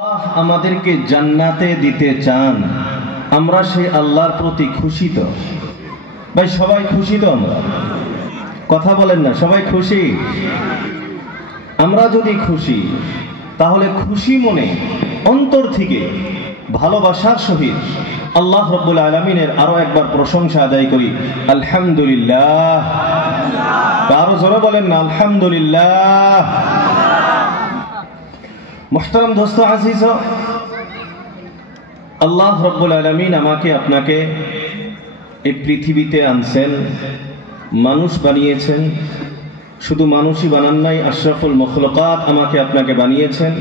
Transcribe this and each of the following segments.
আমাদেরকে জান্নাতে দিতে চান, আমরা সেই আল্লাহর প্রতি খুশি তো? ভাই সবাই খুশি তো? আমরা কথা বলেন না, সবাই খুশি? আমরা যদি খুশি, তাহলে খুশি মনে অন্তর থেকে ভালোবাসার সহিত আল্লাহ রাব্বুল আলামিনের আরো একবার প্রশংসা আদায় করি, আলহামদুলিল্লাহ। আরো জোরে বলেন না, আলহামদুলিল্লাহ। মুহতারাম দোস্ত আজিজ, আল্লাহ রাব্বুল আলামিন আমাকে আপনাকে এই পৃথিবীতে আনছেন, মানুষ বানিয়েছেন। শুধু মানুষই বানান নাই, আশরাফুল মখলুকাত আমাকে আপনাকে বানিয়েছেন,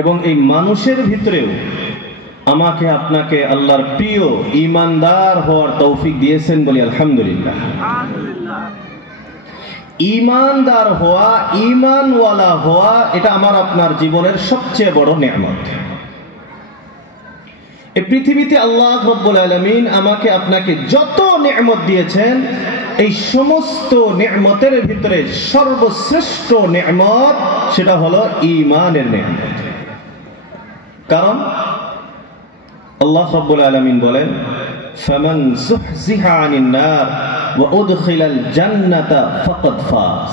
এবং এই মানুষের ভিতরেও আমাকে আপনাকে আল্লাহর প্রিয় ঈমানদার হওয়ার তৌফিক দিয়েছেন, বলি আলহামদুলিল্লাহ। ঈমানদার হওয়া, ঈমানওয়ালা হওয়া, এটা আমার আপনার জীবনের সবচেয়ে বড় নেয়ামত। এই পৃথিবীতে আল্লাহ রাব্বুল আলামিন আমাকে আপনাকে যত নেয়ামত দিয়েছেন, এই সমস্ত নেয়ামতের ভিতরে সর্বশ্রেষ্ঠ নেয়ামত সেটা হলো ঈমানের নেয়ামত। কারণ আল্লাহ রাব্বুল আলামিন বলেন, ফামান যুহজিহা আনিন নার ওয়া উদখিলাল জান্নাতা ফাকাদ ফাজ।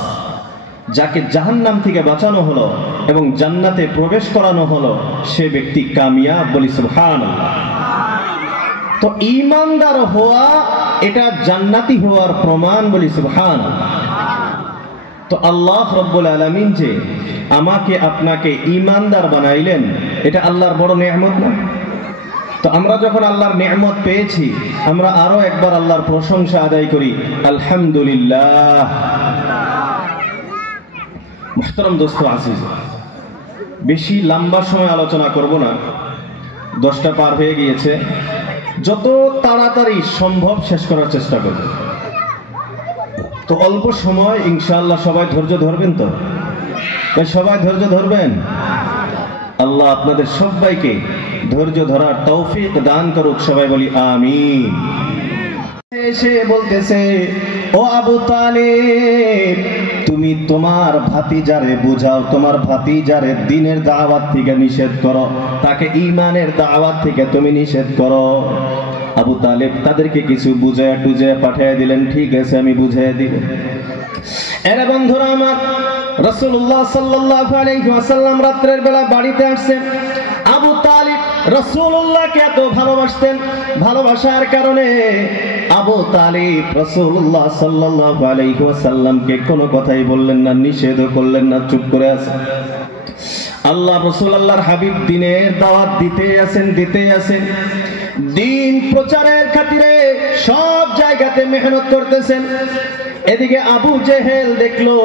যাকে জাহান্নাম থেকে বাঁচানো হলো এবং জান্নাতে প্রবেশ করানো হলো, সে ব্যক্তি কামিয়াব, বলি সুবহানাল্লাহ। তো ঈমানদার হওয়া এটা জান্নাতি হওয়ার প্রমাণ, বলি সুবহানাল্লাহ। তো আল্লাহ রাব্বুল আলামিন যে আমাকে আপনাকে ঈমানদার বানাইলেন, এটা আল্লাহর বড় নেয়ামত না? তো আমরা যখন আল্লাহর নেয়ামত পেয়েছি, আমরা আরো একবার আল্লাহর প্রশংসা আদায় করি, আলহামদুলিল্লাহ। মুহতারাম দোস্ত আজিজ, বেশি লম্বা সময় আলোচনা করব না, 10টা পার হয়ে গিয়েছে। যত তাড়াতাড়ি সম্ভব শেষ করার চেষ্টা করব। তো অল্প সময়, ইনশাআল্লাহ সবাই ধৈর্য ধরবেন তো? সবাই ধৈর্য ধরবেন? আল্লাহ আপনাদের সবাইকে ধৈর্য ধরার তৌফিক দান করুক, সবাই বলি আমিন। সে বলতেছে, ও আবু তালিব, তুমি তোমার ভাতিজারে বুঝাও, তোমার ভাতিজারে দ্বীনের দাওয়াত থেকে নিষেধ করো, তাকে ঈমানের দাওয়াত থেকে তুমি নিষেধ করো। আবু তালিব তাদেরকে কিছু বুঝায় টুঝায় পাঠিয়ে দিলেন, ঠিক আছে আমি বুঝিয়ে দিব। এরা বন্ধুরা আমার, রাসূলুল্লাহ সাল্লাল্লাহু আলাইহি ওয়াসাল্লাম রাতের বেলা বাড়িতে আসছেন। আবু তালিব রাসূলুল্লাহকে এত ভালোবাসতেন, ভালোবাসার কারণে আবু তালিব রাসূলুল্লাহ সাল্লাল্লাহু আলাইহি ওয়াসাল্লামকে কোনো কথাই বললেন না, নিষেধও করলেন না, চুপ করে আছেন। আল্লাহ রাসূল, আল্লাহর হাবিব দ্বীনের দাওয়াত দিতে আছেন, দ্বীন প্রচারের খাতিরে সব জায়গাতে মেহনত করতেছেন। এদিকে আবু জেহেল দেখলো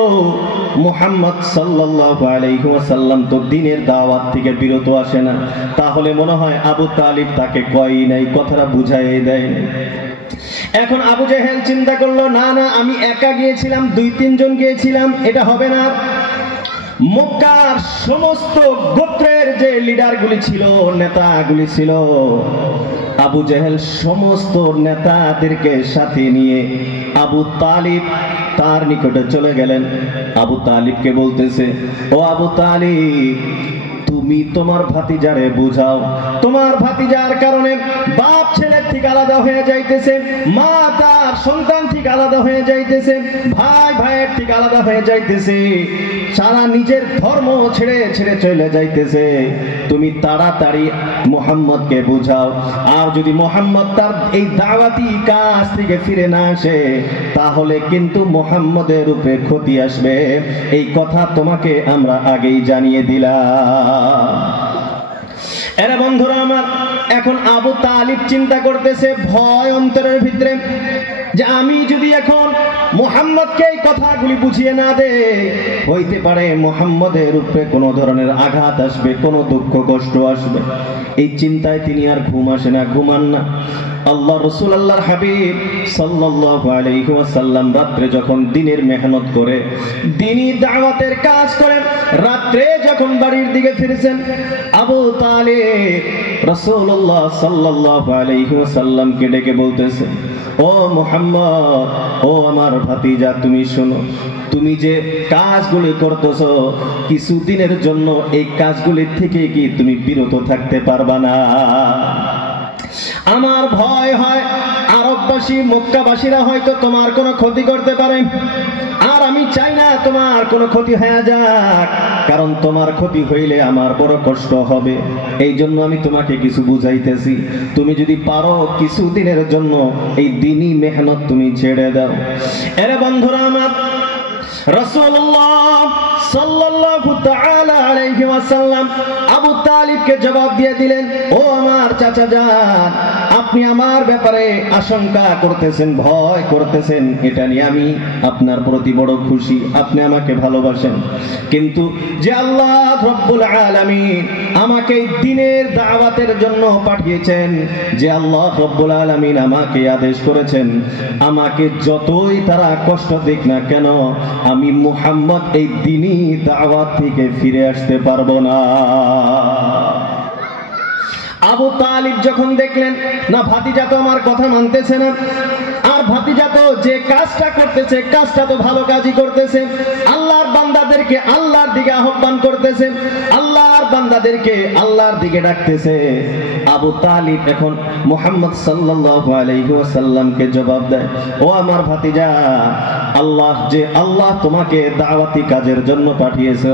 মুহাম্মদ সাল্লাল্লাহু আলাইহি ওয়াসাল্লাম তো দ্বীনের দাওয়াত থেকে বিরত আসে না, তাহলে মনে হয় আবু তালিব তাকে কই নাই, কথাটা বুঝাই দেয়। এখন আবু জেহেল চিন্তা করলো, না না, আমি একা গিয়েছিলাম, 2-3 জন গিয়েছিলাম, এটা হবে না। মক্কার সমস্ত গোত্রের যে লিডারগুলি ছিল, নেতাগুলি ছিল, আবু জেহেল সমস্ত নেতাদেরকে সাথে নিয়ে আবু তালিব তার নিকটে চলে গেলেন। আবু তালিবকে বলতেছে, ও আবু তালিব, তুমি তোমার ভাতিজারে বুঝাও, তোমার ভাতিজার কারণে বাপ ছেলের থেকে আলাদা হয়ে যাইতেছে, মা তার সন্তান থেকে আলাদা হয়ে যাইতেছে, ভাই ভাইয়ের থেকে আলাদা হয়ে যাইতেছে, সারা নিজের ধর্ম ছেড়ে ছেড়ে চলে যাইতেছে। তুমি তাড়াতাড়ি মুহাম্মদকে বুঝাও, আর যদি মুহাম্মদ তার এই দাওয়াতি কাজ থেকে ফিরে না আসে, তাহলে কিন্তু মুহাম্মদের উপরে ক্ষতি আসবে। এই কথা তোমাকে আমরা আগেই জানিয়ে দিলাম। এরা বন্ধুরা আমার, এখন আবু তালিব চিন্তা করতেছে ভয় অন্তরের ভিতরে, যে আমি যদি এখন মুহাম্মদকে এই কথাগুলি বুঝিয়ে না দেই, হইতে পারে মুহাম্মদের উপরে কোনো ধরনের আঘাত আসবে, কোনো দুঃখ কষ্ট আসবে। এই চিন্তায় তিনি আর ঘুমান না। আল্লাহ রাসূল, আল্লাহর হাবিব সাল্লাল্লাহু আলাইহি ওয়াসাল্লাম রাত্রে যখন দ্বীনের মেহনত করে, দ্বীনি দাওয়াতের কাজ করে, রাত্রে যখন বাড়ির দিকে ফিরেছেন, আবু তালিব রাসূলুল্লাহ সাল্লাল্লাহু আলাইহি ওয়াসাল্লামকে ডেকে বলতেছে, ও মুহাম্মদ, ও আমার ভাতিজা, তুমি শোনো, তুমি যে কাজগুলি করতেছো কিছুদিনের জন্য এই কাজগুলির থেকে কি তুমি বিরত থাকতে পারবা না? আমার ভয় হয় আরববাসী মক্কাবাসীরা হয়তো তোমার কোনো ক্ষতি করতে পারে, আর আমি চাই না তোমার কোনো ক্ষতি হয়ে যাক, কারণ তোমার ক্ষতি হইলে আমার বড় কষ্ট হবে। এই জন্য আমি তোমাকে কিছু বুঝাইতেছি, তুমি যদি পারো কিছুদিনের জন্য এই দিনই মেহনত তুমি ছেড়ে দাও। এরে বন্ধুরা আমার, রাসূলুল্লাহ সাল্লাল্লাহু তাআলা আলাইহি ওয়াসাল্লাম আবু তালিবকে জবাব দিয়ে দিলেন, ও আমার চাচা যান, আপনি আমার ব্যাপারে আশঙ্কা করতেছেন, ভয় করতেছেন, এটা নিয়ে আমি আপনার প্রতি বড় খুশি, আপনি আমাকে ভালোবাসেন, কিন্তু যে আল্লাহ রব্বুল আলামিন আমাকে দ্বীনের দাওয়াতের জন্য পাঠিয়েছেন, যে আল্লাহ রব্বুল আলামিন আমাকে আদেশ করেছেন, আমাকে যতই তারা কষ্ট দিক না কেন আমি মুহাম্মদ এই দ্বীনি দাওয়াত থেকে ফিরে আসতে পারবো না। আবু তালিব যখন দেখলেন না ভাতিজা তো আমার কথা মানতেছে না, আর ভাতিজা তো যে কাজটা করতেছে কাজটা তো ভালো কাজই করতেছে, আল্লাহর বান্দাদেরকে আল্লাহর দিকে আহ্বান করতেছে, আল্লাহর বান্দাদেরকে আল্লাহর দিকে ডাকতেছে, আবু তালিব এখন মুহাম্মদ সাল্লাল্লাহু আলাইহি ওয়াসাল্লামকে জবাব দেয়, ও আমার ভাতিজা, আল্লাহ তোমাকে দাওয়াতি কাজের জন্য পাঠিয়েছে,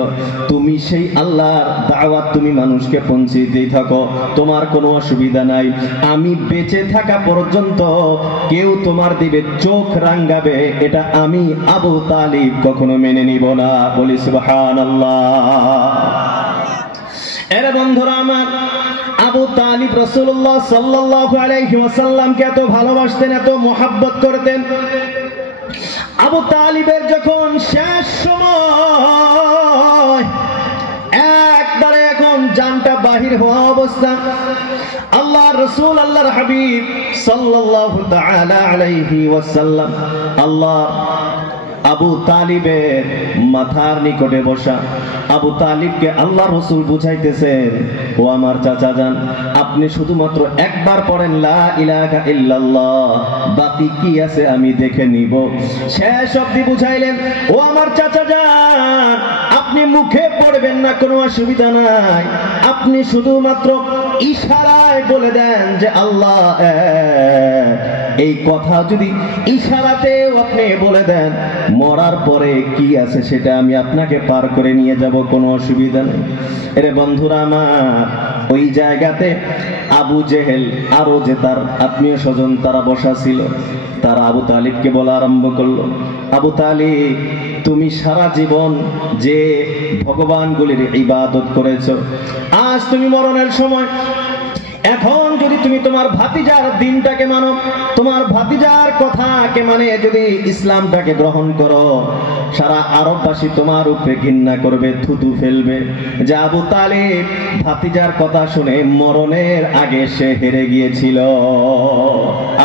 তুমি সেই আল্লাহর দাওয়াত তুমি মানুষকে পৌঁছে দিয়ে থাকো, তোমার কোনো অসুবিধা নাই, আমি বেঁচে থাকা পর্যন্ত কেউ তোমার দিবে চোখ রাঙ্গাবে, এটা আমি আবু তালিব কখনো মেনে নিব না। বলি সুবহানাল্লাহ। এরে বন্ধুরা আমার, আবু তালিব রাসূলুল্লাহ সাল্লাল্লাহু আলাইহি ওয়াসাল্লামকে এত ভালোবাসতেন, এত মোহাব্বত করতেন। আবু তালিবের যখন শেষ সময়, একবারে এখন জানটা বাহির হওয়া অবস্থা, আল্লাহর রাসূল আল্লাহর হাবিব সাল্লাল্লাহু তাআলা আলাইহি ওয়াসাল্লাম আল্লাহ আবু তালিবের মাথার নিকটে বসা আবু তালিবকে আল্লাহ রাসূল বুঝাইতেছেন, ও আমার চাচা যান, আপনি শুধুমাত্র একবার পড়েন লা ইলাহা ইল্লাল্লাহ, বাকি কি আছে আমি দেখে নিব। শেষ অবধি বুঝাইলেন, ও আমার চাচা যান, আপনি মুখে পড়বেন না, কোনো অসুবিধা নাই, আপনি শুধুমাত্র ইশারায় বলে দেন যে আল্লাহ এক। এই কথা যদি ইশারাতেও আপনি বলে দেন, মরার পরে কি আছে সেটা আমি আপনাকে পার করে নিয়ে যাব, কোনো অসুবিধা নেই। এরে বন্ধুরা আমার, ওই জায়গাতে আবু জেহেল আরো যে তার আত্মীয় স্বজন তারা বসা ছিল, তারা আবু তালিবকে বলা আরম্ভ করলো, আবু তালিব, তুমি সারা জীবন যে ভগবানগুলির ইবাদত করেছো, আজ তুমি মরণের সময়, এখন যদি তুমি তোমার ভাতিজার দিনটাকে মানো, তোমার ভাতিজার কথাকে মানে যদি ইসলামটাকে গ্রহণ করো, সারা আরববাসী তোমার উপরে ঘৃণা করবে, থুতু ফেলবে যে আবু তালিব ভাতিজার কথা শুনে মরণের আগে সে হেরে গিয়েছিল,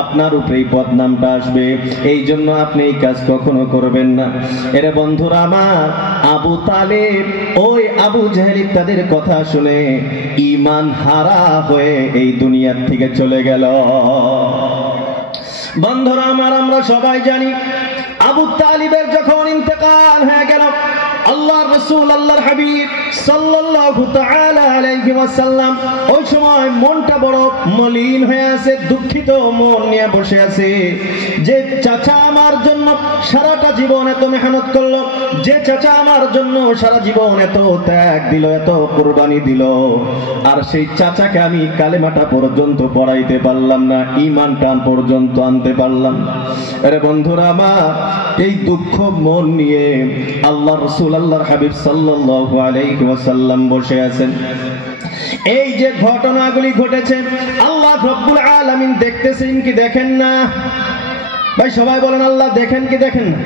আপনার উপরেই বদনামটা আসবে, এই জন্য আপনি এই কাজ কখনো করবেন না। এরে বন্ধুরা আমার, আবু তালিব ওই আবু জেহেল তাদের কথা শুনে ঈমান হারা হয়ে এই দুনিয়ার থেকে চলে গেল। বন্ধুরা আমার, আমরা সবাই জানি আবু তালিবের যখন ইন্তেকাল হয়ে গেল, আল্লাহর রাসূল আল্লাহর হাবিব সাল্লাল্লাহু তাআলা আলাইহি ওয়াসাল্লাম ওই সময় মনটা বড় মলিন হয়ে আছে, দুঃখিত মন নিয়ে বসে আছে, যে চাচা আমার জন্য সারাটা জীবন এত মেহনত করলো, যে চাচা আমার জন্য সারা জীবন এত ত্যাগ দিল, এত কুরবানি দিল, আর সেই চাচাকে আমি কালেমাটা পর্যন্ত পড়াইতে পারলাম না, ঈমানটা পর্যন্ত আনতে পারলাম না। আরে বন্ধুরা আমার, এই দুঃখ মন নিয়ে আল্লাহর রাসূল আল্লাহর হাবিব সাল্লাল্লাহু আলাইহি ওয়াসাল্লাম বসে আছেন। এই যে ঘটনাগুলি ঘটেছে আল্লাহ রব্বুল আলামিন দেখতেছেন কি দেখেন না? ভাই সবাই বলেন, আল্লাহ দেখেন কি দেখেন না?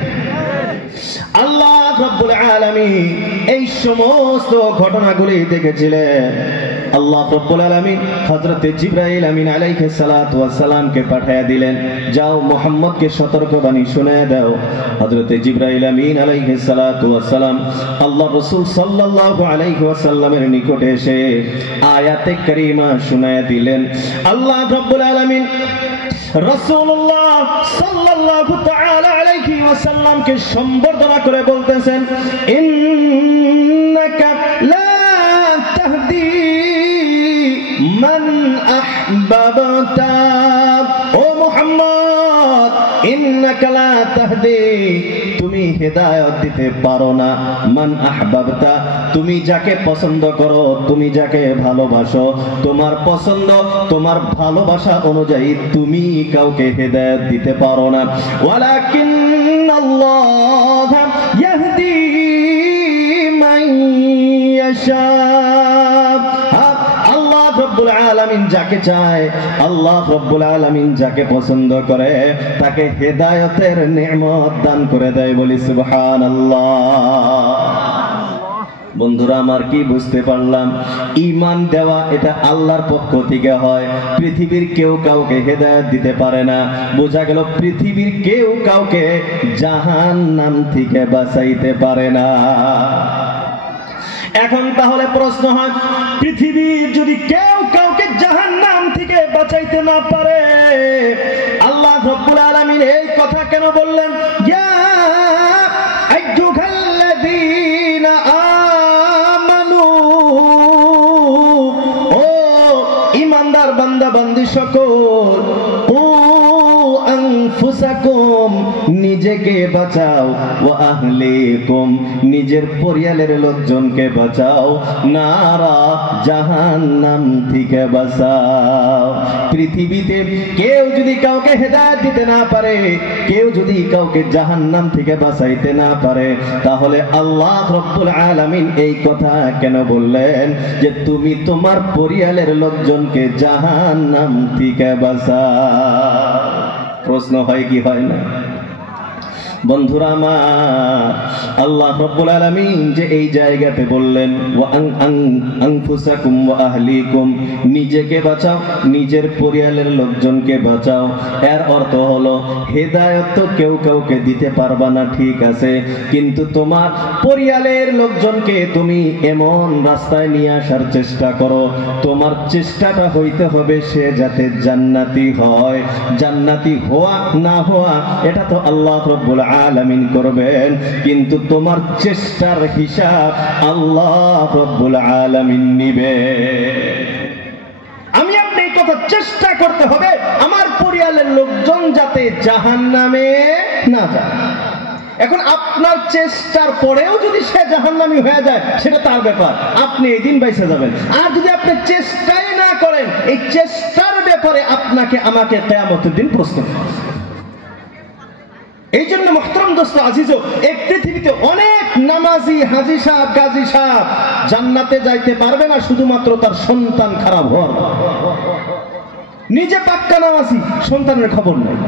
আল্লাহ রব্বুল আলামিন এই সমস্ত ঘটনাগুলি দেখেছিলেন। আল্লাহ রব্বুল আলামিন হযরত জিবরাইল আমিন আলাইহিস সালাতু ওয়াস সালামকে পাঠিয়ে দিলেন, যাও মুহাম্মদকে সতর্কবাণী শুনিয়ে দাও। হযরত জিবরাইল আমিন আলাইহিস সালাতু ওয়াস সালাম আল্লাহ রাসূল সাল্লাল্লাহু আলাইহি ওয়াসাল্লামের নিকটে এসে আয়াতে কারীমা শুনিয়ে দিলেন। আল্লাহ রব্বুল আলামিন রাসূলুল্লাহ সাল্লাল্লাহু তাআলা আলাইহি ওয়াসাল্লামকে সম্বোধন করে বলতেছেন, ইন্নাকা লা তাহদি মান আহবাবতা। ও মুহাম্মদ, ইন্নাকা লা তাহদি, তুমি হেদায়েত দিতে পারো না, মান আহবাবতা, তুমি যাকে পছন্দ করো, তুমি যাকে ভালোবাসো, তোমার পছন্দ তোমার ভালোবাসা অনুযায়ী তুমি কাউকে হেদায়েত দিতে পারো না। ওয়ালাকিন্নাল্লাহ ইয়াহদি মান ইয়াশা, আল্লাহ রব্বুল আলামিন যাকে চায়, আল্লাহ রব্বুল আলামিন যাকে পছন্দ করে তাকে হেদায়েতের নেয়ামত দান করে দেয়। বলি সুবহানাল্লাহ। বন্ধুরা আমার, কি বুঝতে পারলাম? ঈমান দেওয়া এটা আল্লাহর পক্ষ থেকে হয়, পৃথিবীর কেউ কাউকে হেদায়েত দিতে পারে না। বোঝা গেল পৃথিবীর কেউ কাউকে জাহান্নাম থেকে বাঁচাইতে পারে না। এখন তাহলে প্রশ্ন হয়, পৃথিবীর যদি কেউ কাউকে জাহান্নাম থেকে বাঁচাইতে না পারে, আল্লাহ রাব্বুল আলামিন এই কথা কেন বললেন? ইয়া আইয়ুহাল্লাযীনা আমানু, ও ঈমানদার বান্দা বান্দি সকল, ও আনফুসাকুম, নিজেকে বাঁচাও, ওয়া আহলিকুম, নিজের পরিবারের লোকজনকে বাঁচাও, নারা, জাহান্নাম থেকে বাঁচাও। পৃথিবীতে কেউ যদি কাউকে হেদায়েত দিতে না পারে, কেউ যদি কাউকে জাহান্নাম থেকে বাঁচাইতে না পারে, তাহলে আল্লাহ রাব্বুল আলামিন এই কথা কেন বললেন যে তুমি তোমার পরিবারের লোকজনকে জাহান্নাম থেকে বাঁচাও? প্রশ্ন হয় কি হয় না? বন্ধুরা আমার, আল্লাহ রাব্বুল আলামিন যে এই জায়গাতে বললেন ওয়া আনফুসাকুম ওয়া আহলিকুম, নিজেকে বাঁচাও, নিজের পরিবারের লোকজনকে বাঁচাও, এর অর্থ হলো হেদায়েত তো কেউ কাউকে দিতে পারবা না, ঠিক আছে, কিন্তু তোমার পরিবারের লোকজনকে তুমি এমন রাস্তায় নিয়ে আসার চেষ্টা করো, তোমার চেষ্টাটা হইতে হবে সে যাতে জান্নাতি হয়। জান্নাতি হওয়া না হওয়া এটা তো আল্লাহ রাব্বুল আলামিন করবেন, কিন্তু তোমার চেষ্টার হিসাব আল্লাহ রাব্বুল আলামিন নিবে। আমি আপনি এই কথা চেষ্টা করতে হবে আমার পরিবারের লোকজন যাতে জাহান্নামে না যায়। এখন আপনার চেষ্টার পরেও যদি সে জাহান্নামী হয়ে যায় সেটা তার ব্যাপার, আপনি এই দিন বাইসে যাবেন। আর যদি আপনি চেষ্টাই না করেন, এই চেষ্টার ব্যাপারে আপনাকে আমাকে কিয়ামতের দিন প্রশ্ন করতে হবে। এই জন্য মুহতারাম দোস্ত আজিজো, এই পৃথিবীতে অনেক নামাজি হাজী সাহেব গাজী সাহেব জান্নাতে যাইতে পারবে না শুধুমাত্র তার সন্তান খারাপ হওয়ার। নিজে পাক্কা নামাজি, সন্তানের খবর নেই,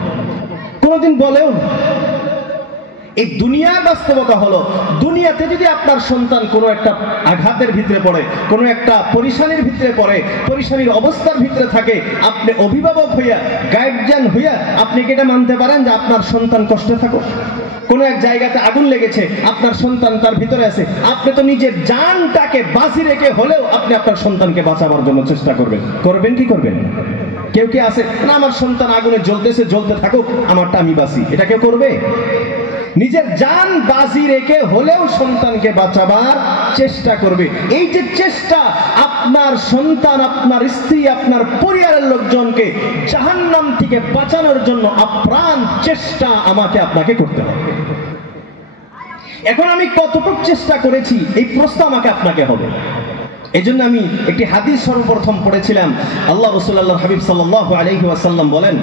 কোনদিন বলেও না। এই দুনিয়ার বাস্তবতা হলো, দুনিয়াতে যদি আপনার সন্তান কোনো একটা আঘাতের ভিতরে পড়ে, কোনো একটা পরিশানির ভিতরে পড়ে, পরিশানির অবস্থার ভিতরে থাকে, আপনি অভিভাবক হইয়া, গার্জিয়ান হইয়া আপনি কি এটা মানতে পারেন যে আপনার সন্তান কষ্টে থাকুক? কোনো এক জায়গাতে আগুন লেগেছে, আপনার সন্তান তার ভিতরে আছে, আপনি তো নিজের জানটাকে বাজি রেখে হলেও আপনি আপনার সন্তানকে বাঁচাবার জন্য চেষ্টা করবেন। করবেন কি করবেন? কেউ কি আছে না আমার সন্তান আগুনে জ্বলতেছে, জ্বলতে থাকুক, আমারটা আমি বাঁচি, এটা কেউ করবে? নিজের জান বাজি রেখে হলেও সন্তানকে বাঁচাবার চেষ্টা করবে। এই যে চেষ্টা, আপনার সন্তান, আপনার স্ত্রী, আপনার পরিবারের লোকজনকে জাহান্নাম থেকে বাঁচানোর জন্য আপ্রাণ চেষ্টা আমাকে আপনাকে করতে হবে। এখন আমি কতটুকু চেষ্টা করেছি এই প্রশ্ন আমাকে আপনাকে হবে। এই জন্য আমি একটি হাদিস সর্বপ্রথম পড়েছিলাম। আল্লাহ রাসূল আল্লাহর হাবিব সাল্লাল্লাহু আলাইহি ওয়াসাল্লাম বলেন,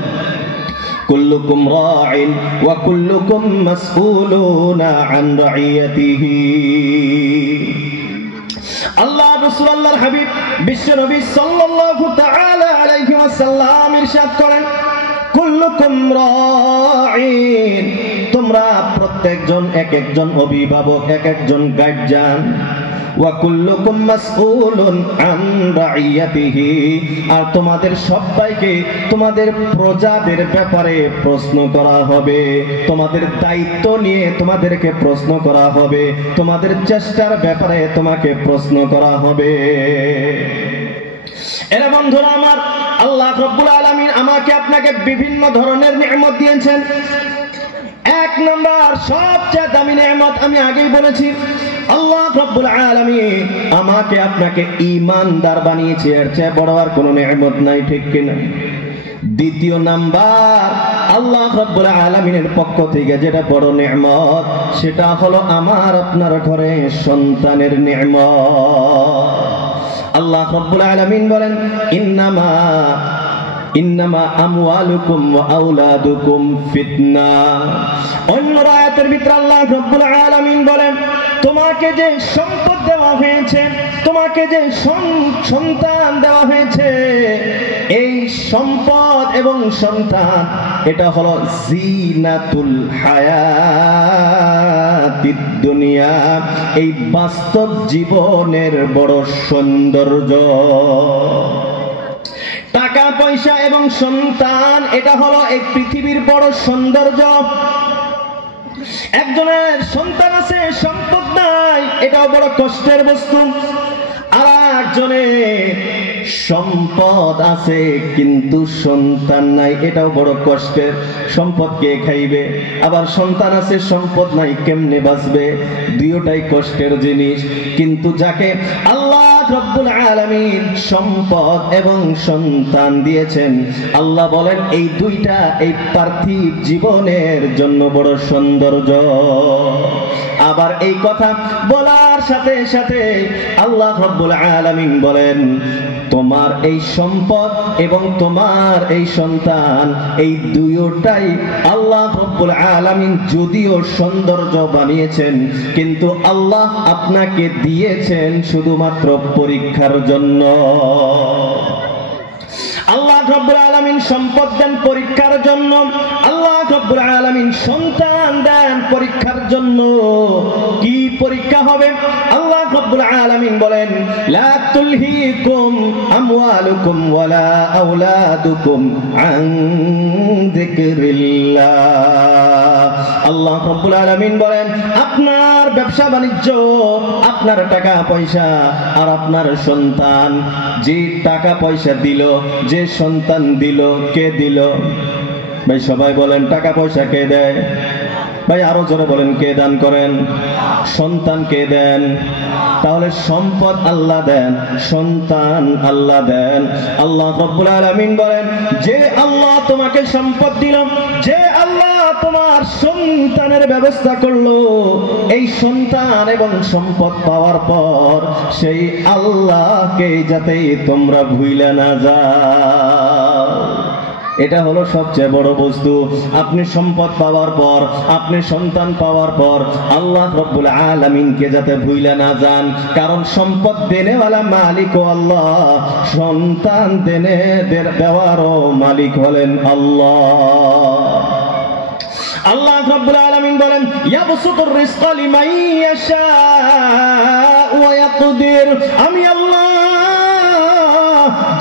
কুল্লুকুম রাইন ওয়া কুল্লুকুম মাসউলুনা আন রাইয়াতিহি। আল্লাহ রাসূল আল্লাহর হাবিব বিশ্ব নবী সাল্লাল্লাহু তাআলা আলাইহি ওয়াসাল্লাম ইরশাদ করেন, কুল্লুকুম রাইন, তোমরা প্রত্যেকজন এক একজন অভিভাবক, এক একজন গার্জিয়ান, ওয়া কুল্লুকুম মাসউলুন আন রাইয়াতিহি, আর তোমাদের সবাইকে তোমাদের প্রজাদের ব্যাপারে প্রশ্ন করা হবে, তোমাদের দায়িত্ব নিয়ে তোমাদেরকে প্রশ্ন করা হবে, তোমাদের চেষ্টার ব্যাপারে তোমাকে প্রশ্ন করা হবে। এরা বন্ধুরা আমার, আল্লাহ রাব্বুল আলামিন আমাকে আপনাকে বিভিন্ন ধরনের নিয়ামত দিয়েছেন। এক নাম্বার সবচেয়ে দামি নিয়ামত আমি আগেই বলেছি, আল্লাহ রাব্বুল আলামিন আমাকে আপনাকে ঈমানদার বানিয়েছে। এর চেয়ে বড় আর কোনো নিয়ামত নাই, ঠিক কিনা? দ্বিতীয় নাম্বার, আল্লাহ রাব্বুল আলামিনের পক্ষ থেকে যেটা বড় নিয়ামত, সেটা হলো আমার আপনার ঘরে সন্তানের নিয়ামত। আল্লাহ রাব্বুল আলামিন বলেন, ইন্নামা আমওয়ালুকুম ওয়া আওলাদুকুম ফিতনা। অন্য আয়াতের ভিতরে আল্লাহ রাব্বুল আলামিন বলেন, তোমাকে যে সম্পদ দেওয়া হয়েছে, তোমাকে যে সন্তান দেওয়া হয়েছে, এই সম্পদ এবং সন্তান এটা হলো জিনাতুল হায়াতিদ দুনিয়া, এই বাস্তব জীবনের বড় সৌন্দর্য। টাকা পয়সা এবং সন্তান এটা হলো এই পৃথিবীর বড় সৌন্দর্য। একজনের সন্তান আছে, সম্পদ নাই, এটাও বড় কষ্টের বস্তু। আর একজনের সম্পদ আছে কিন্তু সন্তান নাই, এটাও বড় কষ্টের। সম্পদ কে খাইবে? আবার সন্তান আছে, সম্পদ নাই, কেমনে বাঁচবে? দুইটাই কষ্টের জিনিস। কিন্তু যাকে আল্লাহ রাব্বুল আলামিন সম্পদ এবং সন্তান দিয়েছেন, আল্লাহ বলেন এই দুইটা এই পার্থিব জীবনের জন্য বড় সৌন্দর্য। আবার এই কথা বলার সাথে সাথে আল্লাহ রাব্বুল আলামিন বলেন, তোমার এই সম্পদ এবং তোমার এই সন্তান এই দুইটাই আল্লাহ রাব্বুল আলামিন যদিও সৌন্দর্য বানিয়েছেন, কিন্তু আল্লাহ আপনাকে দিয়েছেন শুধুমাত্র পরীক্ষার জন্য। আল্লাহ রাব্বুল আলামিন সম্পদ দেন পরীক্ষার জন্য, আল্লাহ রাব্বুল আলামিন সন্তান দেন পরীক্ষার জন্য। কি পরীক্ষা হবে? আল্লাহ রাব্বুল আলামিন বলেন, লা তুলহিকুম আমওয়ালুকুম ওয়ালা আওলাদুকুম আন যিকরিল্লাহ। আল্লাহ রাব্বুল আলামিন বলেন, আপনার ব্যবসা বাণিজ্য, আপনার টাকা পয়সা আর আপনার সন্তান, যে টাকা পয়সা দিল, যে সন্তান দিল, কে দিল? ভাই সবাই বলেন, টাকা পয়সা কে দেয়? ভাই আরো জোরে বলেন, কে দান করেন? সন্তান কে দেন? তাহলে সম্পদ আল্লাহ দেন, সন্তান আল্লাহ দেন। আল্লাহ রাব্বুল আলামিন বলেন, যে আল্লাহ তোমাকে সম্পদ দিল, যে আল্লাহ তোমার সন্তানের ব্যবস্থা করলো, এই সন্তান এবং সম্পদ পাওয়ার পর সেই আল্লাহকে যাতে তোমরা ভুইলা না যাও, এটা হলো সবচেয়ে বড় বস্তু। আপনি সম্পদ পাওয়ার পর, আপনি সন্তান পাওয়ার পর আল্লাহ রাব্বুল আলামিনকে যাতে ভুইলা না যান, কারণ সম্পদ দেনেওয়ালা মালিক ও আল্লাহ, সন্তান দেওয়ারও মালিক হলেন আল্লাহ। আল্লাহ রাব্বুল আলামিন বলেন, ইয়াবসুতুর রিজকা লিমান ইয়াশা ওয়া ইয়াকদির। আমি আল্লাহ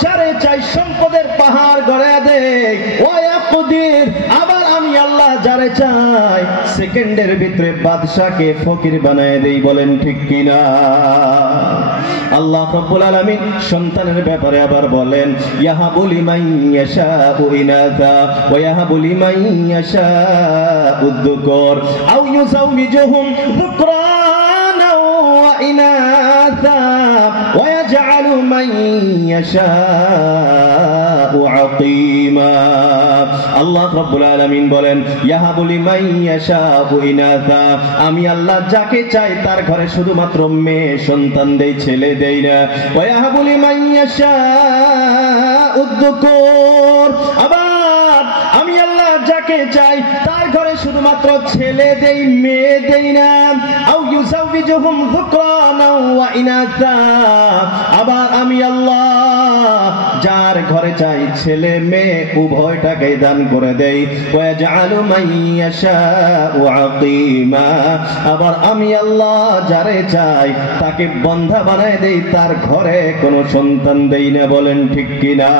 যারে চাই সম্পদের পাহাড় গড়ায়া দেই, ওয়া ইয়াকদির। আবার আমি আল্লাহ যারে চাই সেকেন্ডের ভিতরে বাদশাকে ফকির বানায় দেই। বলেন ঠিক কিনা? আল্লাহ রাব্বুল আলামিন সন্তানের ব্যাপারে আবার বলেন, ইয়াহাবু লিমান ইয়াশাউ ইনাসা ওয়া ইয়াহাবু লিমান ইয়াশাউ যুকুর আও ইউযাওবিজুহুম যুকরানা ওয়া ইনাসা ওয়া ইয়াজআলু মান ইয়াশাউ আকিমা। আল্লাহ রাব্বুল আলামিন বলেন, ইয়াহাবু লিমান ইয়াশাউ ইনাসা, আমি আল্লাহ যাকে চাই তার ঘরে শুধুমাত্র মেয়ে সন্তান দেই, ছেলে দেই না। ওয়া ইয়াহাবু লিমান ইয়াশাউ যুকুর, আবার আমি আল্লাহ যাকে চাই তার ঘরে শুধুমাত্র ছেলে দেই, মেয়ে দেই না। আও ইউযাওবিজুহুম যুকরানা ওয়া ইনাসা, আবার আমি আল্লাহ যার ঘরে চাই ছেলে মেয়ে উভয়টাকে দান করে দেই। ওয়া ইয়াজআলু মান ইয়াশাউ আকিমা, আবার আমি আল্লাহ যারে চাই তাকে বন্ধা বানায় দেই, তার ঘরে কোনো সন্তান দেই না। বলেন ঠিক কিনা?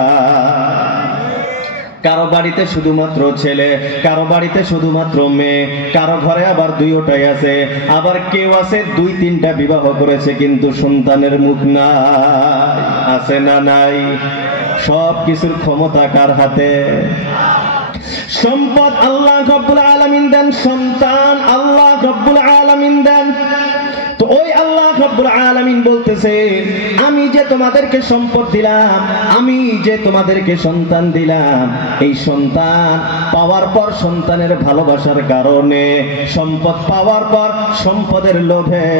কারো বাড়িতে শুধুমাত্র ছেলে, কারো বাড়িতে শুধুমাত্র মেয়ে, কারো ঘরে আবার দুইটাই আছে, আবার কেউ আছে 2-3টা বিবাহ করেছে কিন্তু সন্তানের মুখ নাই। আছে না নাই? সব কিছুর ক্ষমতা কার হাতে? সম্পদ আল্লাহ রব্বুল আলামিন দেন, সন্তান আল্লাহ রব্বুল আলামিন দেন। তো ওই আল্লাহ রব্বুল আলামিন বলতেছে, আমি যে তোমাদেরকে সম্পদ দিলাম, আমি যে তোমাদেরকে সন্তান দিলাম, এই সন্তান পাওয়ার পর সন্তানের ভালোবাসার কারণে, সম্পদ পাওয়ার পর সম্পদের লোভে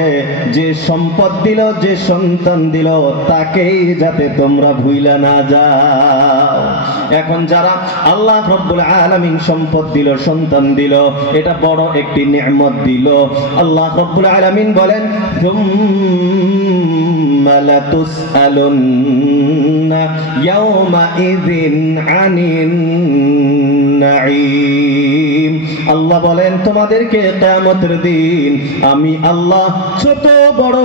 যে সম্পদ দিল, যে সন্তান দিল, তাকেই যাতে তোমরা ভুইলা না যাও। এখন যারা আল্লাহ রব্বুল আলামিন সম্পদ দিল, সন্তান দিল, এটা বড় একটি নিয়ামত দিল। আল্লাহ রব্বুল আলামিন বলেন, থুম্মা লাতুসআলুন্না ইয়াওমাইযিন আনিন নাঈম। আল্লাহ বলেন, তোমাদেরকে কিয়ামতের দিন আমি আল্লাহ ছোট বড়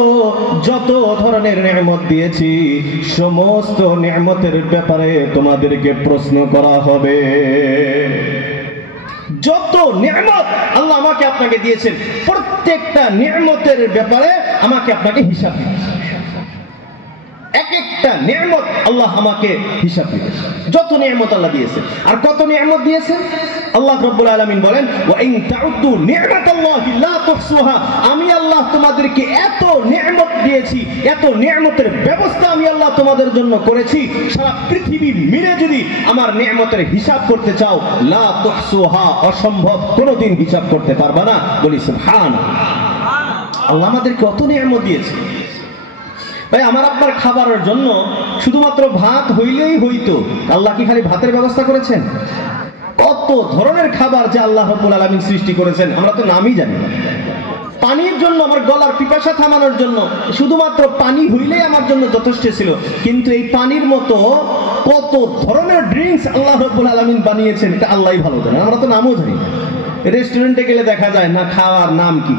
যত ধরনের নিয়ামত দিয়েছি, সমস্ত নিয়ামতের ব্যাপারে তোমাদেরকে প্রশ্ন করা হবে। যত নিয়ামত আল্লাহ আমাকে আপনাকে দিয়েছেন, প্রত্যেকটা নিয়ামতের ব্যাপারে আমাকে আপনাকে হিসাব দিতে হবে। এক একটা নিয়ামত আল্লাহ আমাকে হিসাব দিতে হবে। যত নিয়ামত আল্লাহ দিয়েছেন, আর কত নিয়ামত দিয়েছেন আল্লাহ রাব্বুল আলামিন বলেন, ওয়া ইন তাউদ্দু নি'মাতাল্লাহি লা তুহসুহা। আমি আল্লাহ তোমাদেরকে এত নিয়ামত দিয়েছি, এত নিয়ামতের ব্যবস্থা আমি আল্লাহ তোমাদের জন্য করেছি, সারা পৃথিবী মিলে যদি আমার নিয়ামতের হিসাব করতে চাও, লা তুহসুহা, অসম্ভব, কোনোদিন হিসাব করতে পারবা না। বলি সুবহানাল্লাহ। আল্লাহ আমাদেরকে কত নিয়ামত দিয়েছে। ভাই, আমার আপনার খাবারের জন্য শুধুমাত্র ভাত হইলেই হইতো, আল্লাহ কি খালি ভাতের ব্যবস্থা করেছেন? কত ধরনের খাবার যে আল্লাহ রাব্বুল আলামিন সৃষ্টি করেছেন, আমরা তো নামই জানি না। পানির জন্য, আমার গলার পিপাসা থামানোর জন্য শুধুমাত্র পানি হইলেই আমার জন্য যথেষ্ট ছিল, কিন্তু এই পানির মতো কত ধরনের ড্রিঙ্কস আল্লাহ রাব্বুল আলামিন বানিয়েছেন, এটা আল্লাহই ভালো জানেন, আমরা তো নামও জানি না। রেস্টুরেন্টে গেলে দেখা যায় না খাওয়ার নাম কি।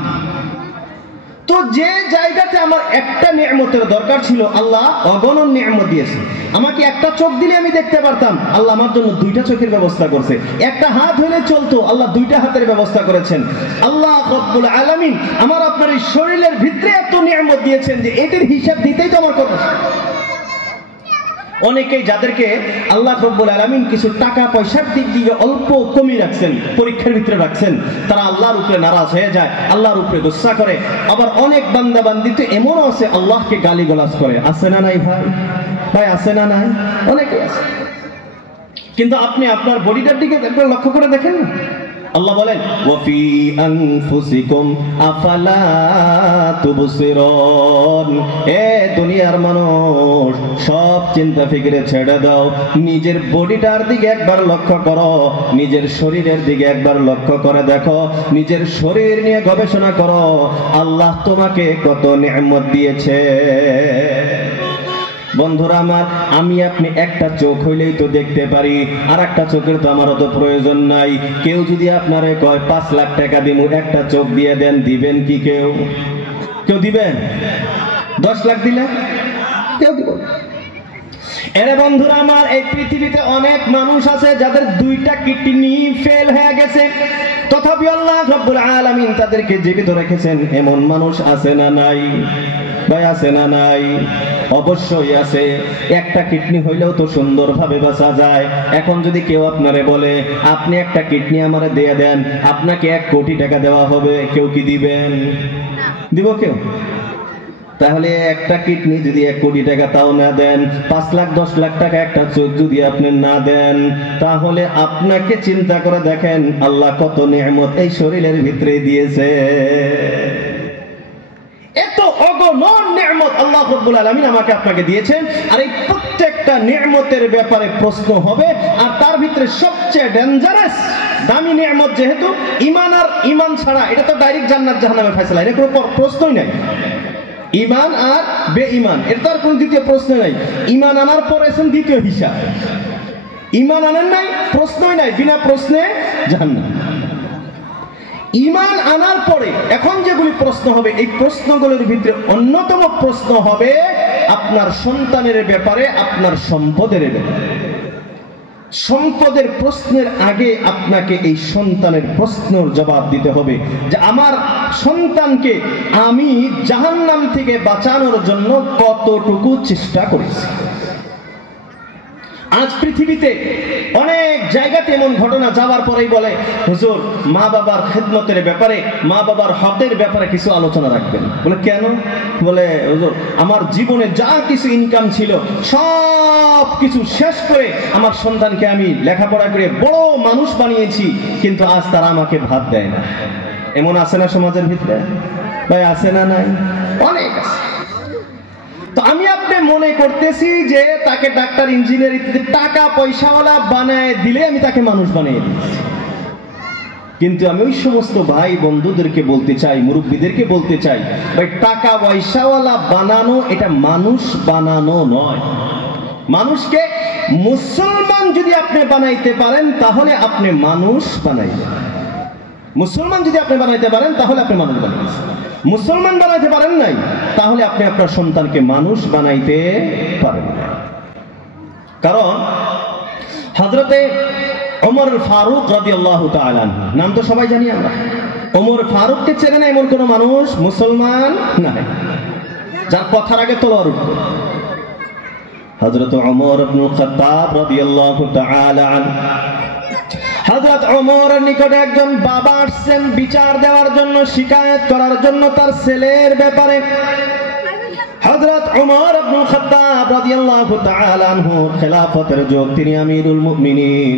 তো যে জায়গাতে আমার একটা নিয়ামতের দরকার ছিল, আল্লাহ অগণন নিয়ামত দিয়েছে। আমাকে একটা চোখ দিলে আমি দেখতে পারতাম, আল্লাহ আমার জন্য 2টা চোখের ব্যবস্থা করছে। একটা হাত হলে চলতো, আল্লাহ 2টা হাতের ব্যবস্থা করেছেন। আল্লাহ রাব্বুল আলামিন আমার আপনার এই শরীরের ভিতরে এত নিয়ামত দিয়েছেন যে এটির হিসাব দিতেই তো আমার কথা। অনেকেই যাদেরকে আল্লাহ রাব্বুল আলামিন কিছু টাকা পয়সার দিক দিয়ে অল্প কমই রাখছেন, পরীক্ষার ভিতরে রাখছেন, তারা আল্লাহর উপরে নারাজ হয়ে যায়, আল্লাহর উপরে গুসা করে। আবার অনেক বান্দা বান্দি তো এমনও আছে আল্লাহকে গালিগালাজ করে। আছে না নাই ভাই? ভাই আছে না নাই? অনেকে আছে। কিন্তু আপনি আপনার বডিটার দিকে একবার লক্ষ্য করে দেখেন না। আল্লাহ বলেন, ওয়া ফি আনফুসিকুম আফালা তুবসিরুন। এ দুনিয়ার মানুষ, সব চিন্তা ফিকিরে ছেড়ে দাও, নিজের বডিটার দিকে একবার লক্ষ্য করো, নিজের শরীরের দিকে একবার লক্ষ্য করে দেখো, নিজের শরীর নিয়ে গবেষণা করো, আল্লাহ তোমাকে কত নিয়ামত দিয়েছে। বন্ধুরা আমার, আমি আপনি একটা চোখ হইলেই তো দেখতে পারি, আর একটা চোখের তো আমার অত প্রয়োজন নাই। কেউ যদি আপনারে কয় 5 লাখ টাকা দিমু একটা চোখ দিয়ে দেন, দিবেন কি? কেউ দিবেন? 10 লাখ দিলে কেউ দিব? এরে বন্ধুরা আমার, এই পৃথিবীতে অনেক মানুষ আছে যাদের 2টা কিডনি ফেল হয়ে গেছে, তথাপি আল্লাহ রাব্বুল আলামিন তাদেরকে জীবিত রেখেছেন। এমন মানুষ আছে না নাই? ভাই আছে না নাই? অবশ্যই আছে। একটা কিডনি হইলেও তো সুন্দরভাবে বাঁচা যায়। এখন যদি কেউ আপনারে বলে, আপনি একটা কিডনি আমারে দিয়ে দেন, আপনাকে 1 কোটি টাকা দেওয়া হবে, কেউ কি দিবেন? দিব কেউ? তাহলে একটা কিডনি যদি 1 কোটি টাকা তাও না দেন, 5 লাখ 10 লাখ টাকা একটা চোখ যদি আপনি না দেন, তাহলে আপনাকে চিন্তা করে দেখেন আল্লাহ কত নিয়ামত এই শরীরের ভিতরে দিয়েছে। এত অগণন নিয়ামত আল্লাহ রাব্বুল আলামিন আমাকে আপনাকে দিয়েছেন, আর এই প্রত্যেকটা নিয়ামতের ব্যাপারে প্রশ্ন হবে। আর তার ভিতরে সবচেয়ে ডেঞ্জারাস দামি নিয়ামত যেহেতু ঈমান, আর ঈমান ছাড়া এটা তো ডাইরেক্ট জান্নাত জাহান্নামের ফয়সালা, এর কোনো প্রশ্নই নাই। ঈমান আর বেঈমান, এর তার কোনো দ্বিতীয় প্রশ্ন নাই। ঈমান আনার পর এসেন দ্বিতীয় হিসাব, ঈমান আনেন নাই, প্রশ্নই নাই, বিনা প্রশ্নে জাহান্নাম। ঈমান আনার পরে এখন যেগুলি প্রশ্ন হবে, এই প্রশ্নগুলোর ভিতরে অন্যতম প্রশ্ন হবে আপনার সন্তানের ব্যাপারে, আপনার সম্পদের ব্যাপারে। সম্পদের প্রশ্নের আগে আপনাকে এই সন্তানের প্রশ্নের জবাব দিতে হবে যে আমার সন্তানকে আমি জাহান্নাম থেকে বাঁচানোর জন্য কতটুকু চেষ্টা করেছি। আজ পৃথিবীতে অনেক জায়গাতে এমন ঘটনা যাওয়ার পরেই বলে, হুজুর মা বাবার খেদমতের ব্যাপারে, মা বাবার হকের ব্যাপারে কিছু আলোচনা রাখবেন। বলে কেন? বলে হুজুর আমার জীবনে যা কিছু ইনকাম ছিল সব কিছু শেষ করে আমার সন্তানকে আমি লেখাপড়া করে বড় মানুষ বানিয়েছি, কিন্তু আজ তারা আমাকে ভাত দেয় না। এমন আছে না সমাজের ভিতরে? ভাই আছে না? নাই, অনেক আছে। তো আমি আপনি মনে করতেছি যে তাকে ডাক্তার, ইঞ্জিনিয়ার ইত্যাদি টাকা পয়সাওয়ালা বানায় দিলে আমি তাকে মানুষ বানিয়ে দিচ্ছি। কিন্তু আমি ওই সমস্ত ভাই বন্ধুদেরকে বলতে চাই, মুরব্বীদেরকে বলতে চাই, ভাই টাকা পয়সাওয়ালা বানানো এটা মানুষ বানানো নয়। মানুষকে মুসলমান যদি আপনি বানাইতে পারেন তাহলে আপনি মানুষ বানাইবেন। মুসলমান যদি আপনি বানাইতে পারেন তাহলে আপনি মানুষ বানাইবেন। মুসলমান বানাইতে পারেন নাই তাহলে আপনি আপনার সন্তানকে মানুষ বানাইতে পারেন না। কারণ হযরতে ওমর ফারুক রাদিয়াল্লাহু তাআলা আনহু, নাম তো সবাই জানি আমরা। ওমর ফারুককে চেনে না এমন কোন মানুষ মুসলমান নাই যার কথার আগে তলোয়ার উঠত। হযরত ওমর ইবনুল খাত্তাব রাদিয়াল্লাহু তাআলা আনহু, হযরত ওমরের নিকটে একজন বাবা আসছেন বিচার দেওয়ার জন্য, শিকায়েত করার জন্য তার ছেলের ব্যাপারে। হযরত ওমর ইবনুল খাত্তাব রাদিয়াল্লাহু তাআলা আনহু খেলাফতের যুগ, তিনি আমিরুল মুমিনিন।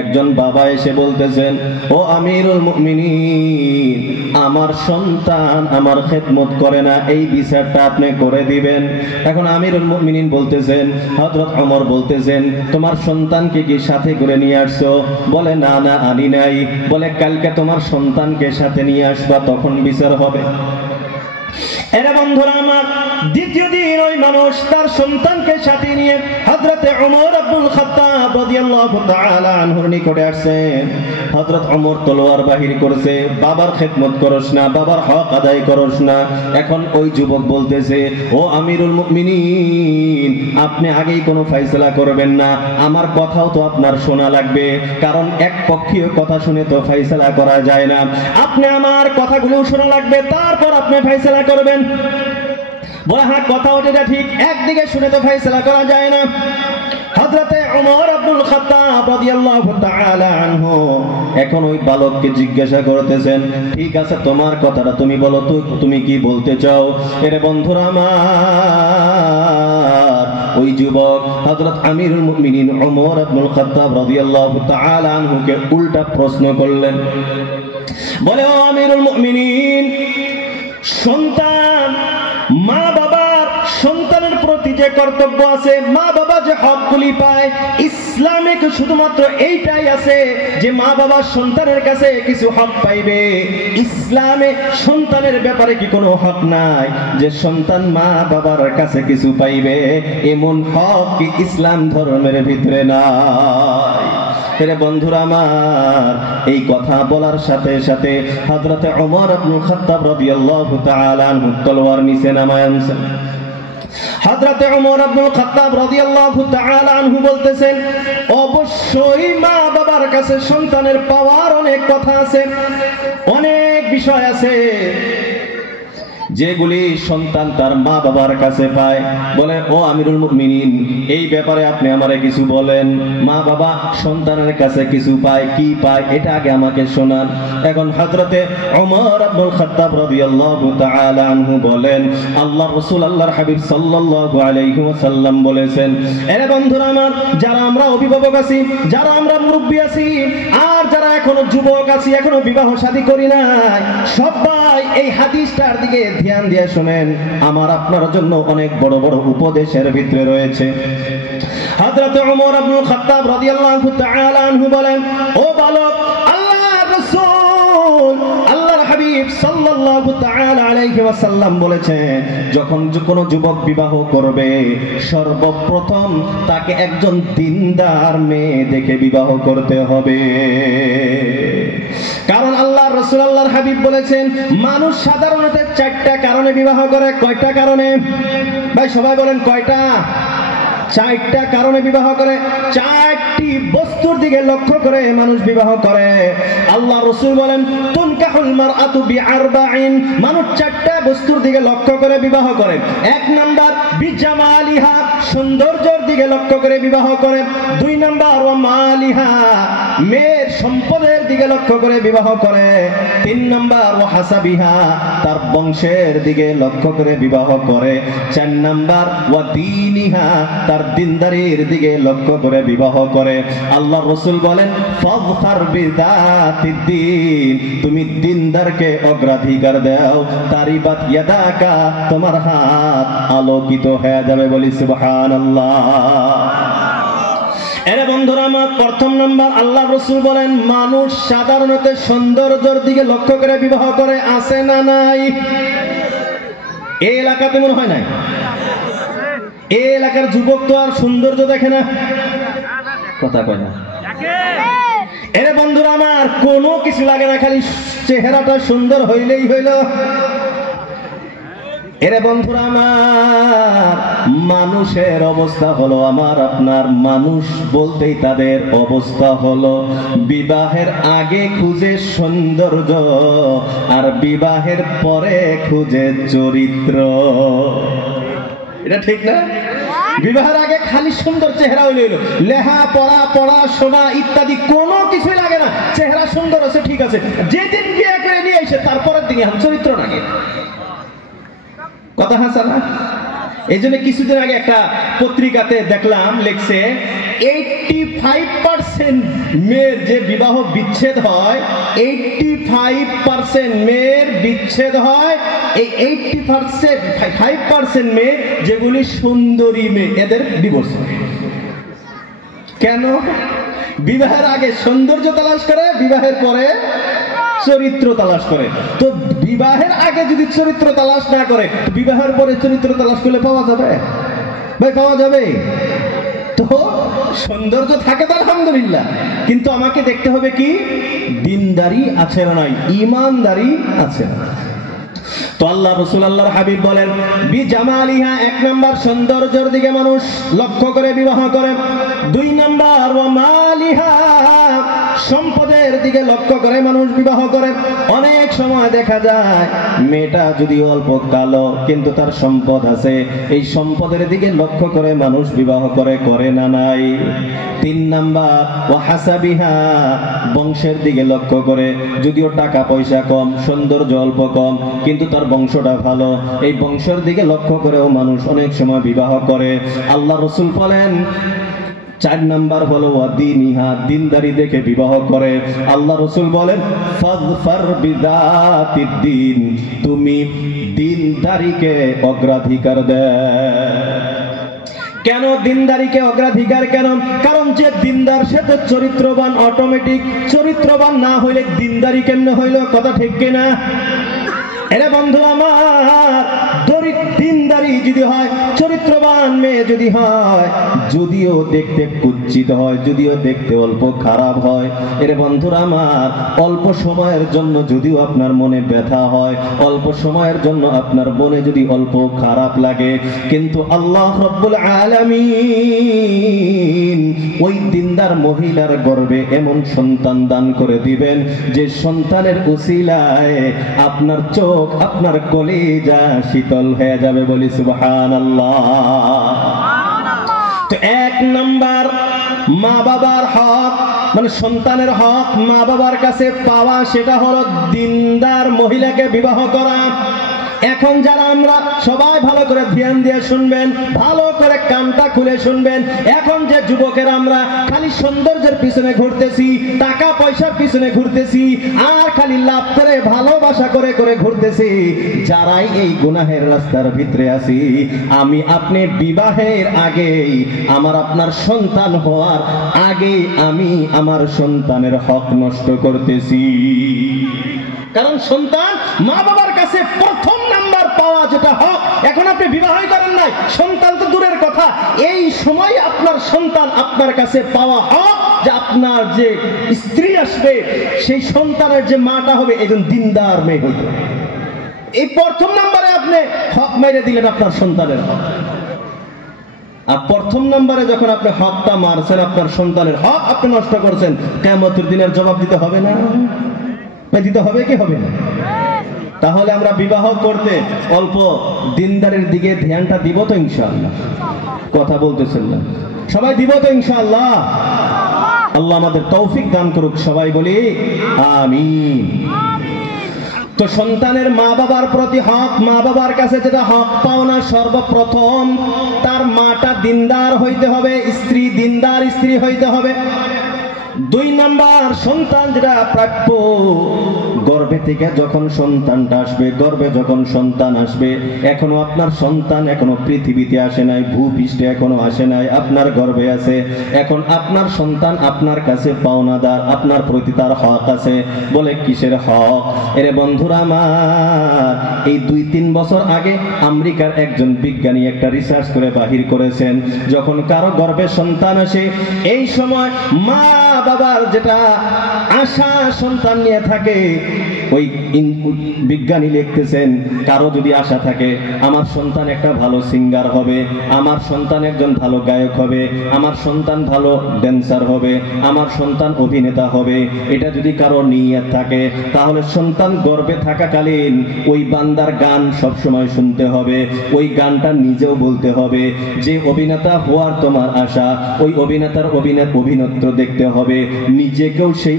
একজন বাবা এসে বলতেছেন, ও আমিরুল মুমিনিন, আমার সন্তান আমার খেদমত করে না, এই বিচারটা আপনি করে দিবেন। এখন আমিরুল মুমিনিন বলতেছেন, হযরত ওমর বলতেছেন, তোমার সন্তানকে কি সাথে করে নিয়ে আসছো? বলে না না আনি নাই। বলে কালকে তোমার সন্তানকে সাথে নিয়ে আসবা, তখন বিচার হবে। এরা বন্ধুরা আমার, দ্বিতীয় দিন ওই মানুষ তার সন্তানকে সাথে নিয়ে হযরতে ওমর ইবনুল খাত্তাব রাদিয়াল্লাহু তাআলা আনহুর নিকটে আসছেন। হযরত ওমর তলোয়ার বাহির করেছে, বাবার খেদমত করস না, বাবার হক আদায় করস না। এখন ওই যুবক বলতেছে, ও আমিরুল মুমিনিন, আপনি আগেই কোনো ফয়সালা করবেন না, আমার কথাও তো আপনার শোনা লাগবে, কারণ এক পক্ষীয় কথা শুনে তো ফয়সালা করা যায় না। আপনি আমার কথাগুলো শোনা লাগবে, তারপর আপনি ফয়সালা করবেন। বলে হ্যাঁ, কথা ওটা ঠিক, একদিকে শুনে তো ফয়সালা করা যায় না। হযরতে ওমর ইবনুল খাত্তাব রাদিয়াল্লাহু তাআলা আনহু এখন ওই বালককে জিজ্ঞাসা করতেছেন, ঠিক আছে তোমার কথাটা তুমি বলো তো, তুমি কি বলতে চাও? এর বন্ধুরা আমার, ওই যুবক হযরত আমিরুল মুমিনিন ওমর ইবনুল খাত্তাব রাদিয়াল্লাহু তাআলা আনহুকে উল্টা প্রশ্ন করলেন। বলে, ও আমিরুল মুমিনিন, সন্তান, মা বাবার সন্তানের প্রতি যে কর্তব্য আছে, মা বাবা যে হকগুলি পায়, ইসলামে শুধুমাত্র এইটাই আছে যে মা বাবা সন্তানের কাছে কিছু হক পাইবে। ইসলামে সন্তানের ব্যাপারে কি কোনো হক নাই যে সন্তান মা বাবার কাছে কিছু পাইবে? এমন হক কি ইসলাম ধর্মের ভিতরে নাই? এরে বন্ধুরা আমার, এই কথা বলার সাথে সাথে হযরতে ওমর ইবনুল খাত্তাব রাদিয়াল্লাহু তাআলা আনহু তলোয়ার নিচে নামায় আনছেন। হযরতে ওমর ইবনুল খাত্তাব রাদিয়াল্লাহু তাআলা আনহু বলতেছেন, অবশ্যই মা বাবার কাছে সন্তানের পাওয়ার অনেক কথা আছে, অনেক বিষয় আছে যেগুলি সন্তান তার মা বাবার কাছে পায়। বলে, ও আমিরুল মুমিনিন, এই ব্যাপারে আপনি আমারে কিছু বলেন। মা বাবা সন্তানের কাছে কিছু পায়, কি পায় এটা আগে আমাকে শোনান। এখন হযরতে ওমর ইবনুল খাত্তাব রাদিয়াল্লাহু তাআলা আনহু বলেন, আল্লাহর রাসূল আল্লাহর হাবিব সাল্লাল্লাহু আলাইহি ওয়াসাল্লাম বলেছেন, এরে বন্ধুরা আমার, যারা আমরা অভিভাবক আছি, যারা আমরা মুরব্বি আছি, আর যারা এখনো যুবক আছি, এখনো বিবাহ শাদী করি নাই, সবাই এই হাদিসটার দিকে ধ্যান দিয়ে শুনেন। আমার আপনার জন্য অনেক বড় বড় উপদেশের ভিতরে রয়েছে। হযরত ওমর ইবনুল খাত্তাব রাদিয়াল্লাহু তাআলা আনহু বলেন, ও বালক, আল্লাহর রাসূল আল্লাহর হাবিব সাল্লাল্লাহু তাআলা আলাইহি ওয়াসাল্লাম বলেছেন, যখন কোন যুবক বিবাহ করবে সর্বপ্রথম তাকে একজন দিনদার মেয়ে দেখে বিবাহ করতে হবে। কারণ আল্লাহর রাসূল আল্লাহর হাবিব বলেছেন, মানুষ সাধারণত 4টা কারণে বিবাহ করে। কয়টা কারণে? ভাই সবাই বলেন কয়টা? 4টা কারণে বিবাহ করে। 4 চারটি বস্তুর দিকে লক্ষ্য করে মানুষ বিবাহ করে। আল্লাহ রাসূল বলেন তুনকাহুল মারআতু বিআরবাইন, মানুষ চারটা বস্তুর দিকে লক্ষ্য করে বিবাহ করে। এক নাম্বার বিজামালিহা, সৌন্দর্যের দিকে লক্ষ্য করে বিবাহ করে। দুই নাম্বার ওয়া মালিহা, মেয়ের সম্পদের দিকে লক্ষ্য করে বিবাহ করে। তিন নাম্বার ওয়া হাসাবিহা, তার বংশের দিকে লক্ষ্য করে বিবাহ করে। চার নাম্বার ওয়া দীনিহা, তার দিনদারির দিকে লক্ষ্য করে বিবাহ করে। আল্লাহ রাসূল বলেন ফাযফার বিযাতিদ দ্বীন, তুমি দিনদারকে অগ্রাধিকার দাও, তারিবাত ইয়াদাকা, তোমার হাত আলোকিত হয়ে যাবে। বলি সুবহানাল্লাহ। এরে বন্ধুরা আমার, প্রথম নাম্বার আল্লাহ রাসূল বলেন মানুষ সাধারণত সৌন্দর্যের দিকে লক্ষ্য করে বিবাহ করে। আছে না নাই? এই এলাকাতে মনে হয় নাই? এই এলাকার যুবক তো আর সৌন্দর্য দেখে না, কথা কয় না। এরে বন্ধুরা আমার, কোনো কিছু লাগে না, খালি চেহারাটা সুন্দর হইলেই হইল। এরে বন্ধুরা আমার, মানুষের অবস্থা হলো, আমার আপনার মানুষ বলতেই তাদের অবস্থা হলো বিবাহের আগে খুঁজে সৌন্দর্য আর বিবাহের পরে খুঁজে চরিত্র। এটা ঠিক না? বিবাহের আগে খালি সুন্দর চেহারা হইল, লেহা পড়া, পড়াশোনা ইত্যাদি কোনো কিছুই লাগে না, চেহারা সুন্দর আছে ঠিক আছে, যেদিন বিয়ে করে নিয়ে এসে তারপরের দিকে চরিত্র লাগে। কথা হাসা না? এই জন্য কিছুদিন আগে একটা পত্রিকাতে দেখলাম লিখছে 85% মেয়ের যে বিবাহ বিচ্ছেদ হয়, 85% মেয়ের বিচ্ছেদ হয়। এই 85% মেয়ে যেগুলি সুন্দরী মেয়ে, এদের ডিভোর্স হয়। কেন? বিবাহের আগে সৌন্দর্য তালাশ করে, বিবাহের পরে চরিত্র তালাশ করে। তো বিবাহের আগে যদি চরিত্র তালাশ না করে, বিবাহের পরে চরিত্র তালাশ করলে পাওয়া যাবে? ভাই পাওয়া যাবে? তো সৌন্দর্য থাকে তো আলহামদুলিল্লাহ, কিন্তু আমাকে দেখতে হবে কি দিনদারি আছে না নাই, ঈমানদারি আছে না। তো আল্লাহ রাসূল আল্লাহর হাবিব বলেন বিজামালিহা, এক নাম্বার সৌন্দর্যের দিকে মানুষ লক্ষ্য করে বিবাহ করে। দুই নাম্বার ওয়া মালিহা, সম্পদের দিকে লক্ষ্য করে মানুষ বিবাহ করে। অনেক সময় দেখা যায় মেয়েটা যদি অল্প কালো কিন্তু তার সম্পদ আছে, এই সম্পদের দিকে লক্ষ্য করে মানুষ বিবাহ করে, করে না নাই? তিন নাম্বার ওয়া হাসাবিহা, বংশের দিকে লক্ষ্য করে, যদিও টাকা পয়সা কম, সৌন্দর্য অল্প কম, কিন্তু তার বংশটা ভালো, এই বংশের দিকে লক্ষ্য করেও মানুষ অনেক সময় বিবাহ করে। আল্লাহ রাসূল বলেন চার নাম্বার হলো ওয়াদিনিহা, দিনদারি দেখে বিবাহ করে। আল্লাহ রাসূল বলেন ফাযফার বিযাতিদ দ্বীন, তুমি দিনদারিকে অগ্রাধিকার দাও। কেন দিনদারিকে অগ্রাধিকার? কেন? কারণ যে দিনদার সে তো চরিত্রবান, অটোমেটিক চরিত্রবান না হইলে দিনদারি কেমনে হইল? কথা ঠিক কিনা? এরে বন্ধু আমার, দিনদারি যদি হয়, চরিত্রবান মেয়ে যদি হয়, যদিও দেখতে কুচ্ছিত হয়, যদিও দেখতে অল্প খারাপ হয়, এরে বন্ধুরা আমার, অল্প সময়ের জন্য যদিও আপনার মনে ব্যথা হয়, অল্প সময়ের জন্য আপনার মনে যদি অল্প খারাপ লাগে, কিন্তু আল্লাহ রব্বুল আলামিন ওই দিনদার মহিলার গর্ভে এমন সন্তান দান করে দিবেন যে সন্তানের উসিলায় আপনার চোখ, আপনার কলিজা শীতল হয়ে যাবে। বলি সুবহানাল্লাহ। তো এক নাম্বার মা বাবার হক, মানে সন্তানের হক মা বাবার কাছে পাওয়া, সেটা হলো দিনদার মহিলাকে বিবাহ করা। এখন যারা আমরা সবাই ভালো করে ধ্যান দিয়ে শুনবেন, ভালো করে কানটা খুলে শুনবেন, এখন যে যুবকেরা আমরা খালি সৌন্দর্যের পিছনে ঘুরতেছি, টাকা পয়সার পিছনে ঘুরতেছি, আর খালি লাভ করে ভালোবাসা করে করে ঘুরতেছি, যারাই এই গুনাহের রাস্তার ভিতরে আছি, আমি আপনি বিবাহের আগেই, আমার আপনার সন্তান হওয়ার আগেই আমি আমার সন্তানের হক নষ্ট করতেছি। কারণ সন্তান মা বাবার কাছে প্রথম নাম্বার পাওয়া যেটা হক, এখন আপনি বিবাহই করেন নাই, সন্তান তো দূরের কথা, এই সময় আপনার সন্তান আপনার কাছে পাওয়া হক যে আপনার যে স্ত্রী আসবে সেই সন্তানের যে মাটা হবে একজন দিনদার মেয়ে হইবে। এই প্রথম নাম্বারে আপনি হক মেরে দিলেন আপনার সন্তানের হক। আর প্রথম নম্বরে যখন আপনি হকটা মারছেন, আপনার সন্তানের হক আপনি নষ্ট করছেন, কিয়ামতের দিনের জবাব দিতে হবে না? দিতে হবে কি হবে না? তাহলে আমরা বিবাহ করতে অল্প দিনদারের দিকে ধ্যানটা দিব তো ইনশাআল্লাহ? কথা বলতেছেন না সবাই? দিব তো ইনশাআল্লাহ? আল্লাহ আমাদের তৌফিক দান করুক, সবাই বলি আমিন। তো সন্তানের মা বাবার প্রতি হক, মা বাবার কাছে যেটা হক পাওনা, সর্বপ্রথম তার মাটা দিনদার হইতে হবে, স্ত্রী দিনদার স্ত্রী হইতে হবে। 2 নাম্বার, সন্তান যেটা প্রাপ্য, গর্ভে থেকে যখন সন্তানটা আসবে, গর্ভে যখন সন্তান আসবে, এখনো আপনার সন্তান এখনো পৃথিবীতে আসে নাই, ভূপৃষ্ঠে এখনো আসে নাই, আপনার গর্ভে আছে। এখন আপনার সন্তান আপনার কাছে পাওনাদার, আপনার প্রতি তার হক আছে। বলে কিসের হক? এরে বন্ধুরা আমার, এই 2-3 বছর আগে আমেরিকার একজন বিজ্ঞানী একটা রিসার্চ করে বাহির করেছেন, যখন কারো গর্ভে সন্তান আসে, এই সময় মা বাবার যেটা আশা সন্তান নিয়ে থাকে, ওই বিজ্ঞানী লিখতেছেন, কারো যদি আশা থাকে আমার সন্তান একটা ভালো সিঙ্গার হবে, আমার সন্তান একজন ভালো গায়ক হবে, আমার সন্তান ভালো ড্যান্সার হবে, আমার সন্তান অভিনেতা হবে, এটা যদি কারো নিয়ত থাকে, তাহলে সন্তান গর্ভে থাকাকালীন ওই বান্দার গান সব সময় শুনতে হবে, ওই গানটা নিজেও বলতে হবে। যে অভিনেতা হওয়ার তোমার আশা, ওই অভিনেতার অভিনেত্র দেখতে হবে, নিজেকেও সেই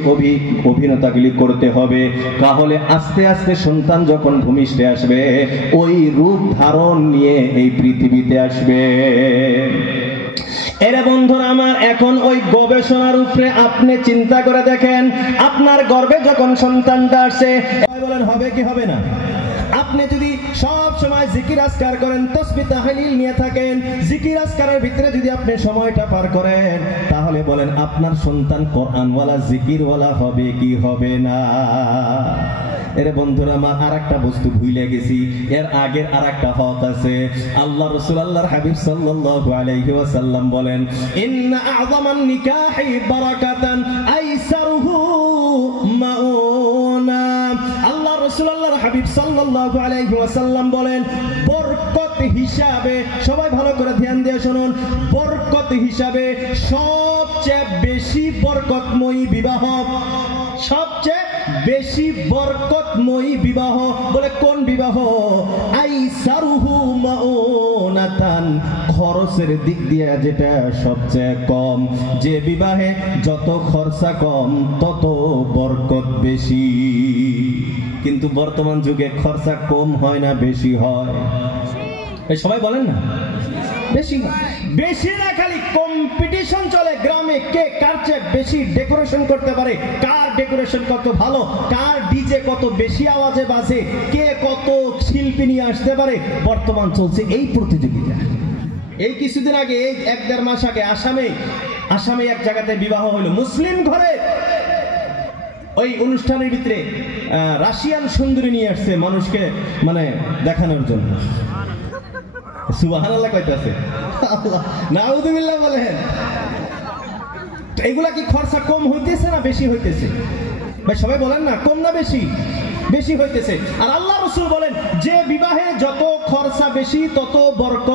অভিনেতাগুলি করতে হবে। তাহলে আস্তে আস্তে সন্তান যখন ভূমিষ্ঠে আসবে, ওই রূপ ধারণ নিয়ে এই পৃথিবীতে আসবে। এরে বন্ধুরা আমার, এখন ওই গবেষণার উপরে আপনি চিন্তা করে দেখেন, আপনার গর্ভে যখন সন্তানটা আসে, বলেন হবে কি হবে না? আপনি যদি সব সময় জিকির আজকার করেন, তাসবিহ তাহলিল নিয়ে থাকেন, জিকির আজকারের ভিতরে যদি আপনি সময়টা পার করেন, তাহলে বলেন আপনার সন্তান কোরআনওয়ালা জিকিরওয়ালা হবে কি হবে না? এর বন্ধুরা আমার, আরেকটা বস্তু ভুলে গেছি, এর আগের আরেকটা হক আছে। আল্লাহ রাসূল, আল্লাহর হাবিব সাল্লাল্লাহু আলাইহি ওয়াসাল্লাম বলেন, ইন্না আযমান নিকাহি বারাকাতান আইসারুহু মাউনা। আল্লাহ রাসূল, আল্লাহর হাবিব সাল্লাল্লাহু আলাইহি ওয়াসাল্লাম বলেন, বরকত হিসাবে, সবাই ভালো করে ধ্যান দিয়ে শুনুন, বরকত হিসাবে সবচেয়ে বেশি বরকতময়ী বিবাহ, সবচেয়ে বেশি বরকতময়ী বিবাহ, বলে কোন বিবাহ? আইসারুহু মাউনাতান, খরচের দিক দিয়ে যেটা সবচেয়ে কম, যে বিবাহে যত খরচা কম তত বরকত বেশি। কিন্তু বর্তমান যুগে খরচা কম হয় না বেশি হয়? এই সবাই বলেন না বেশি, বেশি না, খালি কম্পিটিশন চলে গ্রামে, কে কার চেয়ে বেশি ডেকোরেশন করতে পারে, কার ডেকোরেশন কত ভালো, কার ডিজে কত বেশি আওয়াজে বাজে, কে কত শিল্পী নিয়ে আসতে পারে। বর্তমান চলছে এই প্রতিযোগিতা। এই কিছুদিন আগে, এই 1-1.5 মাস আগে আসামে এক জায়গাতে বিবাহ হলো, মুসলিম ঘরে। ওই অনুষ্ঠানের ভিতরে রাশিয়ান সুন্দরী নিয়ে আসছে মানুষকে মানে দেখানোর জন্য। সুবহানাল্লাহ কইতাছে, আল্লাহ নাউযুবিল্লাহ বলেন। এগুলা কি খরচা কম হইতেছে না বেশি হইতেছে? ভাই সবাই বলেন না, কম না বেশি? বেশি হইতেছে। আর আল্লাহ রাসূল বলেন, যে বিবাহে যত খরচা বেশি তত বরকত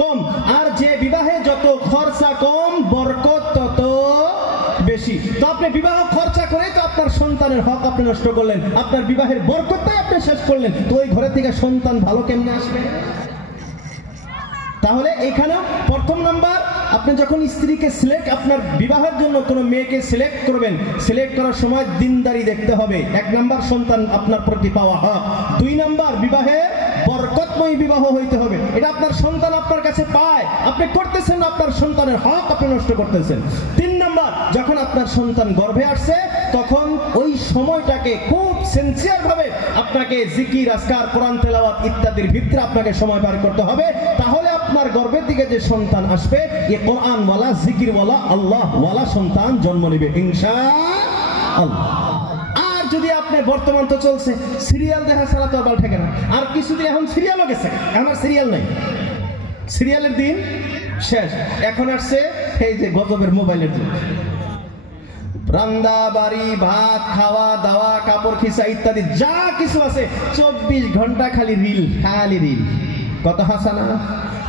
কম, আর যে বিবাহে যত খরচা কম বরকত তত বেশি। তো আপনি বিবাহ খরচা করে তো আপনার সন্তানের হক আপনি নষ্ট করলেন, আপনার বিবাহের বরকতটাই আপনি শেষ করলেন, তো ওই ঘরে থেকে সন্তান ভালো কেমনে আসবে? তাহলে এখানেও প্রথম নাম্বার, আপনি যখন স্ত্রীকে সিলেক্ট, আপনার বিবাহের জন্য কোনো মেয়েকে সিলেক্ট করবেন, সিলেক্ট করার সময় দিনদারি দেখতে হবে। 1 নাম্বার, সন্তান আপনার প্রতি পাওয়া হক। 2 নাম্বার, বিবাহে বরকতময় বিবাহ হইতে হবে, এটা আপনার সন্তান আপনার কাছে পায়, আপনি করতেছেন না, আপনার সন্তানের হক আপনি নষ্ট করতেছেন। 3 নাম্বার, যখন আপনার সন্তান গর্ভে আসছে, তখন ওই সময়টাকে খুব সিনসিয়ার ভাবে আপনাকে জিকির আজকার কোরআন তেলাওয়াত ইত্যাদির ভিতরে আপনাকে সময় পার করতে হবে। তাহলে আপনার গর্ভের দিকে যে সন্তান আসবে, এ কোরআনওয়ালা, জিকিরওয়ালা, আল্লাহওয়ালা সন্তান জন্ম নেবে ইনশাআল্লাহ। আর যদি আপনি, বর্তমান তো চলছে সিরিয়াল দেখা ছাড়া তো বাল ঠেকে না, আর কিছুদিন এখন সিরিয়ালও গেছে, আমার সিরিয়াল নাই, সিরিয়ালের দিন শেষ। এখন আসছে এই যে গজবের মোবাইলের যুগ, রান্না বাড়ি, ভাত খাওয়া দাওয়া, কাপড় খিচা ইত্যাদি যা কিছু আছে 24 ঘন্টা খালি রিল, খালি রিল। কত হাসানা,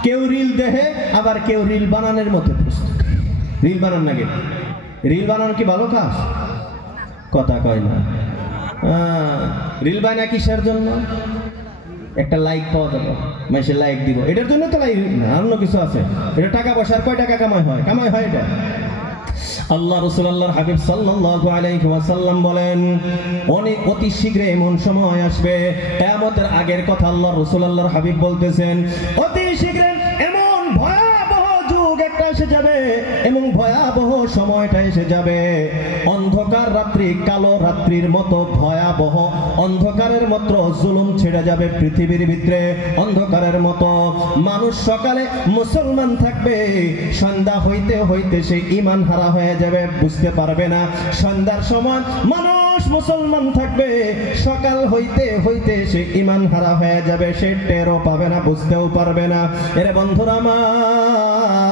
কেউ রিল দেখে, আবার কেউ রিল বানানোর মতো প্রস্তুত। রিল বানান নাকি? রিল বানানো কি ভালো কাজ? কথা কয় না। রিল বানায় কিসের জন্য? একটা লাইক পাওয়া যাবে, মানুষের লাইক দিব, এটার জন্য তো লাইক না, অন্য কিছু আছে। এটা টাকা পয়সার কয় টাকা কামাই হয় এটা। আল্লাহ রাসূল আল্লাহর হাবিব সাল্লাল্লাহু আলাইহি ওয়াসাল্লাম বলেন, অনেক অতি শীঘ্র এমন সময় আসবে, কিয়ামতের আগের কথা আল্লাহ রাসূল আল্লাহর হাবিব বলতেছেন, অতি শীঘ্র এমন ভয়াবহ যুগ একটা এসে যাবে, এবং ভয়াবহ সময়টা এসে যাবে, অন্ধকার রাত্রি কালো রাত্রির মতো ভয়াবহ অন্ধকারের মতো জুলুম ছেড়ে যাবে পৃথিবীর ভিতরে, অন্ধকারের মতো। মানুষ সকালে মুসলমান থাকবে, সন্ধ্যা হইতে হইতে সে ঈমান হারা হয়ে যাবে, বুঝতে পারবে না। সন্ধ্যার সময় মানুষ মুসলমান থাকবে, সকাল হইতে হইতে সে ঈমান হারা হয়ে যাবে, সে টেরও পাবে না, বুঝতেও পারবে না। এরে বন্ধুরা আমার,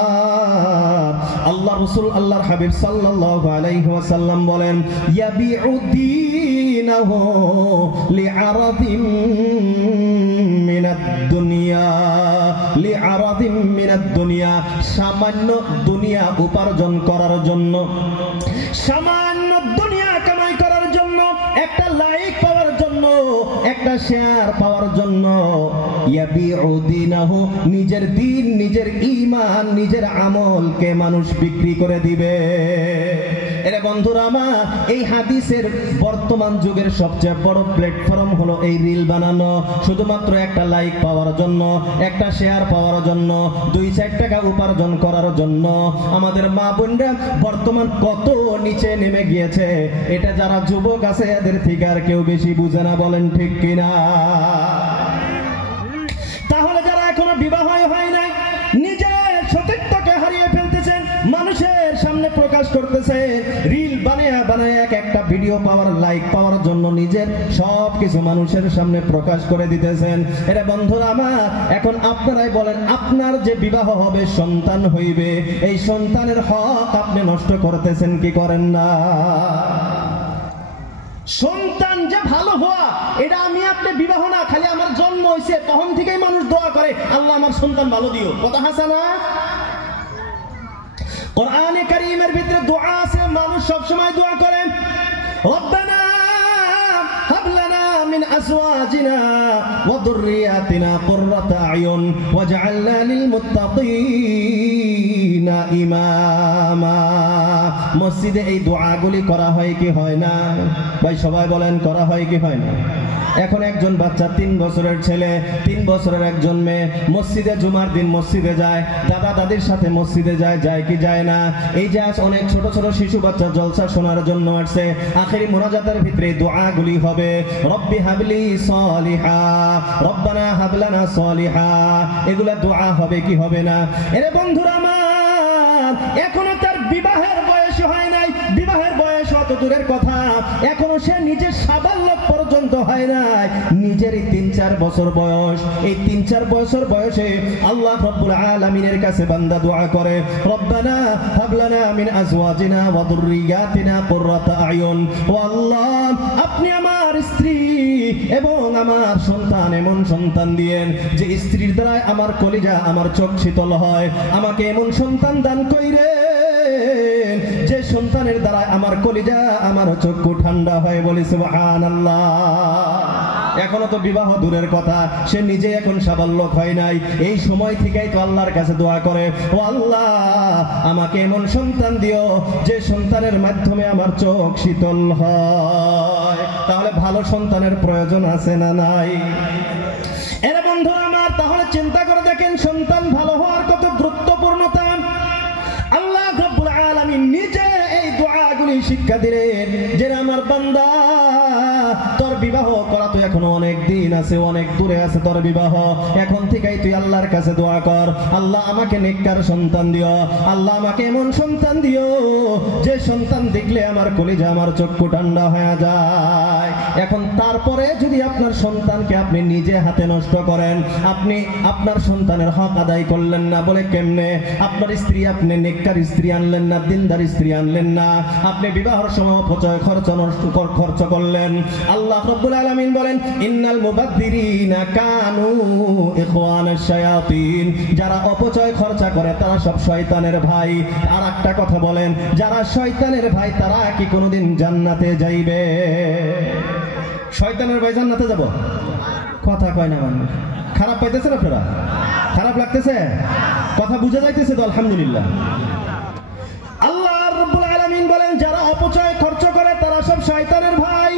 আল্লাহ রাসূল আল্লাহর হাবিব সাল্লাল্লাহু আলাইহি ওয়াসাল্লাম বলেন, ইয়াবিউ দীনাহু লিআরাদিম মিনাদ দুনিয়া, লিআরাদিম মিনাদ দুনিয়া, সামান্য দুনিয়া উপার্জন করার জন্য, সামান্য দুনিয়া কামাই করার জন্য, একটা লাইক পাওয়ার জন্য, একটা শেয়ার পাওয়ার জন্য, ইয়াবিউ দীনাহু, নিজের দিন, নিজের ঈমান, নিজের আমলকে মানুষ বিক্রি করে দিবে। এরে বন্ধুরা আমার, এই হাদিসের বর্তমান যুগের সবচেয়ে বড় প্ল্যাটফর্ম হলো এই রিল বানানো, শুধুমাত্র একটা লাইক পাওয়ার জন্য, একটা শেয়ার পাওয়ার জন্য, 2-4 টাকা উপার্জন করার জন্য। আমাদের মা বোনরা বর্তমান কত নিচে নেমে গিয়েছে, এটা যারা যুবক আছে এদের থেকে আর কেউ বেশি বুঝে না, বলেন ঠিক কিনা? তাহলে যারা এখনো বিবাহ হয় নাই, নিজের সতীত্বকে হারিয়ে ফেলতেছেন, মানুষের সামনে প্রকাশ করতেছেন, রিল বানায় এক একটা ভিডিও পাওয়ার, লাইক পাওয়ার জন্য নিজের সবকিছু মানুষের সামনে প্রকাশ করে দিতেছেন। এরা বন্ধুরা আমার, এখন আপনারাই বলেন, আপনার যে বিবাহ হবে, সন্তান হইবে, এই সন্তানের হক আপনি নষ্ট করতেছেন কি করেন না? সন্তান যে ভালো হওয়া, এটা আমি আপনি বিবাহ না, খালি আমার জন্ম হয়েছে তখন থেকেই মানুষ দোয়া করে, আল্লাহ আমার সন্তান ভালো দিও, কথা হাসা না? কোরআনে কারীমের ভিতরে দোয়া আছে, মানুষ সব সময় দোয়া করে, রব্বানা হাব লানা মিন আজওয়াজিনা ওয়া যুররিয়াতিনা কুররাতা আয়ুন ওয়াজআলনা লিল মুত্তাকিনা ইমামা। মসজিদে এই দোয়াগুলি করা হয় কি হয় না ভাই? সবাই বলেন, করা হয় কি হয় না? এখন একজন বাচ্চা, 3 বছরের ছেলে, 3 বছরের একজন মেয়ে, মসজিদে জুমার দিন মসজিদে যায়, দাদা দাদির সাথে মসজিদে যায় কি যায় না? এই যে আজ অনেক ছোট ছোট শিশু বাচ্চা জলসা শোনার জন্য আসছে, আখেরি মোনাজাতের ভিতরে দোয়াগুলি হবে, রব্বি হাবলি সলিহা, রব্বানা হাবলানা সলিহা, এগুলা দোয়া হবে কি হবে না? এরে বন্ধুরা আমার, এখনো তার বিবাহের বয়স হয় নাই, বিবাহের বয়স অত দূরের কথা, এখনো সে নিজের সাবাল্য পর্যন্ত হয় নাই, নিজেরই 3-4 বছর বয়স। এই 3-4 বছর বয়সে আল্লাহ রাব্বুল আলামিনের কাছে বান্দা দোয়া করে, রব্বানা হাব লানা মিন আজওয়াজিনা ওয়া যুররিয়াতিনা কুররাতা আয়ুন, ও আল্লাহ আপনি আমার স্ত্রী এবং আমার সন্তান, এমন সন্তান দিয়েন যে স্ত্রীর দ্বারা আমার কলিজা, আমার চোখ শীতল হয়, আমাকে এমন সন্তান দান কইরেন যে সন্তানের দ্বারা আমার কলিজা, আমার চক্ষু ঠান্ডা হয়, বলি সুবহানাল্লাহ। এখনো তো বিবাহ দূরের কথা, সে নিজে এখন সাবাল্যক হয় নাই, এই সময় থেকেই তো আল্লাহর কাছে দোয়া করে, ও আল্লাহ আমাকে এমন সন্তান দিও যে সন্তানের মাধ্যমে আমার চোখ শীতল হয়। তাহলে ভালো সন্তানের প্রয়োজন আছে না নাই? এরে বন্ধুরা আমার, তাহলে চিন্তা করে দেখেন সন্তান ভালো হওয়ার কত গুরুত্বপূর্ণতা। আল্লাহ রাব্বুল আলামিন নিজে এই দোয়াগুলি শিক্ষা দিলেন যে আমার বান্দা, তোর বিবাহ করা তো এখনো অনেক দিন আছে, অনেক দূরে আছে তোর বিবাহ, এখন থেকেই তুই আল্লাহর কাছে দোয়া কর, আল্লাহ আমাকে নেককার সন্তান দিও, আল্লাহ আমাকে এমন সন্তান দিও যে সন্তান দেখলে আমার কলিজা, আমার চক্ষু ঠান্ডা হয়ে যায়। এখন তারপরে যদি আপনার সন্তানকে আপনি নিজে হাতে নষ্ট করেন, আপনি আপনার সন্তানের হক আদায় করলেন না, বলে কেমনে? আপনার স্ত্রী, আপনি নেককার স্ত্রী আনলেন না, দিনদার স্ত্রী আনলেন না, আপনি বিবাহের সময় অপচয় খরচ করলেন। আল্লাহ রাব্বুল আলামিন বলেন, ইন্নাল মুবাদ্দিরিনা কানু ইখওয়ানাশ শায়াতিন, যারা অপচয় খরচা করে তারা সব শয়তানের ভাই। আর একটা কথা বলেন, যারা শয়তানের ভাই তারা কি কোনোদিন জান্নাতে যাইবে? শয়তানের ভাই জান্নাতে যাব? কথা কয় না মানুষ। খারাপ পাইতেছেন আপনারা? খারাপ লাগতেছে? কথা বুঝা যাইতেছে তো? আলহামদুলিল্লাহ। আল্লাহ রাব্বুল আলামিন বলেন যারা অপচয় খরচ করে তারা সব শয়তানের ভাই।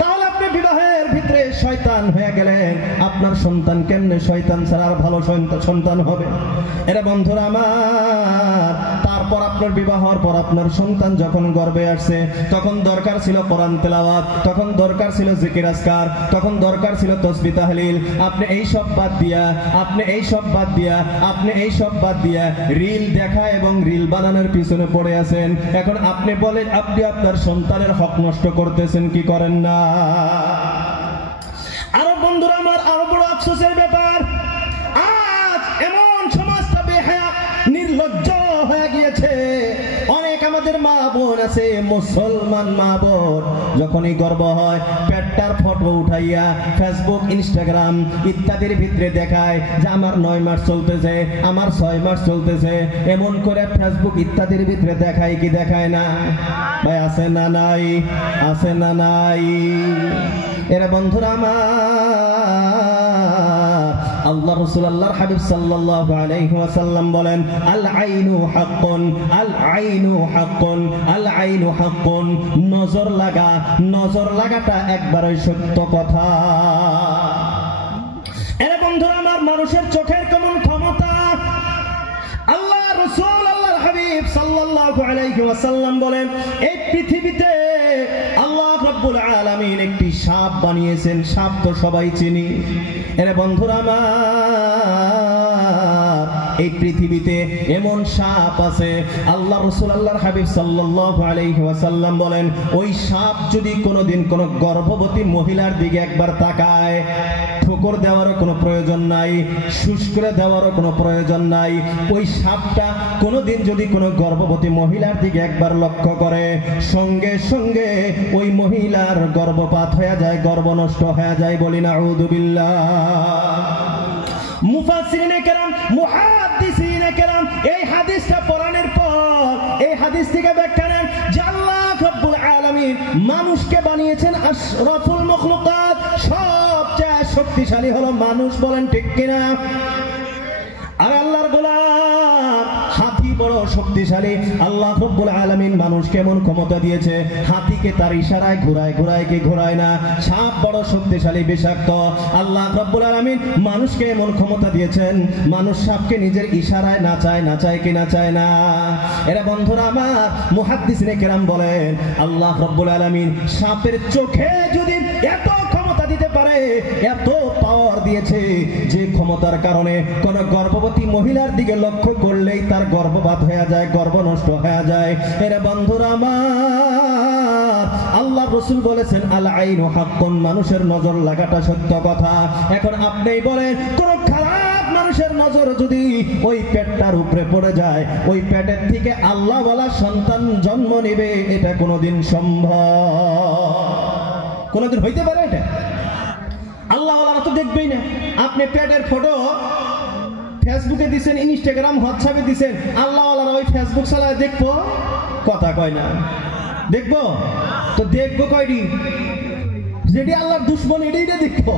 তাহলে আপনি বিবাহের ভিতরে শয়তান হয়ে গেলেন, আপনার সন্তান কেমনে শয়তান ছাড়া আর ভালো সন্তান হবে? এরা বন্ধুরা আমার, তারপর আপনার বিবাহ হওয়ার পর আপনার সন্তান যখন গর্ভে আসছে তখন দরকার ছিল কোরআন তেলাওয়াত, তখন দরকার ছিল জিকির আজকার, তখন দরকার ছিল তাসবিহ তাহলিল। আপনি এই সব বাদ দিয়া রিল দেখা এবং রিল বানানোর পিছনে পড়ে আছেন। এখন আপনি বলেন, আপনি আপনার সন্তানের হক নষ্ট করতেছেন কি করেন না? আরো বন্ধুরা আমার, আরো বড় আফসোসের ব্যাপার, আজ এমন সমাজটা বেহায়া নির্লজ্জ হয়ে গিয়েছে। অনেক আমাদের মা বোন আছে, মুসলমান মা বোন, যখনই গর্ভ হয় পেটটার ফটো উঠাইয়া ফেসবুক, ইনস্টাগ্রাম ইত্যাদির ভিতরে দেখায় যে আমার 9 মাস চলতেছে, আমার 6 মাস চলতেছে। এমন করে ফেসবুক ইত্যাদির ভিতরে দেখায় কি দেখায় না? ভাই আছে না নাই? আছে না নাই? এরা বন্ধুরা আমার, আল্লাহ রাসূল আল্লাহর হাবিব সাল্লাল্লাহু আলাইহি ওয়াসাল্লাম বলেন আল আইনু হাক্কুন, আল আইনু হাক্কুন, আল আইনু হাক্কুন। নজর লাগাটা একবারই সত্য কথা। এরা বন্ধুরা আমার, মানুষের চোখের কেমন ক্ষমতা! আল্লাহ রাসূল আল্লাহর হাবিব সাল্লাল্লাহু আলাইহি ওয়াসাল্লাম বলেন এই পৃথিবীতে আল্লাহ রাব্বুল আলামিন একটি সাপ বানিয়েছেন। সাপ তো সবাই চিনি। এরে বন্ধুরা আমার, এই পৃথিবীতে এমন সাপ আছে, আল্লাহ রাসূল আল্লাহর হাবিব সাল্লাল্লাহু আলাইহি ওয়াসাল্লাম বলেন ওই সাপ যদি কোনোদিন কোনো গর্ভবতী মহিলার দিকে একবার তাকায়, ঠোকর দেওয়ারও কোনো প্রয়োজন নাই, শুষ করে দেওয়ারও কোনো প্রয়োজন নাই। ওই সাপটা কোনোদিন যদি কোনো গর্ভবতী মহিলার দিকে একবার লক্ষ্য করে, সঙ্গে সঙ্গে ওই মহিলার গর্ভপাত হয়ে যায়, গর্ভ নষ্ট হয়ে যায়। বলি নাউযুবিল্লাহ। মুফাসসিরিনে কেরাম, মুহাদ্দিসিনে কেরাম এই হাদিসটা পড়ানোর পর এই হাদিস থেকে ব্যাখ্যা নেন যে আল্লাহ রাব্বুল আলামিন মানুষকে বানিয়েছেন আশরাফুল মাখলুকাত, সবচেয়ে শক্তিশালী হলো মানুষ। বলেন ঠিক কিনা? আর আল্লাহর গোলাম, হাতি বড় শক্তিশালী। আল্লাহ রাব্বুল আলামিন মানুষকে এমন ক্ষমতা দিয়েছে, হাতিকে তার ইশারায় ঘোরায় কি ঘোরায় না। সাপ বড় শক্তিশালী, বিষাক্ত। আল্লাহ রাব্বুল আলামিন মানুষকে এমন ক্ষমতা দিয়েছেন, মানুষ সাপকে নিজের ইশারায় নাচায় কি নাচায় না। এরা বন্ধুরা আমার, মুহাদ্দিসিনে কেরাম বলেন আল্লাহ রাব্বুল আলামিন সাপের চোখে যদি এত ক্ষমতা দিতে পারে, এত পাওয়ার দিয়েছে যে ক্ষমতার কারণে কোন গর্ভবতী মহিলার দিকে লক্ষ্য করলেই তার গর্ভপাত হয়ে যায়, গর্ভ নষ্ট হয়ে যায়। এরা বন্ধুরা আমার, আল্লাহ রাসূল বলেছেন আল আইনু হাক্কুন, মানুষের নজর লাগাটা সত্য কথা। এখন আপনিই বলেন, কোন খারাপ মানুষের নজর যদি ওই পেটটার উপরে পড়ে যায়, ওই পেটের থেকে আল্লাহওয়ালা সন্তান জন্ম নেবে, এটা কোনোদিন সম্ভব? কোনোদিন হইতে পারে এটা? আল্লাহওয়ালারা তো দেখবেই না। আপনি পেটের ফটো ফেসবুকে দিছেন, ইনস্টাগ্রাম হোয়াটসঅ্যাপে দিছেন, আল্লাহওয়ালারা ওই ফেসবুক চালায় দেখবো? কথা কয় না। দেখবো তো দেখবো কয়টি? যেটি আল্লাহর দুশ্মন এটাই দেখবো।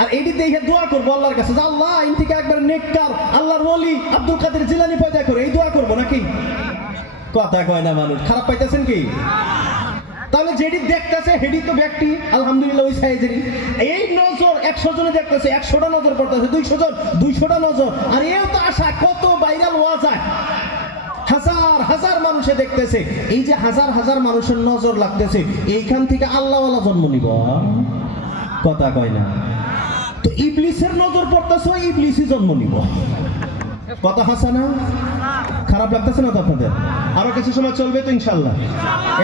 আর এটি দেখে দোয়া করবো আল্লাহর কাছে, আল্লাহ ইন থেকে একবার নেককার আল্লাহর ওলি আব্দুল কাদের জিলানী পয়দা করে, এই দোয়া করবো নাকি? কথা কয় না মানুষ। খারাপ পাইতেছেন কি? তাহলে যেটি দেখতেছে হেডি তো ব্যক্তি আলহামদুলিল্লাহ ওই সাইজেরই। এই নজর 100 জনে দেখতেছে, 100টা নজর পড়তেছে, 200 জন 200টা নজর। আর এও তো আশা কত ভাইরাল হওয়া যায়, হাজার হাজার মানুষে দেখতেছে। এই যে হাজার হাজার মানুষের নজর লাগতেছে, এইখান থেকে আল্লাহওয়ালা জন্ম নিব? কথা কয় না। তো ইবলিসের নজর পড়তেছে, ইবলিসই জন্ম নিব। কথা হাসানা? খারাপ লাগতেছে না তো আপনাদের? আরো কিছু সময় চলবে তো ইনশাআল্লাহ।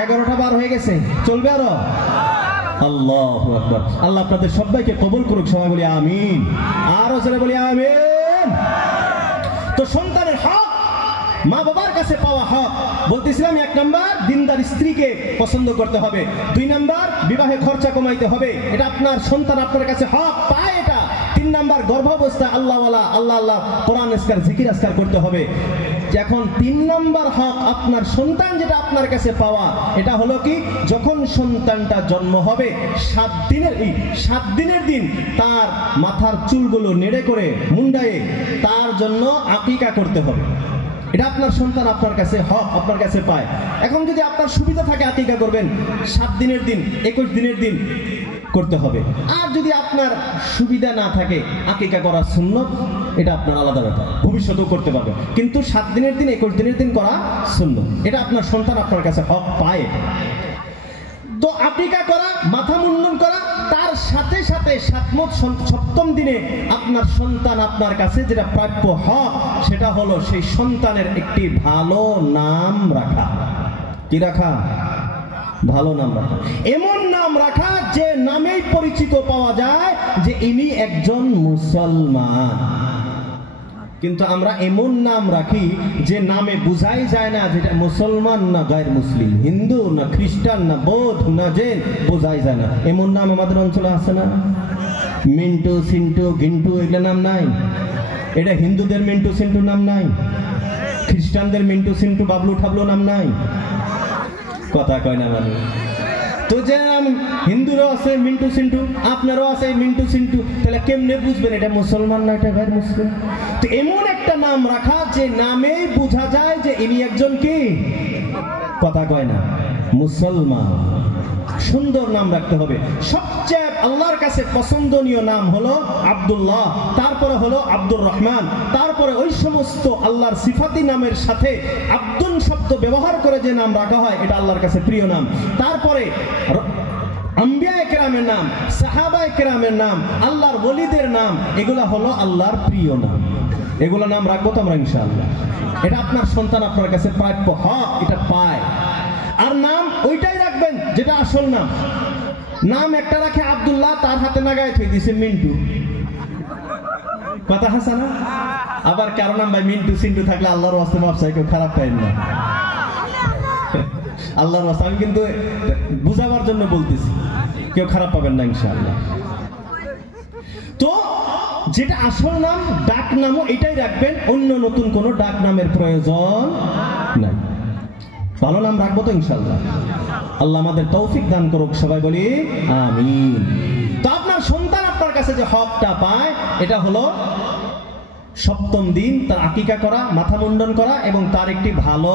11টা বার হয়ে গেছে, চলবে আরো। আল্লাহু আকবার। আল্লাহ আপনাদের সবাইকে কবুল করুক। সবাই বলি আমিন। আরো জোরে বলি আমিন। তো সন্তানের হক মা বাবার কাছে পাওয়া হক। বলতেছিলাম 1 নাম্বার দিনদার স্ত্রীকে পছন্দ করতে হবে, 2 নাম্বার বিবাহে খরচা কমাইতে হবে, এটা আপনার সন্তান আপনার কাছে হক পায় এটা। 3 নাম্বার গর্ভাবস্থা আল্লাহওয়ালা আল্লাহ আল্লাহ কোরআন আজকার জিকির আজকার করতে হবে। এখন 3 নাম্বার হক আপনার সন্তান যেটা আপনার কাছে পাওয়া, এটা হলো কি, যখন সন্তানটা জন্ম হবে 7 দিনের দিন তার মাথার চুলগুলো নেড়ে করে মুন্ডায়ে তার জন্য আকিকা করতে হবে। এটা আপনার সন্তান আপনার কাছে হক, আপনার কাছে পায়। এখন যদি আপনার সুবিধা থাকে আকিকা করবেন, 7 দিনের দিন 21 দিনের দিন করতে হবে। আর যদি আপনার সুবিধা না থাকে আকিকা করা সুন্নত, এটা আপনার আলাদা ব্যাপার, ভবিষ্যতেও করতে পারবে, কিন্তু 7 দিনের দিন 21 দিনের দিন করা সুন্নত, এটা আপনার সন্তান আপনার কাছে হক পায়। তো আকিকা করা, মাথা মুন্ডন করা, তার সাথে সাথে 7ম দিনে আপনার সন্তান আপনার কাছে যেটা প্রাপ্য হক, সেটা হলো সেই সন্তানের একটি ভালো নাম রাখা। কি রাখা? ভালো নাম রাখা। এমন নাম রাখা যে নামেই পরিচিত পাওয়া যায় যে ইনি একজন মুসলমান। কিন্তু আমরা এমন নাম রাখি যে নামে বুঝাই যায় না যেটা মুসলমান না গায়ের মুসলিম, হিন্দু না খ্রিস্টান না বৌদ্ধ না জৈন, বোঝাই যায় না। এমন নাম আমাদের অঞ্চলে আছে না? মিন্টু, সিন্টু, গিন্টু, এগুলো নাম নাই। এটা হিন্দুদের মিন্টু সিন্টু নাম নাই, খ্রিস্টানদের মিন্টু সিন্টু বাবলু ঠাবলু নাম নাই। কথা কয় না মানে। তো যে হিন্দুরাও আছে মিন্টু সিন্টু, আপনারও আছে মিন্টু সিন্টু, তাহলে কেমনে বুঝবেন এটা মুসলমান না এটা গায়ের মুসলিম? তো এমন একটা নাম রাখা যে নামেই বোঝা যায় যে ইনি একজন কি, কথা কয় না, মুসলমান। সুন্দর নাম রাখতে হবে। সবচেয়ে আল্লাহর কাছে পছন্দনীয় নাম হলো আব্দুল্লাহ, তারপরে হলো আব্দুর রহমান, তারপরে ওই সমস্ত আল্লাহর সিফাতি নামের সাথে আব্দুন শব্দ ব্যবহার করে যে নাম রাখা হয় এটা আল্লাহর কাছে প্রিয় নাম। তারপরে আম্বিয়ায়ে কেরামের নাম, সাহাবায়ে কেরামের নাম, আল্লাহর ওলিদের নাম, এগুলা হলো আল্লাহর প্রিয় নাম। এগুলো নাম রাখবো তো আমরা ইনশাআল্লাহ। এটা আপনার সন্তান আপনার কাছে প্রাপ্য হক, এটা পায়। আর নাম ওইটাই রাখবেন যেটা আসল নাম। নাম একটা রাখে আব্দুল্লাহ, তার হাতে নাগায় থই দিছে মিন্টু। কথা হাসা না? আবার কারো নাম ভাই মিন্টু সিন্টু থাকলে আল্লাহর ওয়াস্তে মাপসাই, কেউ খারাপ পাইন না। আল্লাহর ওয়াস্তে আমি কিন্তু বুঝাবার জন্য বলতেছি, কেউ খারাপ পাবেন না ইনশাআল্লাহ। তো যেটা আসল নাম, ডাক নামও এটাই রাখবেন, অন্য নতুন কোনো ডাক নামের প্রয়োজন নাই। ভালো নাম রাখবো তো ইনশাআল্লাহ। আল্লাহ আমাদের তৌফিক দান করুক, সবাই বলি আমিন। তো আপনার সন্তান আপনার কাছে যে হকটা পায় এটা হলো 7ম দিন তার আকিকা করা, মাথা মুন্ডন করা এবং তার একটি ভালো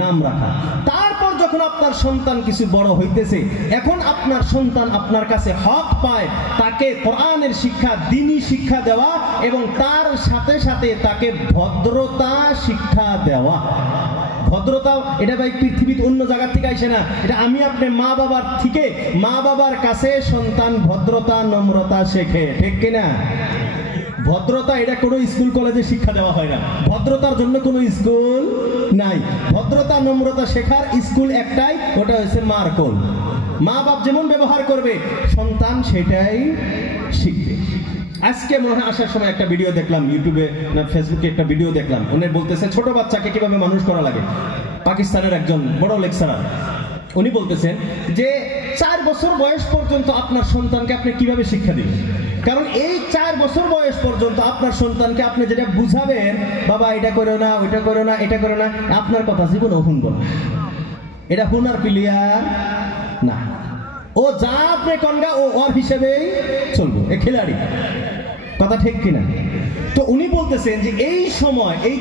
নাম রাখা। তারপর যখন আপনার সন্তান কিছু বড় হইতেছে, এখন আপনার সন্তান আপনার কাছে হক পায় তাকে কোরআনের শিক্ষা, দ্বীনি শিক্ষা দেওয়া এবং তার সাথে সাথে তাকে ভদ্রতা শিক্ষা দেওয়া। ভদ্রতা এটা ভাই পৃথিবীতে অন্য জায়গা থেকে আসে না, এটা আমি আপনি মা বাবার থেকে, মা বাবার কাছে সন্তান ভদ্রতা নম্রতা শেখে, ঠিক কিনা? ভদ্রতা এটা কোনো স্কুল কলেজে শিক্ষা দেওয়া হয় না, ভদ্রতার জন্য কোনো স্কুল নাই। ভদ্রতা নম্রতা শেখার স্কুল একটাই, ওটা হচ্ছে মার কোল। মা বাপ যেমন ব্যবহার করবে সন্তান সেটাই শিখবে। আজকে মনে হয় আসার সময় একটা ভিডিও দেখলাম, ইউটিউবে না ফেসবুকে একটা ভিডিও দেখলাম, উনি বলতেছে ছোট বাচ্চাকে কিভাবে মানুষ করা লাগে। পাকিস্তানের একজন বড় লেকচারার, উনি বলতেছেন যে 4 বছর বয়স পর্যন্ত আপনার সন্তানকে আপনি কিভাবে শিক্ষা দিবেন, কারণ এই 4 বছর বয়স পর্যন্ত আপনার সন্তানকে আপনি যেটা বুঝাবেন, বাবা এটা করো না, ওইটা করো না, এটা করো না, আপনার কথা জীবনেও শুনবো না। এটা হুনার প্লেয়ার না, ও যা আপনি কনগা ও ওর হিসেবেই চলবো, এ খেলাড়ি। কথা ঠিক কিনা? তো উনি বলতেছেন যে এই সময়, এই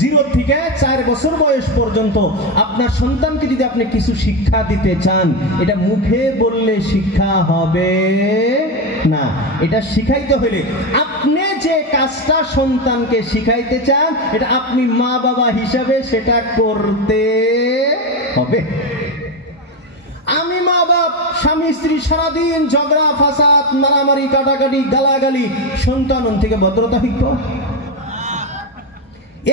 0 থেকে 4 বছর বয়স পর্যন্ত আপনার সন্তানকে যদি আপনি কিছু শিক্ষা দিতে চান, এটা মুখে বললে শিক্ষা হবে না। এটা শিখাইতে হলে আপনি যে কাজটা সন্তানকে শিখাইতে চান, এটা আপনি মা বাবা হিসাবে সেটা করতে হবে। আমি মা বাপ স্বামী স্ত্রী সারাদিন ঝগড়া ফাসাদ মারামারি কাটাকাটি গালাগালি, সন্তান থেকে ভদ্রতা শিখব।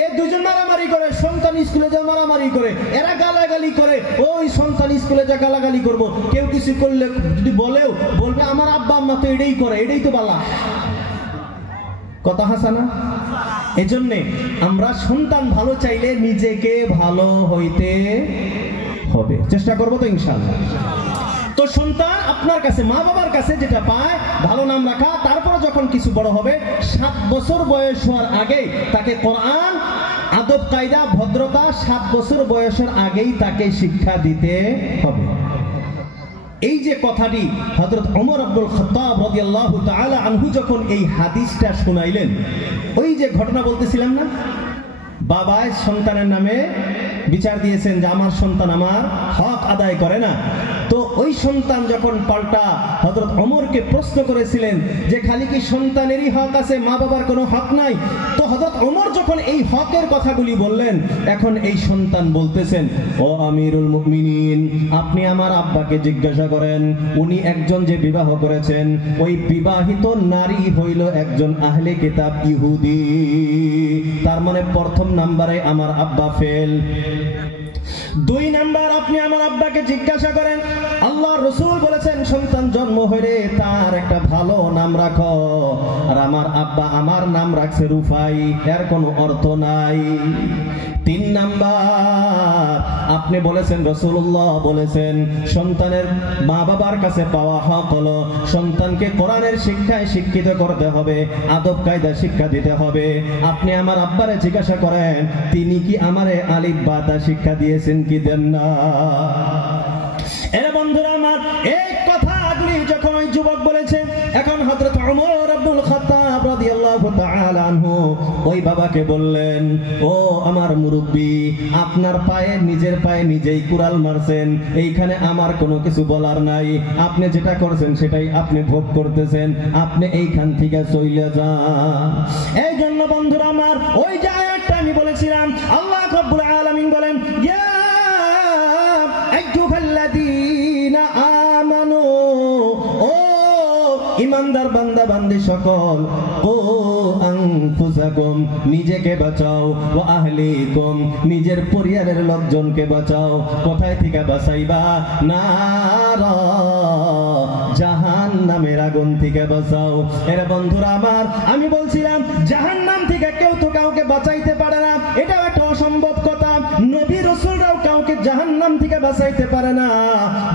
এ দুজন মারামারি করে, সন্তান স্কুলে যা মারামারি করে, এরা গালাগালি করে, ওই সন্তান স্কুলে যা গালাগালি করবো। কেউ কিছু করলে যদি বলেও বলবে আমার আব্বা আম্মা তো এটাই করে, এটাই তো বালা। কথা হাসানা। এজন্যে আমরা সন্তান ভালো চাইলে নিজেকে ভালো হইতে হবে, চেষ্টা করবো তো ইনশাআল্লাহ। তো সন্তান আপনার কাছে, মা বাবার কাছে যেটা পায় ভালো নাম রাখা, তারপর যখন কিছু বড় হবে 7 বছর বয়স হওয়ার আগেই তাকে কোরআন, আদব কায়দা, ভদ্রতা 7 বছর বয়সের আগেই তাকে শিক্ষা দিতে হবে। এই যে কথাটি হযরত ওমর আব্দুল খাত্তাব রাদিয়াল্লাহু তাআলা আনহু যখন এই হাদিসটা শুনাইলেন, ওই যে ঘটনা বলতেছিলাম না, বাবায় সন্তানের নামে বিচার দিয়েছেন যে আমার সন্তান আমার হক আদায় করে না। তো ওই সন্তান যখন পাল্টা হযরত ওমরকে প্রশ্ন করেছিলেন যে খালি কি সন্তানেরই হক আছে, মা বাবার কোনো হক নাই? তো হযরত ওমর যখন এই হকের কথাগুলি বললেন, এখন এই সন্তান বলতেছেন, ও আমিরুল মুমিনিন, আপনি আমার আব্বাকে জিজ্ঞাসা করেন, উনি একজন যে বিবাহ করেছেন, ওই বিবাহিত নারী হইল একজন আহলে কিতাব ইহুদি। তার মানে প্রথম নাম্বারে আমার আব্বা ফেল। 2 নাম্বার, আপনি আমার আব্বাকে জিজ্ঞাসা করেন, আল্লাহর রাসূল বলেছেন সন্তান জন্ম হইলে তার একটা ভালো নাম রাখো, আর আমার আব্বা আমার নাম রাখছে রুফাই, এর কোনো অর্থ নাই। 3 নাম্বার, আপনি বলেছেন, রাসূলুল্লাহ বলেছেন সন্তানের মা বাবার কাছে পাওয়া হক হলো সন্তানকে কোরআনের শিক্ষায় শিক্ষিত করতে হবে, আদব কায়দা শিক্ষা দিতে হবে। আপনি আমার আব্বারে জিজ্ঞাসা করেন তিনি কি আমারে আলিফ বা তা শিক্ষা দিয়েছেন কি দেন না? এরা বন্ধুরা আমার, এই কথাগুলি যখন ওই যুবক বলেছে, এখন হযরত ওমর আব্দুল খাত্তাব রাদিয়াল্লাহু তাআলা আনহু ওই বাবাকে বললেন, ও আমার মুরব্বি, আপনার পায়ে, নিজের পায়ে নিজেই কুড়াল মারছেন, এইখানে আমার কোনো কিছু বলার নাই, আপনি যেটা করছেন সেটাই আপনি ভোগ করতেছেন, আপনি এইখান থেকে চলে যান। এই জন্য বন্ধুরা আমার, ওই যে আয়াতটা আমি বলেছিলাম, আল্লাহ রাব্বুল আলামিন বলেন, ইয়া আইয়ুহাল্লাযীনা আমানু, ও ইমানদার বান্দা বান্দি সকল, ও আনফুসাকুম, নিজেকে বাঁচাও, ওয়া আহলিকুম, নিজের পরিবারের লোকজনকে বাঁচাও। কোথায় থেকে বাঁচাইবা? নারা, জাহান্নামের আগুন থেকে বাঁচাও। এরা বন্ধুরা আমার, আমি বলছিলাম জাহান্নাম থেকে কেউ তো কাউকে বাঁচাইতে পারে না, এটাও একটা অসম্ভব কথা। নবী রাসূলরাও কাউকে জাহান্নাম থেকে বাঁচাইতে পারে না।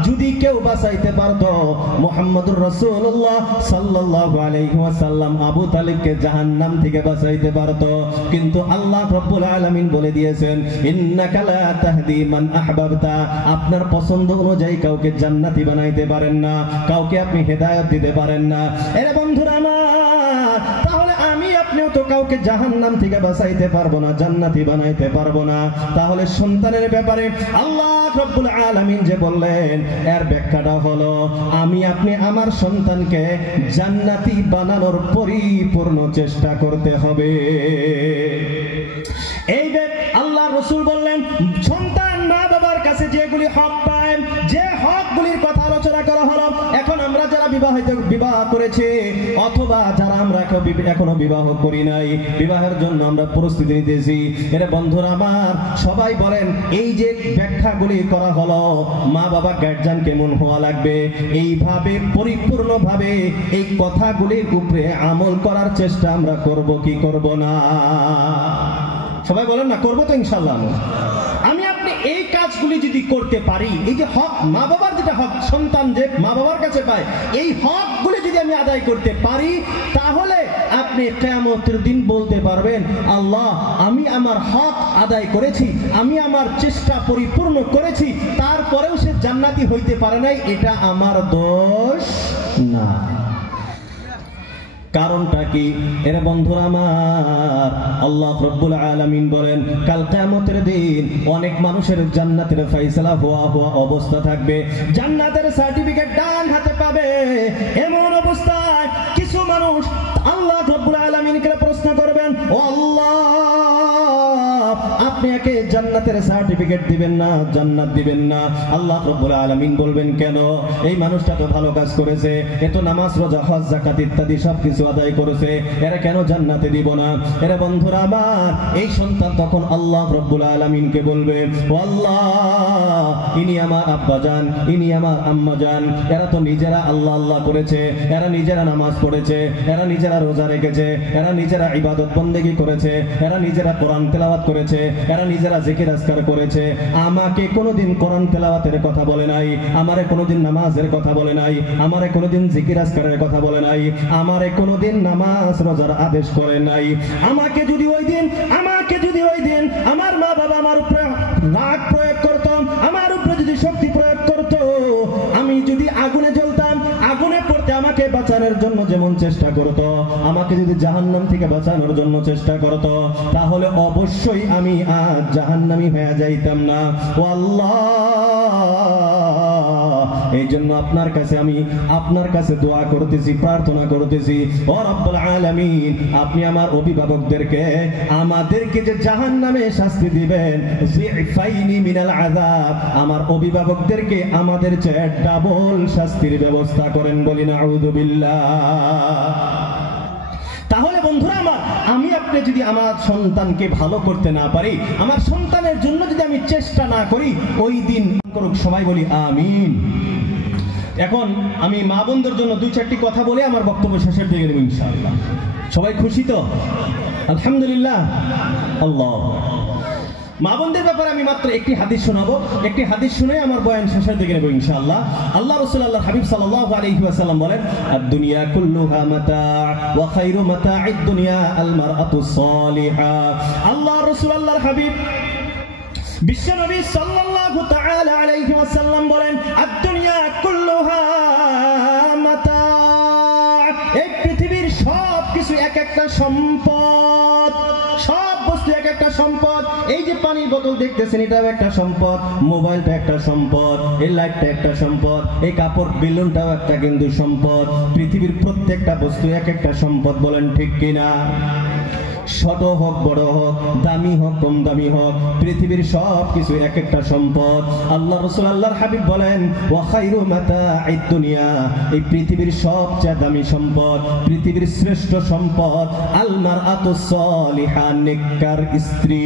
যদি কেউ বাঁচাইতে পারতো, মুহাম্মদুর রাসূলুল্লাহ সাল্লাল্লাহু আলাইহি ওয়াসাল্লাম আবু তালিবকে জাহান্নাম থেকে বাঁচাইতে পারতো, কিন্তু আল্লাহ রাব্বুল আলামিন বলে দিয়েছেন, ইন্নাকা লা তাহদি মান আহবাবতা, আপনার পছন্দ অনুযায়ী কাউকে জান্নাতি বানাইতে পারেন না, কাউকে আপনি হেদায়েত দিতে পারেন না। এরে বন্ধুরা আমার, তাহলে আমি আপনিও তো কাউকে জাহান্নাম থেকে বাঁচাইতে পারবো না, জান্নাতি বানাইতে পারবো না। তাহলে সন্তানের ব্যাপারে আল্লাহ রাব্বুল আলামিন যে বললেন, এর ব্যাখ্যাটা হলো আমি আপনি আমার সন্তানকে জান্নাতি বানানোর পরিপূর্ণ চেষ্টা করতে হবে। এই যে আল্লাহ রাসূল বললেন, সন্তান মা বাবার কাছে যেগুলি হক পায়, যে হকগুলির কথা আলোচনা করা হলো, এখন আমরা যারা বিবাহ করেছি অথবা যারা আমরা এখনো বিবাহ করি নাই, বিবাহের জন্য আমরা প্রস্তুতি নিতেছি, এর বন্ধুরা আমার সবাই বলেন, এই যে ব্যাখ্যাগুলি করা হলো, মা বাবা গার্জিয়ান কেমন হওয়া লাগবে, এইভাবে পরিপূর্ণভাবে এই কথাগুলির উপরে আমল করার চেষ্টা আমরা করব কি করব না? সবাই বলেন না, করবো তো ইনশাআল্লাহ। আমি আপনি এই কাজগুলি যদি করতে পারি, এই যে হক, মা বাবার যেটা হক সন্তান যে মা বাবার কাছে পায়, এই হকগুলি যদি আমি আদায় করতে পারি, তাহলে আপনি কিয়ামতের দিন বলতে পারবেন, আল্লাহ আমি আমার হক আদায় করেছি, আমি আমার চেষ্টা পরিপূর্ণ করেছি, তারপরেও সে জান্নাতি হইতে পারে নাই, এটা আমার দোষ না। কারণটা কি? এর বন্ধুরা আমার, আল্লাহ রাব্বুল আলামিন বলেন, কাল কিয়ামতের দিন অনেক মানুষের জান্নাতের ফয়সালা হওয়া অবস্থা থাকবে, জান্নাতের সার্টিফিকেট ডান হাতে পাবে। এমন অবস্থায় কিছু মানুষ আল্লাহ রাব্বুল আলামিনকে প্রশ্ন করবেন, ও আল্লাহ আপনি একে জান্নাতের সার্টিফিকেট দিবেন না, জান্নাত দিবেন না? আল্লাহ রাব্বুল আলামিন বলবেন, কেন? এই মানুষটা তো ভালো কাজ করেছে, এ তো নামাজ রোজা হজ যাকাত ইত্যাদি সবকিছু আদায় করেছে, এরা কেন জান্নাতে দিব না? এরা বন্ধুরা আমার, এই সন্তান তখন আল্লাহ রাব্বুল আলামিনকে বলবে, ও আল্লাহ ইনি আমার আব্বাজান, ইনি আমার আম্মাজান। এরা তো নিজেরা আল্লাহ আল্লাহ করেছে, এরা নিজেরা নামাজ পড়েছে, এরা নিজেরা রোজা রেখেছে, এরা নিজেরা ইবাদত বন্দেগী করেছে, এরা নিজেরা কোরআন তেলাওয়াত করেছে, এরা নিজেরা জিকির আজকার করেছে। আমাকে কোনোদিন কোরআন তেলাওয়াতের কথা বলে নাই, আমারে কোনোদিন নামাজের কথা বলে নাই, আমারে কোনোদিন জিকির আজকারের কথা বলে নাই, আমারে কোনোদিন নামাজ রোজার আদেশ করে নাই। আমাকে যদি ওই দিন আমার মা বাবা আমার উপরে রাগ প্রয়োগ করত, আমার উপরে যদি শক্তি প্রয়োগ করত, আমি যদি আগুনে জ্বলতাম, আগুনে পড়তে আমাকে বাঁচানোর জন্য যেমন চেষ্টা করত, আমাকে যদি জাহান্নাম থেকে বাঁচানোর জন্য চেষ্টা করত, তাহলে অবশ্যই আমি আজ জাহান্নামী হয়ে যাইতাম না। ও আল্লাহ, এই জন্য আপনার কাছে দোয়া করতেছি, প্রার্থনা করতেছি, ও রব্বুল আলামিন, আপনি আমার অভিভাবকদেরকে, আমাদেরকে যে জাহান্নামে শাস্তি দিবেন, যিফাইনি মিনাল আযাব, আমার অভিভাবকদেরকে আমাদের চেয়ে ডাবল শাস্তির ব্যবস্থা করেন, বলি না আউযু বিল্লাহ। তাহলে বন্ধুরা আমার, আমি আপনি যদি আমার সন্তানকে ভালো করতে না পারি, আমার সন্তানের জন্য যদি আমি চেষ্টা না করি, ওই দিন করুক, সবাই বলি আমিন। এখন আমি মা বোনদের জন্য 2-4টি কথা বলে আমার বক্তব্য শেষের দিকে নেব ইনশাআল্লাহ। সবাই খুশি তো? আলহামদুলিল্লাহ। আল্লাহ, মা বোনদের ব্যাপারে আমি মাত্র একটি হাদিস শোনাবো, একটি হাদিস শুনে আমার বয়ান শেষের দিকে নেব ইনশাআল্লাহ। আল্লাহ রাসূল আল্লাহর হাবিব সাল্লাল্লাহু আলাইহি ওয়াসাল্লাম বলেন, আদ-দুনিয়া কুল্লুহা মাতা' ওয়া খায়রু মাতা'id দুনিয়া আল মারআতুস সালিহা। আল্লাহ রাসূল আল্লাহর হাবিব বিশ্বনবী সাল্লাল্লাহু তাআলা আলাইহি ওয়াসাল্লাম বলেন, আদ-দুনিয়া কুল্লুহা মাতা', এই পৃথিবীর সব কিছু এক একটা সম্পদ, সব বস্তু এক একটা সম্পদ। এই যে পানির বোতল দেখতেছেন, এটাও একটা সম্পদ, মোবাইলটা একটা সম্পদ, এই লাইটটা একটা সম্পদ, এই কাপড় বেলুনটাও একটা কিন্তু সম্পদ। পৃথিবীর প্রত্যেকটা বস্তু এক একটা সম্পদ, বলেন ঠিক কিনা? ছোট হোক বড় হোক, দামি হোক কম দামি হোক, পৃথিবীর সব কিছু এক একটা সম্পদ। আল্লাহ রাসূল আল্লাহর হাবিব বলেন, ওয়া খায়রু মাতা'id দুনিয়া, এই পৃথিবীর সবচেয়ে দামি সম্পদ, পৃথিবীর শ্রেষ্ঠ সম্পদ, আল মারআতুস সালিহা, নেককার স্ত্রী।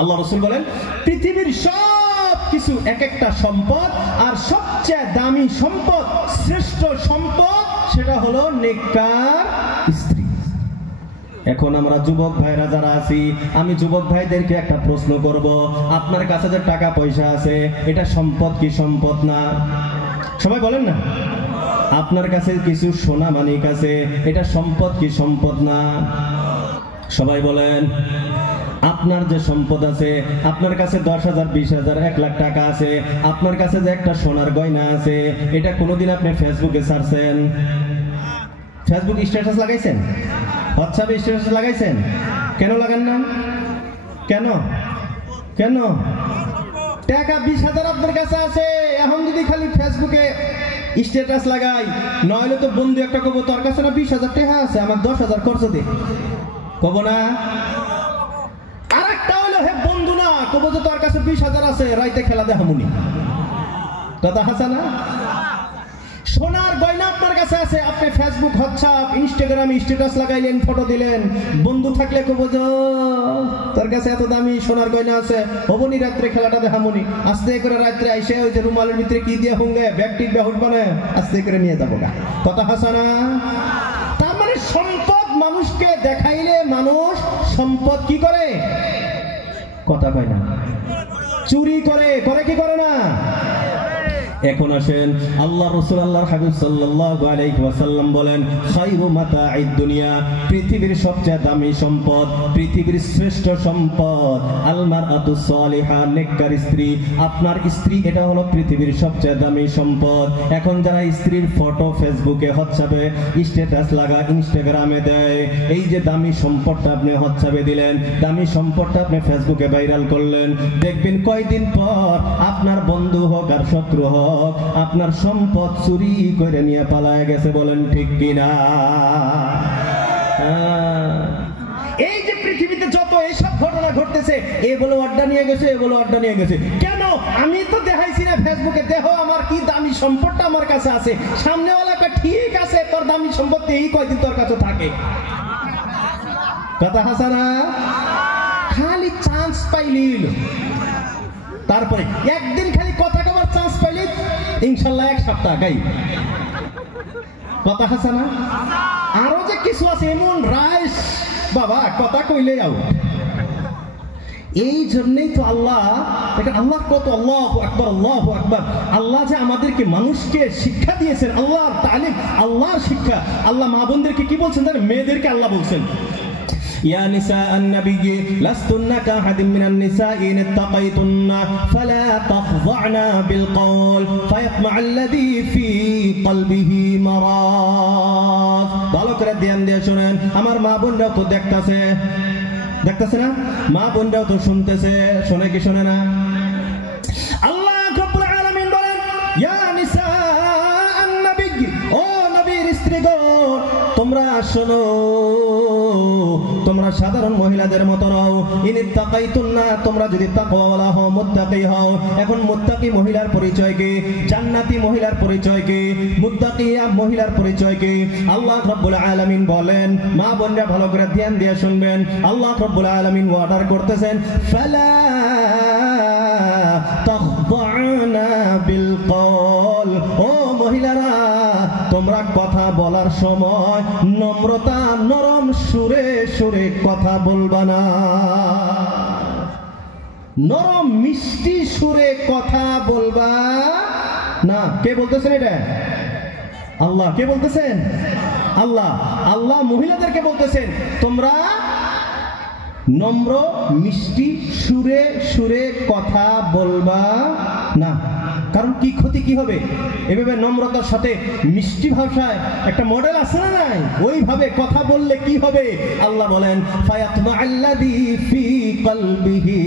আল্লাহ রাসূল বলেন, পৃথিবীর সব কিছু এক একটা সম্পদ, আর সবচেয়ে দামি সম্পদ, শ্রেষ্ঠ সম্পদ, সেটা হলো নেককার স্ত্রী। এখন আমরা যুবক ভাইরা যারা আছি, আমি যুবক ভাইদেরকে একটা প্রশ্ন করব, আপনার কাছে যে টাকা পয়সা আছে, এটা সম্পদ কি সম্পদ না? সবাই বলেন না। আপনার কাছে কিছু সোনা মানিক আছে, এটা সম্পদ কি সম্পদ না? সবাই বলেন। আপনার যে সম্পদ আছে, আপনার কাছে 10,000, 20,000, 1 লাখ টাকা আছে, আপনার কাছে যে একটা সোনার গয়না আছে, এটা কোনোদিন আপনি ফেসবুকে ছাড়ছেন? ফেসবুক স্ট্যাটাস লাগাইছেন? হোয়াটসঅ্যাপে স্ট্যাটাস লাগাইছেন? কেন লাগান না? কেন কেন? টাকা 20,000 আপনার কাছে আছে, এখন যদি খালি ফেসবুকে স্ট্যাটাস লাগাই, নইলে তো বন্ধু একটা কব, তোর কাছে না 20,000 টাকা আছে, আমার 10,000 খরচ দে, কব না? আর একটা হইলো, হে বন্ধু না, কব যে তোর কাছে 20,000 আছে, রাইতে খেলা দেখামুনি, কথা হাসা না? সোনার গয়না আপনার কাছে আছে, আপনি ফেসবুক, হোয়াটসঅ্যাপ, ইনস্টাগ্রামে স্ট্যাটাস লাগাইলেন, ফটো দিলেন, বন্ধু থাকলে কব যে তোর কাছে এত দামি সোনার গয়না আছে, হবনি রাত্রে খেলাটা দেখামুনি, আস্তে করে রাত্রে আইসে ওই যে রুমালের ভিতরে কি দিয়ে হুঙ্গে ব্যাগটিক বেহুট বানায় আস্তে করে নিয়ে যাবো গা, কথা হাসা না? তার মানে সম্পদ মানুষকে দেখাইলে মানুষ সম্পদ কি করে? কথা কয় না, চুরি করে, করে কি করে না? এখন আসেন, আল্লাহ রাসূল আল্লাহর হাবিব সাল্লাল্লাহু আলাইহি ওয়াসাল্লাম বলেন, খায়রু মাতা'id দুনিয়া, পৃথিবীর সবচেয়ে দামি সম্পদ, পৃথিবীর শ্রেষ্ঠ সম্পদ, আল মারআতুস সালিহা, নেককার স্ত্রী। আপনার স্ত্রী, এটা হলো পৃথিবীর সবচেয়ে দামি সম্পদ। এখন যারা স্ত্রীর ফটো ফেসবুকে, হোয়াটসঅ্যাপে স্ট্যাটাস লাগা, ইনস্টাগ্রামে দেয়, এই যে দামি সম্পদটা আপনি হোয়াটসঅ্যাপে দিলেন, দামি সম্পদটা আপনি ফেসবুকে ভাইরাল করলেন, দেখবেন কয়দিন পর আপনার বন্ধু হোক আর শত্রু হোক, আপনার সম্পদ চুরি করে নিয়ে পালায় গেছে, বলেন ঠিক কিনা? এই যে পৃথিবীতে যত এইসব ঘটনা ঘটতেছে, এ বলে আড্ডা নিয়ে গেছে, এ বলে আড্ডা নিয়ে গেছে, কেন? আমি তো দেখাইছি না ফেসবুকে, দেখো আমার কি দামি সম্পদটা আমার কাছে আছে, সামনেওয়ালাকে ঠিক আছে, তোর দামি সম্পদ এই কয়দিন তোর কাছে থাকে, কথা হাসা না? খালি চান্স পাইলি, তারপরে একদিন খালি কথা কবার চান্স পাইলে ইনশাল্লাহ এক সপ্তাহ গাই কথা আছে না? আরো যে কিছু আছে এমন রাইস বাবা কথা কইলে আও। এই জন্যই তো আল্লাহ কত আল্লাহু আকবার আল্লাহু আকবার। আল্লাহ যে আমাদেরকে মানুষকে শিক্ষা দিয়েছেন, আল্লাহর তালিম, আল্লাহর শিক্ষা। আল্লাহ মা বোনদেরকে কি বলছেন জানেন? মেয়েদেরকে আল্লাহ বলছেন ইয়া নিসাআন নাবিয়্যি লাস্তুন্না কাহাদিম মিনান নিসাই ইন ইত্তাকাইতুন্না ফালা তাখযা'না বিল কওল ফায়াতমা'আল্লাযী ফী কলবিহি মারাদ। ভালো করে ধ্যান দিয়ে শুনেন, আমার মা বোনরাও তো দেখতেছে না? মা বোনরাও তো শুনতেছে, শোনে কি শোনে না? আল্লাহ রাব্বুল আলামিন বলেন ইয়া নিসাআন নাবিয়্যি, ও নবীর স্ত্রীগণ তোমরা শোনো, তোমরা সাধারণ মহিলাদের মতো নও। ইনিত্তাকাইতুন্না, তোমরা যদি তাকওয়াওয়ালা হও, মুত্তাকি হও। এখন মুত্তাকি মহিলার পরিচয় কি? জান্নাতি মহিলার পরিচয় কি? মুত্তাকিয়া মহিলার পরিচয় কি? আল্লাহ রাব্বুল আলামিন বলেন, মা বোনরা ভালো করে ধ্যান দিয়ে শুনবেন। আল্লাহ রাব্বুল আলামিন অর্ডার করতেছেন ফালা তাখযা'না বিল কওল, ও মহিলারা তোমরা কথা বলার সময় নম্রতা নরম সুরে সুরে কথা বলবা না, নরম মিষ্টি সুরে কথা বলবা না। কে বলতেছেন এটা? আল্লাহ। কে বলতেছেন? আল্লাহ। আল্লাহ মহিলাদেরকে বলতেছেন তোমরা নম্র মিষ্টি সুরে সুরে কথা বলবা না। কারণ কি ক্ষতি কি হবে? এভাবে নম্রতার সাথে মিষ্টি ভাষায় একটা মডেল আছে না নাই? ওইভাবে কথা বললে কি হবে? আল্লাহ বলেন ফায়াতমা'আল্লাযী ফী কলবিহি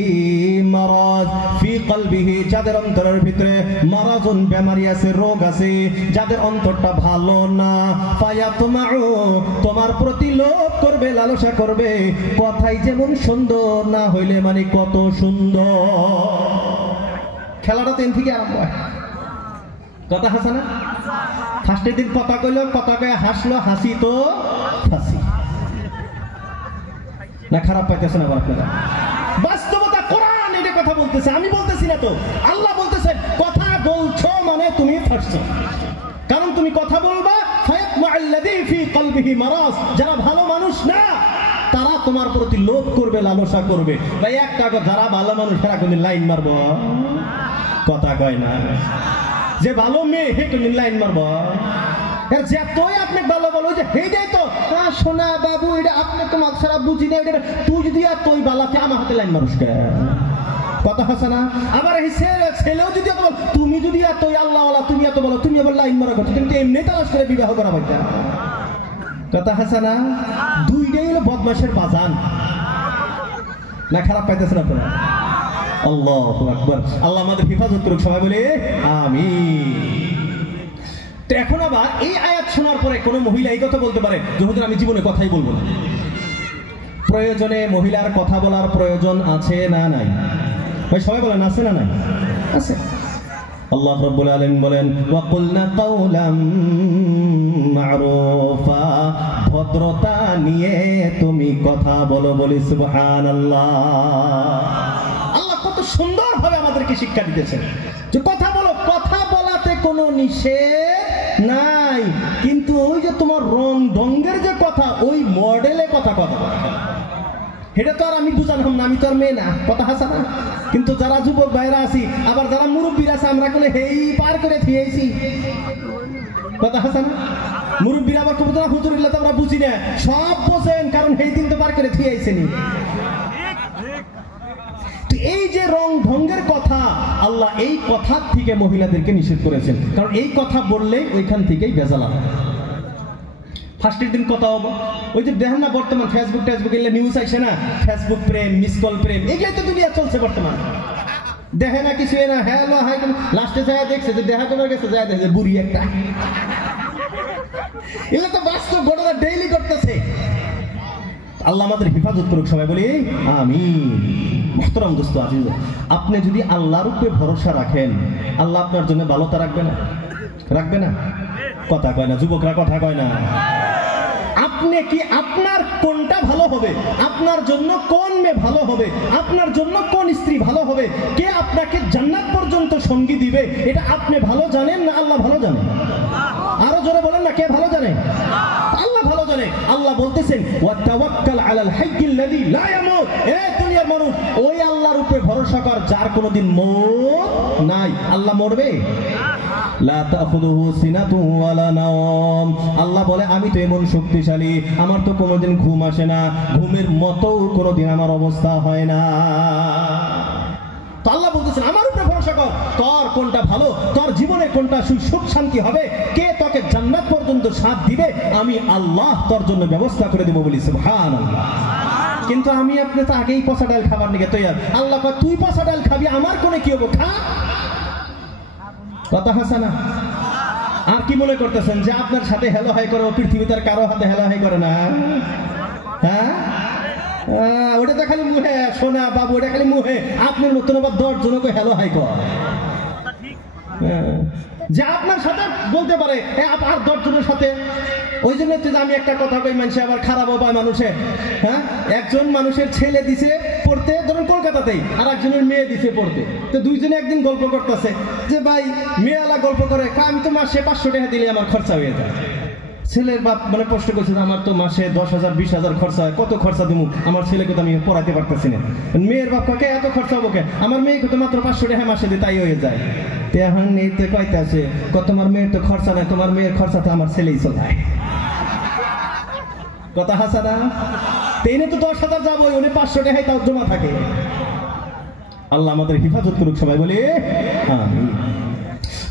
মারাদ, ফী কলবিহি, যাদের অন্তরের ভিতরে মারাজুন, বেমারি আছে, রোগ আছে, যাদের অন্তরটা ভালো না, ফায়াতমা'উ, তোমার প্রতি লোভ করবে, লালসা করবে। কথাই যেমন সুন্দর না হইলে মানে কত সুন্দর। খেলাটা তিন থেকে আরম্ভ হয়। কথা হাসা না? ফার্স্টের দিন কথা কইলো, কথা কয়ে হাসলো, হাসি তো ফাঁসি না। খারাপ পাইতেছে না আপনারা? বাস্তবতা কোরআন এটা কথা বলতেছে, আমি বলতেছি না তো। আল্লাহ বলতেছে কথা বলছো মানে তুমি ফাঁসছো। কারণ তুমি কথা বলবা ফায়াতমা'আল্লাযী ফী কলবিহি মারাজ, যারা ভালো মানুষ না তারা তোমার প্রতি লোভ করবে, লালসা করবে। ভাই একটা যারা ভালো মানুষ তারা কোনদিন লাইন মারবো? কথা কয় না। যে ভালো মেয়ে হে কোনদিন লাইন মারবো? যতই আপনি ভালো বলো যে হে যাই তো সোনা বাবু, এটা আপনি তোমার সারা বুঝি না, এটা তুই যদি আর তুই বালাতে আমার হাতে লাইন মানুষ কথা হাসা না? আবার এই ছেলেও যদি বল তুমি যদি আর তুই আল্লাহওয়ালা, তুমি এত বলো, তুমি আবার লাইন মারা কথা, তুমি এমনি তালাশ করে বিবাহ করা পাইতা। কথা হাসা না? দুইটাই হলো বদমাশের বাজান না। খারাপ পাইতেছেন আপনারা? আল্লাহু আকবার। আল্লাহ আমাদের হেফাজত করুক, সবাই বলে আমিন। তো এখন আবার এই আয়াত শোনার পরে কোনো মহিলা এই কথা বলতে পারে যে হুজুর আমি জীবনে কথাই বলবো না। প্রয়োজনে মহিলার কথা বলার প্রয়োজন আছে না নাই? ভাই সবাই বলেন আছে না নাই? আছে। আল্লাহ রাব্বুল আলামিন বলেন ওয়া কুলনা কাওলাম মা'রুফা, ভদ্রতা নিয়ে তুমি কথা বলো, বলি সুবহানাল্লাহ। আল্লাহ কত সুন্দর ভাবে আমাদেরকে শিক্ষা দিতেছেন যে কথা বলো, কথা বলাতে কোনো নিষেধ নাই, কিন্তু ওই যে তোমার রং ঢঙ্গের যে কথা, ওই মডেলে কথা কথা এটা তো আর আমি বুঝালাম না, আমি তো আর মেয়ে না। কথা হাসা না? কিন্তু যারা যুবক ভাইরা আছি, আবার যারা মুরব্বীরা আছে, আমরা কোনো হেই পার করে থিয়েছি। কথা হাসা না? মুরব্বীরা আবার কবুতর হুজুরিল্লাহ তো আমরা বুঝি না, সব বোঝেন, কারণ এই দিন তো পার করে থিয়েছেনি। এই যে রং ঢঙ্গের কথা, আল্লাহ এই কথা থেকে মহিলাদেরকে নিষেধ করেছেন, কারণ এই কথা বললেই ওইখান থেকেই বেজালা হয়। ফার্স্টের দিন কথা হবো, ওই যে দেখেন না বর্তমান ফেসবুক এগুলো নিউজ আসে না, ফেসবুক প্রেম, মিস কল প্রেম, এগুলাই তো দুনিয়া চলছে বর্তমান। দেখে না কিছু না, হ্যালো হাই, লাস্টে যায় দেখছে যে দেখা করার গেছে, যায় দেখছে বুড়ি একটা। এগুলো তো বাস্তব ঘটনা, ডেইলি করতেছে। আল্লাহ আমাদের হেফাজত করুক, সবাই বলি আমিন। মুহতারাম দোস্ত আজিজ, আপনি যদি আল্লাহর উপরে ভরসা রাখেন, আল্লাহ আপনার জন্য ভালোতা রাখবে না? রাখবে না? কথা কয় না, যুবকরা কথা কয় না। আপনি আপনি কি আপনার কোনটা ভালো হবে, আপনার জন্য কোন মেয়ে ভালো হবে, আপনার জন্য কোন স্ত্রী ভালো হবে, কে আপনাকে জান্নাত পর্যন্ত সঙ্গী দিবে, এটা আপনি ভালো জানেন না আল্লাহ ভালো জানেন? আরো জোরে বলেন না, কে ভালো জানে? আল্লাহ ভালো জানে। আল্লাহ বলতেছেন ওয়া তাওয়াক্কাল আলাল হাইয়্যিল্লাযী লা ইয়ামুত, এ দুনিয়ার মানুষ ওই আল্লাহর উপরে ভরসা কর যার কোনোদিন মওত নাই। আল্লাহ মরবে? লা তাখুযুহু সিনাতুন ওয়ালা নাওম। আল্লাহ বলে আমি তো এমন শক্তিশালী, আমার তো কোনোদিন ঘুম আসে না, ঘুমের মতো কোনোদিন আমার অবস্থা হয় না। তো আল্লাহ বলতেছেন আমার উপরে ভরসা কর, তোর কোনটা ভালো, তোর জীবনে কোনটা সুখ শান্তি হবে, কে তোকে জান্নাত পর্যন্ত সাথ দিবে, আমি আল্লাহ তোর জন্য ব্যবস্থা করে দেবো বলি সুবহানাল্লাহ। কিন্তু আমি আপনি তো আগেই পচা ডাল খাবার নিয়ে তৈরি। আল্লাহ কয় তুই পচা ডাল খাবি, আমার কোনে কি হবো, খা। কথা হাসানা। আর কি মনে করতেছেন যে আপনার সাথে হেলো হাই করে পৃথিবীতে আর কারো হাতে হেলো হাই করে না? হ্যাঁ, ওটা তো খালি মুহে সোনা বাবু, ওটা খালি মুহে। আপনার মতন আবার 10 জনকে হেলো হাই কর, যে আপনার সাথে বলতে পারে আর 10 জনের সাথে। ওই জন্য তো আমি একটা কথা কই, মানুষে আবার খারাপও পায় মানুষে। হ্যাঁ, একজন মানুষের ছেলে দিছে পড়তে, ধরুন কলকাতাতেই, আর একজনের মেয়ে দিছে পড়তে। তো দুইজনে একদিন গল্প করতেছে যে ভাই মেয়েওয়ালা গল্প করে, আমি তো মাসে 500 টাকা দিলে আমার খরচা হয়ে যায়। ছেলের বাপ মানে প্রশ্ন করছে, আমার তো মাসে 10,000 20,000 খরচা হয়, কত খরচা দেবো আমার ছেলেকে, তো আমি পড়াইতে পারতেছি না। মেয়ের বাপ কাকে এত খরচা হবো কে, আমার মেয়েকে তো মাত্র 500 টাকা মাসে দিই, তাই হয়ে যায়। এখন নিতে কয়তে আছে, তোমার মেয়ের তো খরচা নাই, তোমার মেয়ের খরচা তো আমার ছেলেই চলায়। কথা হাসা না? তেনে তো 10,000 যাবো, উনি 500 টাকায় তাও জমা থাকে। আল্লাহ আমাদের হেফাজত করুক, সবাই বলে আমিন।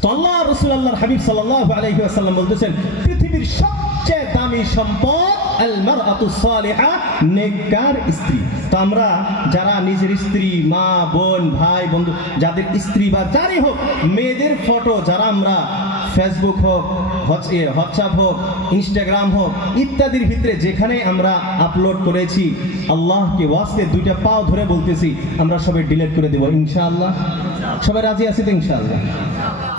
তো আল্লাহ রাসূল আল্লাহর হাবিব সাল্লাল্লাহু আলাইহি ওয়াসাল্লাম বলতেছেন পৃথিবীর সবচেয়ে দামি সম্পদ আল মারআতু সালিহা, নেককার স্ত্রী। তো আমরা যারা নিজের স্ত্রী, মা, বোন, ভাই, বন্ধু, যাদের স্ত্রী বা যারই হোক মেয়েদের ফটো যারা আমরা ফেসবুক হোক, হোয়াটসঅ্যাপ হোক, ইনস্টাগ্রাম হোক ইত্যাদির ভিতরে যেখানে আমরা আপলোড করেছি, আল্লাহকে ওয়াস্তে 2টা পাও ধরে বলতেছি আমরা সবাই ডিলিট করে দেব ইনশাআল্লাহ। সবাই রাজি আছে তো ইনশাআল্লাহ?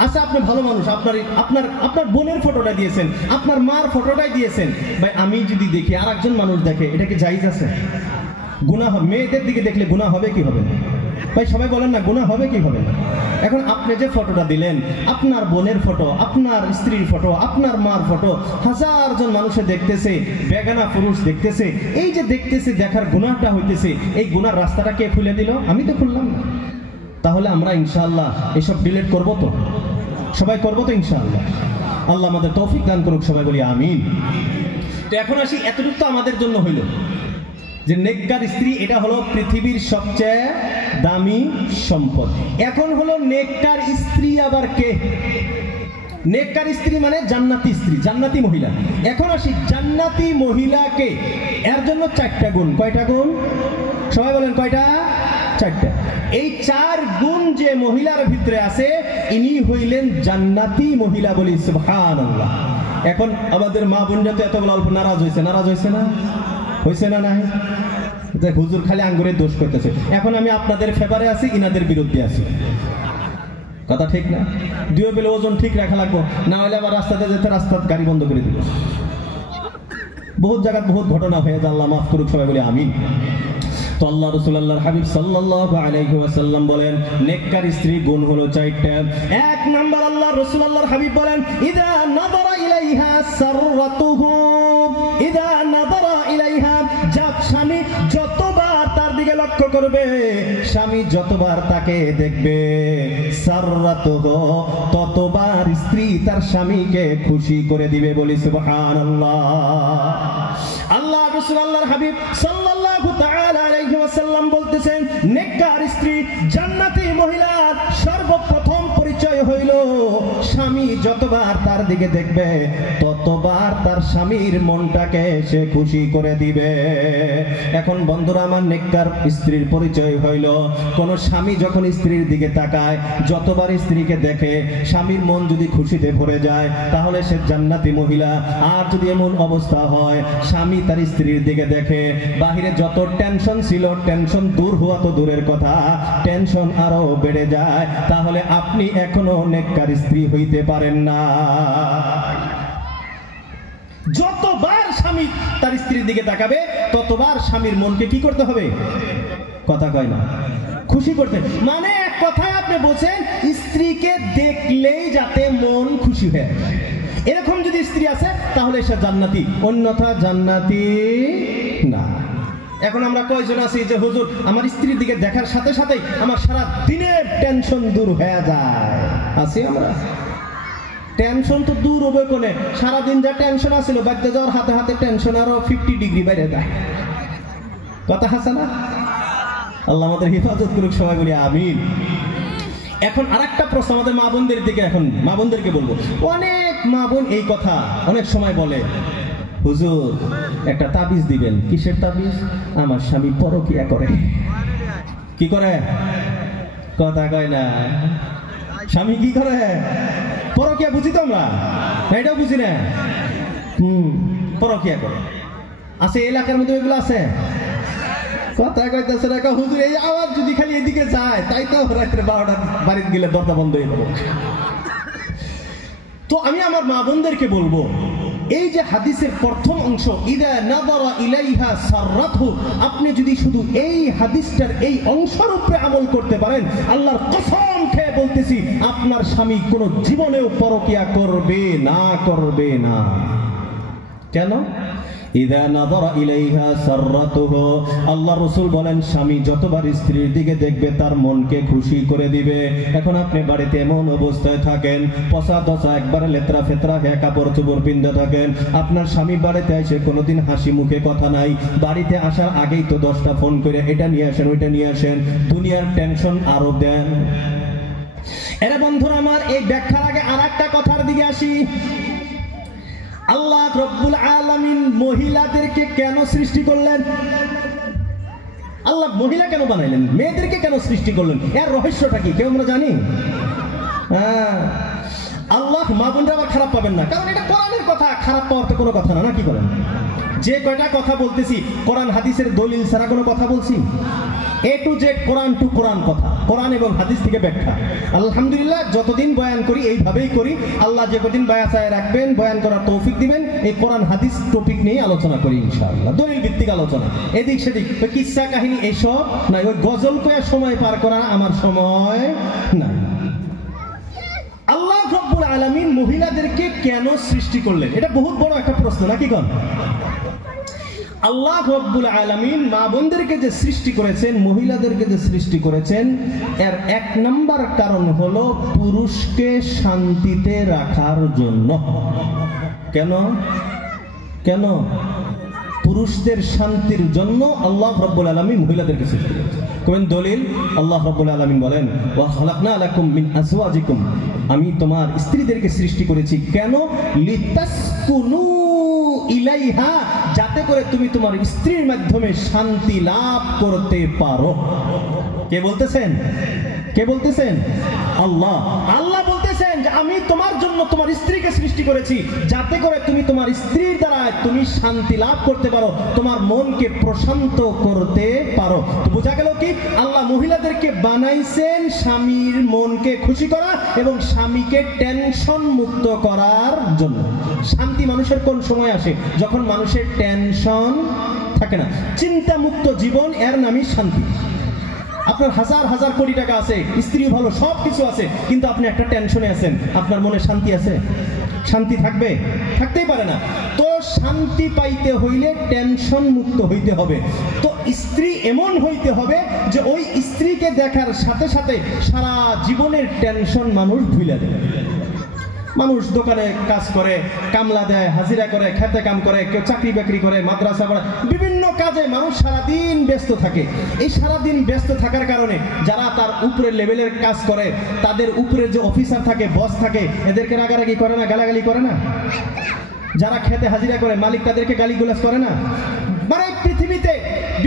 আচ্ছা, আপনি ভালো মানুষ, আপনার বোনের ফটোটা দিয়েছেন, আপনার মার ফটোটাই দিয়েছেন, ভাই আমি যদি দেখি আর একজন মানুষ দেখে, এটা কি জায়েজ আছে? গুনাহ হবে? মেয়েদের দিকে দেখলে গুনাহ হবে কি হবে না? ভাই সবাই বলেন না, গুনাহ হবে কি হবে না? এখন আপনি যে ফটোটা দিলেন, আপনার বোনের ফটো, আপনার স্ত্রীর ফটো, আপনার মার ফটো 1000 জন মানুষে দেখতেছে, বেগানা পুরুষ দেখতেছে, এই যে দেখতেছে, দেখার গুনাহটা হইতেছে, এই গুনার রাস্তাটা কে খুলে দিল? আমি তো খুললাম না। তাহলে আমরা ইনশাআল্লাহ এসব ডিলিট করব তো? সবাই করবো তো ইনশাআল্লাহ? আল্লাহ আমাদের তৌফিক দান করুক, সবাই বলি আমিন। তো এখন আসি, এতটুকু তো আমাদের জন্য হইল যে নেককার স্ত্রী এটা হলো পৃথিবীর সবচেয়ে দামি সম্পদ। এখন হলো নেককার স্ত্রী আবার কে? নেককার স্ত্রী মানে জান্নাতি স্ত্রী, জান্নাতি মহিলা। এখন আসি জান্নাতি মহিলাকে, এর জন্য 4টা গুণ। কয়টা গুণ? সবাই বলেন কয়টা? 4টা। এই 4 গুণ যে মহিলার ভিতরে আছে, ইনি হইলেন জান্নাতি মহিলা, বলি সুবহানাল্লাহ। এখন আমাদের মা বোনরা তো এতগুলো অল্প নারাজ হয়েছে, নারাজ হয়েছে না? হয়েছে না? নাই? হুজুর খালি আঙ্গুরের দোষ করতেছে। এখন আমি আপনাদের ফেভারে আছি, ইনাদের বিরুদ্ধে আছি, কথা ঠিক না? দুই বেলে ওজন ঠিক রাখা লাগবো, না হলে আবার রাস্তাতে যেতে রাস্তার গাড়ি বন্ধ করে দিব। বহুত জায়গায় বহুত ঘটনা হয়ে যায়, আল্লাহ মাফ করুক, সবাই বলে আমিন। তো আল্লাহ রাসূল আল্লাহর হাবিব সাল্লাল্লাহু আলাইহি ওয়াসাল্লাম বলেন নেককার স্ত্রী গুণ হলো 4টা। 1 নাম্বার, আল্লাহ রাসূল আল্লাহর হাবিব বলেন ইদা নাযারা ইলাইহা সাররাতুহু, ইদা নাযারা ইলাইহা, যার স্বামী যতবার তার দিকে লক্ষ্য করবে, স্বামী যতবার তাকে দেখবে, সাররাতুহু, ততবার স্ত্রী তার স্বামীকে খুশি করে দিবে, বলি সুবহানাল্লাহ। আল্লাহ রাসূল আল্লাহর হাবিব সাল্লাল্লাহু তাআলা আলাইহি ওয়াসাল্লাম বলতেছেন নেককার স্ত্রী জান্নাতি মহিলার সর্বপ্রথম পরিচয় হইল স্বামী যতবার তার দিকে দেখবে ততবার তার স্বামীর মনটাকে সে খুশি করে দিবে। এখন বন্ধুরা আমার, নেককার স্ত্রীর পরিচয় হইল কোন স্বামী যখন স্ত্রীর দিকে তাকায়, যতবার স্ত্রীকে দেখে স্বামীর মন যদি খুশিতে ভরে যায়, তাহলে সে জান্নাতি মহিলা। আর যদি এমন অবস্থা হয় স্বামী তার স্ত্রীর দিকে দেখে, বাহিরে যত টেনশন ছিল টেনশন দূর হওয়া তো দূরের কথা, টেনশন আরো বেড়ে যায়, তাহলে আপনি এখনো নেককার স্ত্রী হইতে পারেন না। যতবার স্বামী তার স্ত্রীর দিকে তাকাবে ততবার স্বামীর মনকে কি করতে হবে? কথা কয় না, খুশি করতে। মানে এক কথায় আপনি বলছেন স্ত্রীকে দেখলেই যাতে মন খুশি হয়, এরকম যদি স্ত্রী আছে তাহলে সে জান্নাতি, অন্যথা জান্নাতি না। এখন আমরা কয়জন আছি যে হুজুর আমার স্ত্রীর দিকে দেখার সাথে সাথেই আমার সারা দিনের টেনশন দূর হয়ে যায়? আছি আমরা? টেনশন তো দূর হবে কোনে, সারাদিন যা টেনশন আছিল বাড়িতে যাওয়ার হাতে হাতে টেনশন আরো 50 ডিগ্রি বাইরে যায়। কথা আছে না? আল্লাহ আমাদের হেফাজত করুক, সবাই বলি আমিন। এখন আরেকটা প্রশ্ন আমাদের মা বোনদের দিকে, এখন মা বোনদেরকে বলবো। অনেক মা বোন এই কথা অনেক সময় বলে, হুজুর একটা তাবিজ দিবেন। কিসের তাবিজ? আমার স্বামী পরকিয়া করে। কি করে? কথা কয় না। স্বামী কি করে? পরকিয়া। বুঝি তো আমরা, এটাও বুঝি না। পরকিয়া করে আছে এলাকার মধ্যে, এগুলো আছে। কথা কইতেছে না হুজুর, এই আওয়াজ যদি খালি এদিকে যায় তাই তো রাত্রে 12টা বাড়িতে গেলে দরজা বন্ধ হয়ে যাবে। তো আমি আমার মা বোনদেরকে বলবো, এই যে হাদিসের প্রথম অংশ ইদা নাযারা ইলাইহা সাররাতহু, আপনি যদি শুধু এই হাদিসটার এই অংশের উপরে আমল করতে পারেন, আল্লাহর কসম খেয়ে বলতেছি আপনার স্বামী কোনো জীবনেও পরকিয়া করবে না, করবে না। কেন? ইদা নাযারা ইলাইহা সাররাতুহু, আল্লাহ রাসূল বলেন স্বামী যতবার স্ত্রীর দিকে দেখবে তার মনকে খুশি করে দিবে। এখন আপনি বাড়িতে এমন অবস্থায় থাকেন, পচা দশা একবারে লেত্রা ফেতরা হয়ে কাপড় চোপড় পিন্দে থাকেন, আপনার স্বামী বাড়িতে এসে কোনোদিন হাসি মুখে কথা নাই, বাড়িতে আসার আগেই তো 10টা ফোন করে এটা নিয়ে আসেন ওইটা নিয়ে আসেন, দুনিয়ার টেনশন আরো দেন। এরা বন্ধুরা আমার, এই ব্যাখ্যার আগে আরেকটা কথার দিকে আসি। আল্লাহ রব্বুল আলামিন মহিলাদেরকে কেন সৃষ্টি করলেন? আল্লাহ মহিলা কেন বানাইলেন? মেয়েদেরকে কেন সৃষ্টি করলেন? এর রহস্যটা কি কেউ আমরা জানি? আল্লাহ মা বোনরা আবার খারাপ পাবেন না, কারণ এটা কোরআনের কথা, খারাপ পাওয়ার তো কোনো কথা না, কি করেন? যে কয়টা কথা বলতেছি কোরআন হাদিসের দলিল ছাড়া কোনো কথা বলছি? এ টু জেড কোরআন টু কোরআন কথা, কোরআন এবং হাদিস থেকে ব্যাখ্যা। আলহামদুলিল্লাহ যতদিন বয়ান করি এইভাবেই করি। আল্লাহ যে কদিন বায়াসায় রাখবেন, বয়ান করার তৌফিক দিবেন, এই কোরআন হাদিস টপিক নিয়ে আলোচনা করি ইনশাআল্লাহ, দলিল ভিত্তিক আলোচনা। এদিক সেদিক কিসসা কাহিনী এইসব নাই, ওই গজল কয়া সময় পার করা আমার সময় নাই। আল্লাহ রব্বুল আলামিন মহিলাদেরকে কেন সৃষ্টি করলেন? এটা বহুত বড় একটা প্রশ্ন, নাকি কোন? আল্লাহ রব্বুল আলামিন মা বোনদেরকে যে সৃষ্টি করেছেন, মহিলাদেরকে যে সৃষ্টি করেছেন, এর এক নাম্বার কারণ হলো পুরুষকে শান্তিতে রাখার জন্য। কেন? কেন? পুরুষদের শান্তির জন্য আল্লাহ রব্বুল আলামিন মহিলাদেরকে সৃষ্টি করেছেন। কোন দলিল? আল্লাহ রব্বুল আলামিন বলেন ওয়া খালাকনা লাকুম মিন আজওয়াজিকুম, আমি তোমার স্ত্রীদেরকে সৃষ্টি করেছি। কেন? লিতাসকুনু ইলাইহা, যাতে করে তুমি তোমার স্ত্রীর মাধ্যমে শান্তি লাভ করতে পারো। কে বলতেছেন? কে বলতেছেন? আল্লাহ। আল্লাহ বলতেছেন যে আমি তোমার জন্য তোমার স্ত্রীকে সৃষ্টি করেছি যাতে করে তুমি তোমার স্ত্রীর দ্বারা তুমি শান্তি লাভ করতে পারো, তোমার মনকে প্রশান্ত করতে পারো। তো বোঝা গেল কি আল্লাহ মহিলাদেরকে বানাইছেন স্বামীর মনকে খুশি করা এবং স্বামীকে টেনশন মুক্ত করার জন্য। শান্তি মানুষের কোন সময় আসে? যখন মানুষের টেনশন থাকে না, চিন্তা মুক্ত জীবন, এর নামই শান্তি। আপনার হাজার হাজার কোটি টাকা আছে, স্ত্রী ভালো, সব কিছু আছে, কিন্তু আপনি একটা টেনশনে আছেন, আপনার মনে শান্তি আছে? শান্তি থাকবে? থাকতেই পারে না। তো শান্তি পাইতে হইলে টেনশন মুক্ত হইতে হবে। তো স্ত্রী এমন হইতে হবে যে ওই স্ত্রীকে দেখার সাথে সাথে সারা জীবনের টেনশন মানুষ ভুলে দেবে। মানুষ দোকানে কাজ করে, কামলা দেয়, হাজিরা করে, খেতে কাম করে, কেউ চাকরি বাকরি করে, মাদ্রাসা পড়ে, বিভিন্ন কাজে মানুষ সারাদিন ব্যস্ত থাকে। এই সারাদিন ব্যস্ত থাকার কারণে যারা তার উপরে লেভেলের কাজ করে, তাদের উপরে যে অফিসার থাকে, বস থাকে, এদেরকে রাগারাগি করে না, গালাগালি করে না? যারা খেতে হাজিরা করে, মালিক তাদেরকে গালিগুলাজ করে না? মানে পৃথিবীতে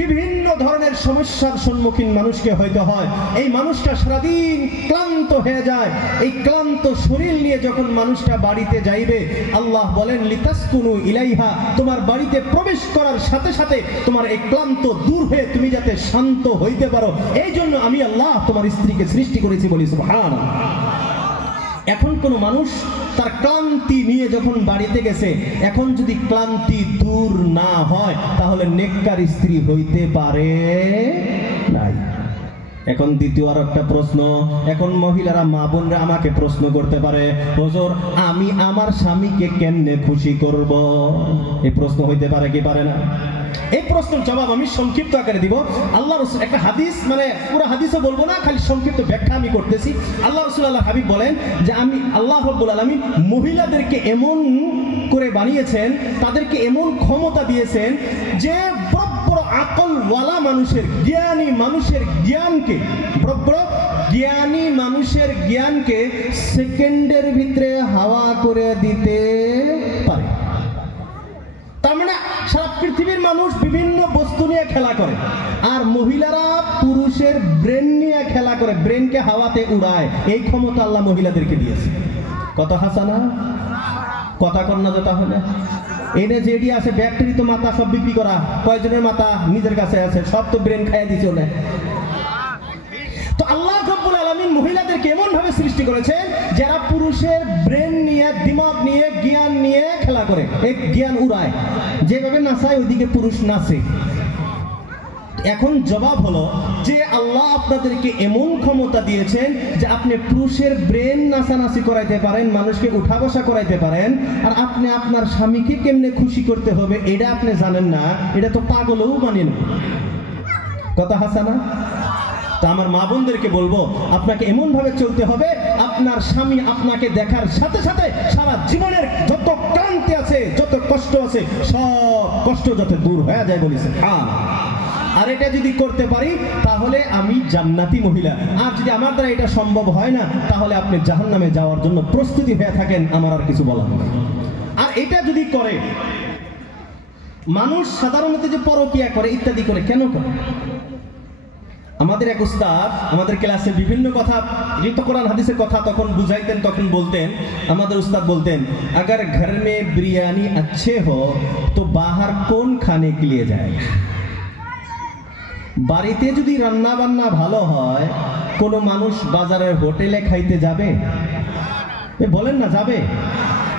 বিভিন্ন ধরনের সমস্যার সম্মুখীন মানুষকে হইতে হয়। এই মানুষটা সারাদিন ক্লান্ত হয়ে যায়। এই ক্লান্ত শরীর নিয়ে যখন মানুষটা বাড়িতে যাইবে, আল্লাহ বলেন লিতাসকুনু ইলাইহা, তোমার বাড়িতে প্রবেশ করার সাথে সাথে তোমার এই ক্লান্ত দূর হয়ে তুমি যাতে শান্ত হইতে পারো, এই জন্য আমি আল্লাহ তোমার স্ত্রীকে সৃষ্টি করেছি, বলি সুবহানাল্লাহ। এখন কোন মানুষ তার ক্লান্তি নিয়ে যখন বাড়িতে গেছে, এখন যদি ক্লান্তি দূর না হয় তাহলে নেককার স্ত্রী হইতে পারে নাই। এখন দ্বিতীয় আর একটা প্রশ্ন, এখন মহিলারা মা বোনরা আমাকে প্রশ্ন করতে পারে, হুজুর আমি আমার স্বামীকে কেমনে খুশি করব? এই প্রশ্ন হইতে পারে কি পারে না? এই প্রশ্নের জবাব আমি সংক্ষিপ্ত আকারে দিব। আল্লাহ রাসূল একটা হাদিস, মানে পুরো হাদিসও বলবো না, খালি সংক্ষিপ্ত ব্যাখ্যা আমি করতেছি। আল্লাহ রাসূল আল্লাহ হাবিব বলেন যে আমি আল্লাহ রাব্বুল আলামিন মহিলাদেরকে এমন করে বানিয়েছেন, তাদেরকে এমন ক্ষমতা দিয়েছেন যে বড় আকলওয়ালা মানুষের, জ্ঞানী মানুষের জ্ঞানকে, জ্ঞানী মানুষের জ্ঞানকে সেকেন্ডের ভিতরে হাওয়া করে দিতে পারে। তার মানে সারা পৃথিবীর মানুষ বিভিন্ন বস্তু নিয়ে খেলা করে, আর মহিলারা পুরুষের ব্রেন নিয়ে খেলা করে, ব্রেনকে হাওয়াতে উড়ায়। এই ক্ষমতা আল্লাহ মহিলাদেরকে দিয়েছে। কথা হাসানা, কথা কন্যা যেটা হলে এনে যেটি আছে ব্যাটারি তো মাথা সব বিক্রি করা, কয়জনের মাথা নিজের কাছে আছে, সব তো ব্রেন খাইয়ে দিচ্ছে ওনে। তো আল্লাহ রাব্বুল আলামিন মহিলাদেরকে এমন ভাবে সৃষ্টি করেছেন যারা পুরুষের ব্রেন নিয়ে, দিমাগ নিয়ে, জ্ঞান নিয়ে খেলা করে, এক জ্ঞান উড়ায়, যেভাবে নাচায় ওইদিকে পুরুষ নাচে। এখন জবাব হলো যে আল্লাহ আপনাদেরকে এমন ক্ষমতা দিয়েছেন যে আপনি পুরুষের ব্রেন নাচানাচি করাইতে পারেন, মানুষকে উঠা বসা করাইতে পারেন, আর আপনি আপনার স্বামীকে কেমনে খুশি করতে হবে এটা আপনি জানেন না। এটা তো পাগলও মানেন। কথা হাসানা। তা আমার মা বোনদেরকে বলবো, আপনাকে এমন ভাবে চলতে হবে আপনার স্বামী আপনাকে দেখার সাথে সাথে সারা জীবনের যত ক্লান্তি আছে, যত কষ্ট আছে, সব কষ্ট যাতে দূর হয়ে যায় বলেছে। আর এটা যদি করতে পারি তাহলে আমি জান্নাতি মহিলা। আর যদি আমার দ্বারা এটা সম্ভব হয় না তাহলে আপনি জাহান্নামে যাওয়ার জন্য প্রস্তুতি হয়ে থাকেন, আমার আর কিছু বলার নেই। আর এটা যদি করে মানুষ সাধারণত যে পরকিয়া করে ইত্যাদি করে, কেন করে? আমাদের এক উস্তাদ আমাদের ক্লাসে বিভিন্ন কথা, যেহেতু কোরআন হাদিসের কথা তখন বুঝাইতেন, তখন বলতেন, আমাদের উস্তাদ বলতেন, अगर घर में बिरयानी अच्छे हो तो बाहर कौन खाने के लिए जाएगा? বাড়িতে যদি রান্না বান্না ভালো হয় কোন মানুষ বাজারের হোটেলে খাইতে যাবে? বলেন না যাবে?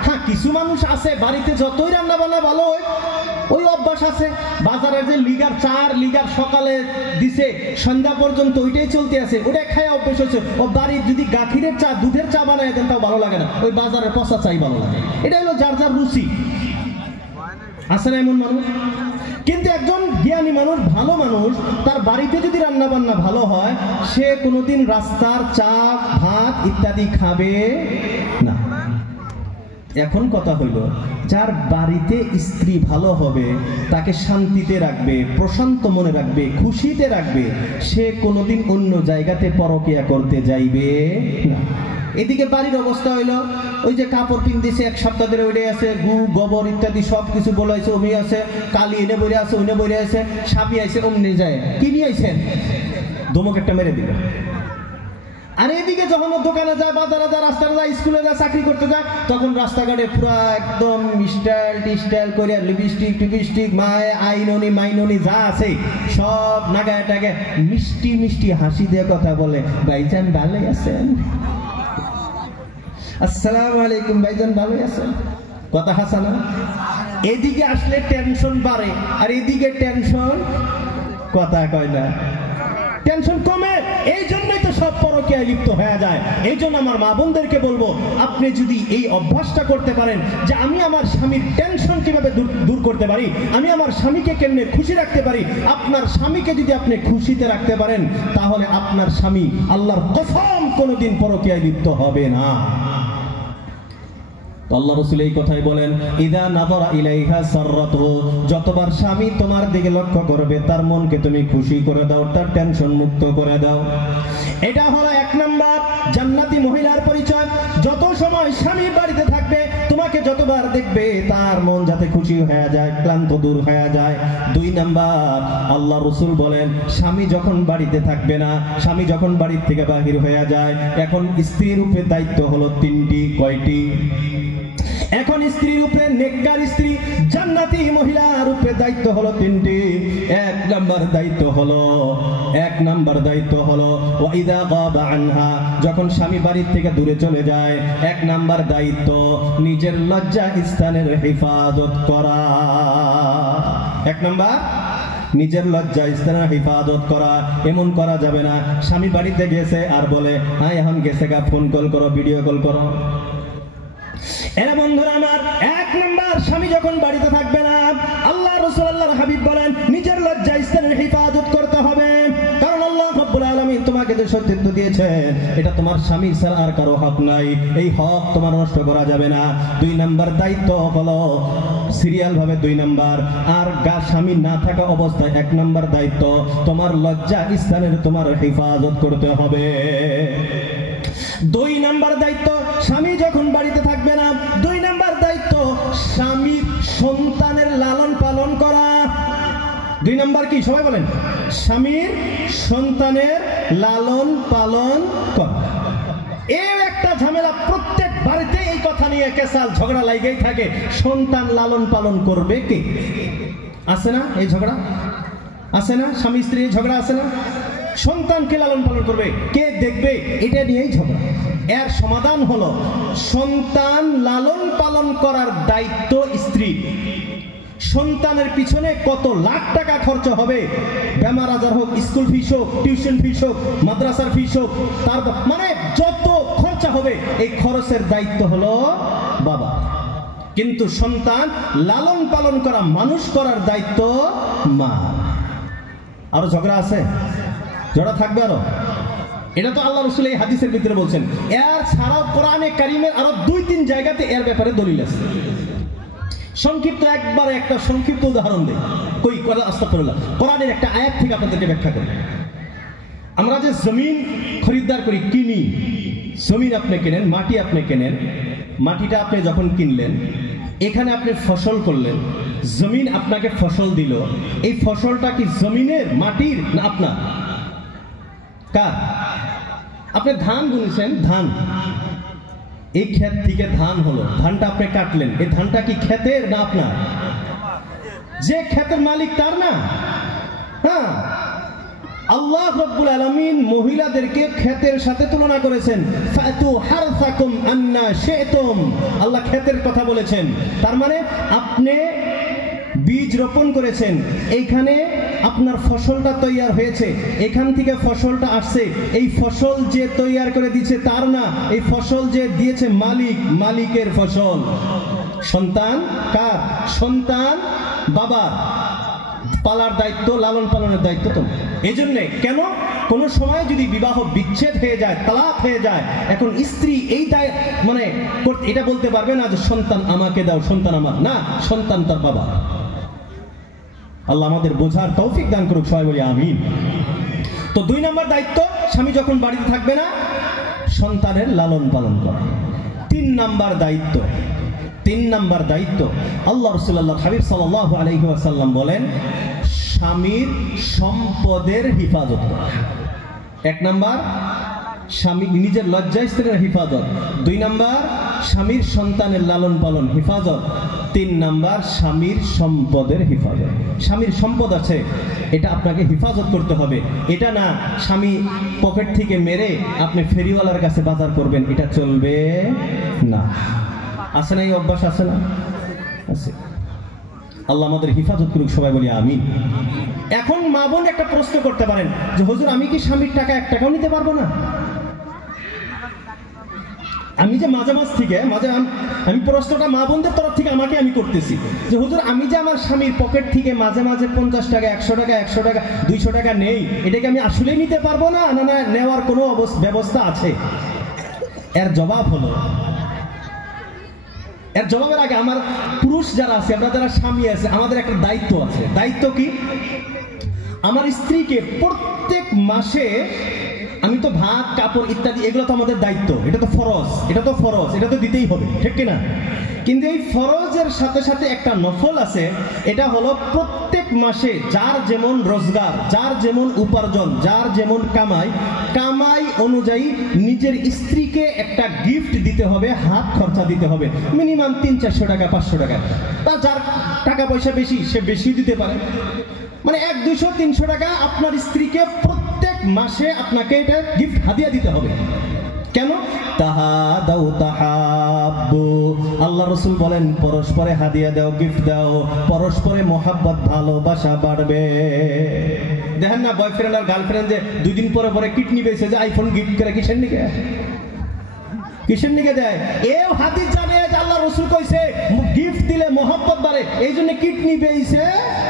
হ্যাঁ, কিছু মানুষ আছে বাড়িতে যতই রান্না বান্না ভালো হয় ওই অভ্যাস আছে, বাজারের যে লিগার চার লিগার সকালে দিছে সন্ধ্যা পর্যন্ত ওইটাই চলতে আছে, ওটাই খায় অভ্যাস হচ্ছে। ও বাড়ির যদি গাখিরের চা, দুধের চা বানায় দেন তাও ভালো লাগে না, ওই বাজারের পচা চাই ভালো লাগে। এটা হলো যার যার রুচি। আছে না এমন মানুষ? কিন্তু একজন জ্ঞানী মানুষ, ভালো মানুষ, তার বাড়িতে যদি রান্না বান্না ভালো হয় সে কোনোদিন রাস্তার চা, ভাত ইত্যাদি খাবে না। এখন কথা হইল, যার বাড়িতে স্ত্রী ভালো হবে, তাকে শান্তিতে রাখবে, প্রশান্ত মনে রাখবে, খুশিতে রাখবে, সে কোনোদিন অন্য জায়গাতে পরকিয়া করতে যাইবে না। এদিকে বাড়ির অবস্থা হইলো ওই যে কাপড় কিনতেছে এক সপ্তাহ ধরে, ওইটাই আছে, গু গোবর ইত্যাদি সব কিছু বলাইছে, অমি আছে, কালি এনে বইরে আছে, ওইনে বইরে আছে, সাপি আইছে, অমনি যায়, কি নিয়ে আইছেন? ধমক একটা মেরে দিল। আর এদিকে যখন দোকানে যায়, বাজারে যায়, রাস্তায় যায়, স্কুলে যায়, চাকরি করতে যায়, তখন রাস্তাঘাটে পুরা একদম স্টাইল টিস্টাইল করে লিপস্টিক টিপস্টিক, মায় আইননি মাইননি যা আছে সব নাগায় টাগায় মিষ্টি মিষ্টি হাসি দিয়ে কথা বলে, ভাইজান ভালোই আছেন, আসসালামু আলাইকুম ভাইজান ভালোই আছেন। কথা হাসানা। এদিকে আসলে টেনশন বাড়ে, আর এদিকে টেনশন কথা কয় না, টেনশন কমে। এই জন্যই তো সব পরকীয়ায় লিপ্ত হয়ে যায়। এই জন্য আমার মা বোনদেরকে বলবো, আপনি যদি এই অভ্যাসটা করতে পারেন যে আমি আমার স্বামীর টেনশন কিভাবে দূর করতে পারি, আমি আমার স্বামীকে কেমনে খুশি রাখতে পারি, আপনার স্বামীকে যদি আপনি খুশিতে রাখতে পারেন তাহলে আপনার স্বামী আল্লাহর কসম কোনোদিন পরকীয়ায় লিপ্ত হবে না। আল্লাহ রাসূল এই কথাই বলেন, ইদা নাযারা ইলাইহা সাররাতহু, যতবার স্বামী তোমার দিকে লক্ষ্য করবে তার মনকে তুমি খুশি করে দাও, তার টেনশন মুক্ত করে দাও। এটা হলো এক নাম্বার জান্নাতি মহিলার পরিচয়। যত সময় স্বামী বাড়িতে থাকবে, তোমাকে যতবার দেখবে তার মন যাতে খুশি হয়ে যায়, ক্লান্ত দূর হয়ে যায়। দুই নাম্বার, আল্লাহ রাসূল বলেন, স্বামী যখন বাড়িতে থাকবে না, স্বামী যখন বাড়ির থেকে বাহির হয়ে যায়, এখন স্ত্রীর উপরে দায়িত্ব হলো তিনটি। কয়টি? এখন স্ত্রীর উপরে, নেককার স্ত্রী জান্নাতি মহিলার উপরে দায়িত্ব হলো তিনটি। এক নাম্বার দায়িত্ব হলো ওয়াইদা গাবা আনহা, যখন স্বামী বাড়ির থেকে দূরে চলে যায়, এক নাম্বার দায়িত্ব নিজের লজ্জা স্থানের হেফাজত করা। এক নাম্বার নিজের লজ্জা স্থানের হেফাজত করা। এমন করা যাবে না স্বামী বাড়িতে গেছে আর বলে হ্যাঁ এখন গেছে গা, ফোন কল করো, ভিডিও কল করো। এরা বন্ধুরা আমার, এক নাম্বার স্বামী যখন বাড়িতে থাকবে না, আল্লাহ রাসূল আল্লাহর হাবিব বলেন নিজের লজ্জা স্থানের হেফাজত করতে হবে। কারণ আল্লাহ রাব্বুল আলামিন তোমাকে যে সতীত্ব দিয়েছেন, এটা তোমার স্বামী ছাড়া আর কারো হক নাই। এই হক তোমার নষ্ট করা যাবে না। 2 নাম্বার দায়িত্ব হলো সিরিয়াল ভাবে 2 নাম্বার, আর স্বামী না থাকা অবস্থায় 1 নাম্বার দায়িত্ব তোমার লজ্জা স্থানের তোমার হেফাজত করতে হবে। 2 নাম্বার দায়িত্ব স্বামী যখন বাড়িতে থাকবে না, 2 নাম্বার দায়িত্ব স্বামীর সন্তানের লালন পালন করা। 2 নাম্বার কি সবাই বলেন? স্বামীর সন্তানের লালন পালন করা। এই একটা ঝামেলা, প্রত্যেক বাড়িতে এই কথা নিয়ে কেসাল ঝগড়া লাগেই থাকে। সন্তান লালন পালন করবে কে? আছে না এই ঝগড়া? আছে না স্বামী স্ত্রী ঝগড়া? আছে না? সন্তানকে লালন পালন করবে কে, দেখবে? এটা নিয়েই ঝগড়া। এর সমাধান হলো সন্তান লালন পালন করার দায়িত্ব স্ত্রী। সন্তানের পিছনে কত লাখ টাকা খরচ হবে, বেমার আজার হোক, স্কুল ফিস হোক, টিউশন ফিস হোক, মাদ্রাসার ফিস হোক, তার মানে যত খরচা হবে এই খরচের দায়িত্ব হলো বাবা। কিন্তু সন্তান লালন পালন করা, মানুষ করার দায়িত্ব মা। আরো ঝগড়া আছে, ঝগড়া থাকবে আরো। এটা তো আল্লাহ রাসূল এই হাদিসের ভিতরে বলছেন। এর ছাড়াও কোরআনে কারিমের আরো 2-3 জায়গাতে এর ব্যাপারে দলিল আছে। সংক্ষিপ্ত একবারে একটা সংক্ষিপ্ত উদাহরণ দেই। কই কোরআন, আস্তাগফিরুল্লাহ, কোরআনের একটা আয়াত থেকে আপনাদেরকে ব্যাখ্যা করি। আমরা যে জমিন খরিদ্দার করি, কিনি, জমিন আপনি কেনেন, মাটি আপনি কেনেন, মাটিটা আপনি যখন কিনলেন, এখানে আপনি ফসল করলেন, জমিন আপনাকে ফসল দিল। এই ফসলটা কি জমিনের, মাটির না আপনার? কার? আপনি ধান বুনেছেন, ধান, এই ক্ষেত থেকে ধান হলো, ধানটা আপনি কাটলেন, এই ধানটা কি ক্ষেতের না আপনার? যে ক্ষেতের মালিক তার না? হ্যাঁ, আল্লাহ রাব্বুল আলামিন মহিলাদেরকে ক্ষেতের সাথে তুলনা করেছেন। ফাতু হারসাকুম আন্না শি'তুম, আল্লাহ ক্ষেতের কথা বলেছেন। তার মানে আপনি বীজ রোপণ করেছেন, এইখানে আপনার ফসলটা তৈয়ার হয়েছে, এখান থেকে ফসলটা আসছে। এই ফসল যে তৈয়ার করে দিয়েছে তার না, এই ফসল যে দিয়েছে মালিক, মালিকের ফসল। সন্তান কার? সন্তান বাবার। পালার দায়িত্ব, লালন পালনের দায়িত্ব তোমার। এই জন্যে কেন কোন সময় যদি বিবাহ বিচ্ছেদ হয়ে যায়, তালাক হয়ে যায়, এখন স্ত্রী এই দায় মানে এটা বলতে পারবে না যে সন্তান আমাকে দাও, সন্তান আমার না, সন্তান তার বাবা। আল্লাহ আমাদের বোঝার তৌফিক দান করুক, সবাই বলি আমিন। তো 2 নম্বর দায়িত্ব স্বামী যখন বাড়িতে থাকবে না, সন্তানের লালন পালন করা। 3 নম্বর দায়িত্ব আল্লাহ রাসূলুল্লাহ হাবিব সাল্লাল্লাহু আলাইহি ওয়াসাল্লাম বলেন স্বামীর সম্পদের হেফাজত করা। 1 নম্বর স্বামী নিজের লজ্জা স্থানের হেফাজত, 2 নম্বর স্বামীর সন্তানের লালন পালন হেফাজত, 3 নম্বর স্বামীর সম্পদের হেফাজত। স্বামীর সম্পদ আছে, এটা আপনাকে হেফাজত করতে হবে। এটা না স্বামী পকেট থেকে মেরে আপনি ফেরিওয়ালার কাছে বাজার করবেন, এটা চলবে না। আছে না এই অভ্যাস? আছে না? আছে। আল্লাহ আমাদের হেফাজত করুক, সবাই বলি আমিন। এখন মা বোন একটা প্রশ্ন করতে পারেন যে হুজুর আমি কি স্বামীর টাকা 1 টাকাও নিতে পারবো না? আমি যে মাঝে থেকে আমি প্রশ্নটা মা বোনদের তরফ থেকে আমাকে আমি করতেছি যে হুজুর আমি যে আমার স্বামীর পকেট থেকে মাঝে 50 টাকা, 100 টাকা, 200 টাকা নেই, এটাকে আমি আসলেই নিতে পারবো না, না নেওয়ার কোনো ব্যবস্থা আছে? এর জবাবের আগে আমার পুরুষ যারা আছে, আমরা যারা স্বামী আছে, আমাদের একটা দায়িত্ব আছে। দায়িত্ব কি? আমার স্ত্রীকে প্রত্যেক মাসে আমি তো ভাত, কাপড় ইত্যাদি, এগুলো তো আমাদের দায়িত্ব, এটা তো ফরজ, এটা তো দিতেই হবে, ঠিক কিনা? কিন্তু এই ফরজের সাথে সাথে একটা নফল আছে, এটা হলো প্রত্যেক মাসে যার যেমন রোজগার, যার যেমন উপার্জন, যার যেমন কামাই অনুযায়ী নিজের স্ত্রীকে একটা গিফট দিতে হবে, হাত খরচা দিতে হবে, মিনিমাম 300-400 টাকা, 500 টাকা। তা যার টাকা পয়সা বেশি সে বেশি দিতে পারে, মানে 100-200-300 টাকা আপনার স্ত্রীকে প্রত্যেক মাসে আপনাকে এটা গিফট হাদিয়া দিতে হবে। কেন? তাহাদাউ তাহাব্বু, আল্লাহ রাসূল বলেন পরস্পরে হাদিয়া দাও, গিফট দাও, পরস্পরে মহব্বত ভালোবাসা বাড়বে। দেখেন না বয়ফ্রেন্ড আর গার্লফ্রেন্ড যে 2 দিন পরে পরে কিডনি বেচে যে আইফোন গিফট করে, কিসের নিকে দেয়? এও হাদিস জানে যে আল্লাহ রাসূল কইছে গিফট দিলে মহব্বত বাড়ে, এই জন্য কিডনি বেচে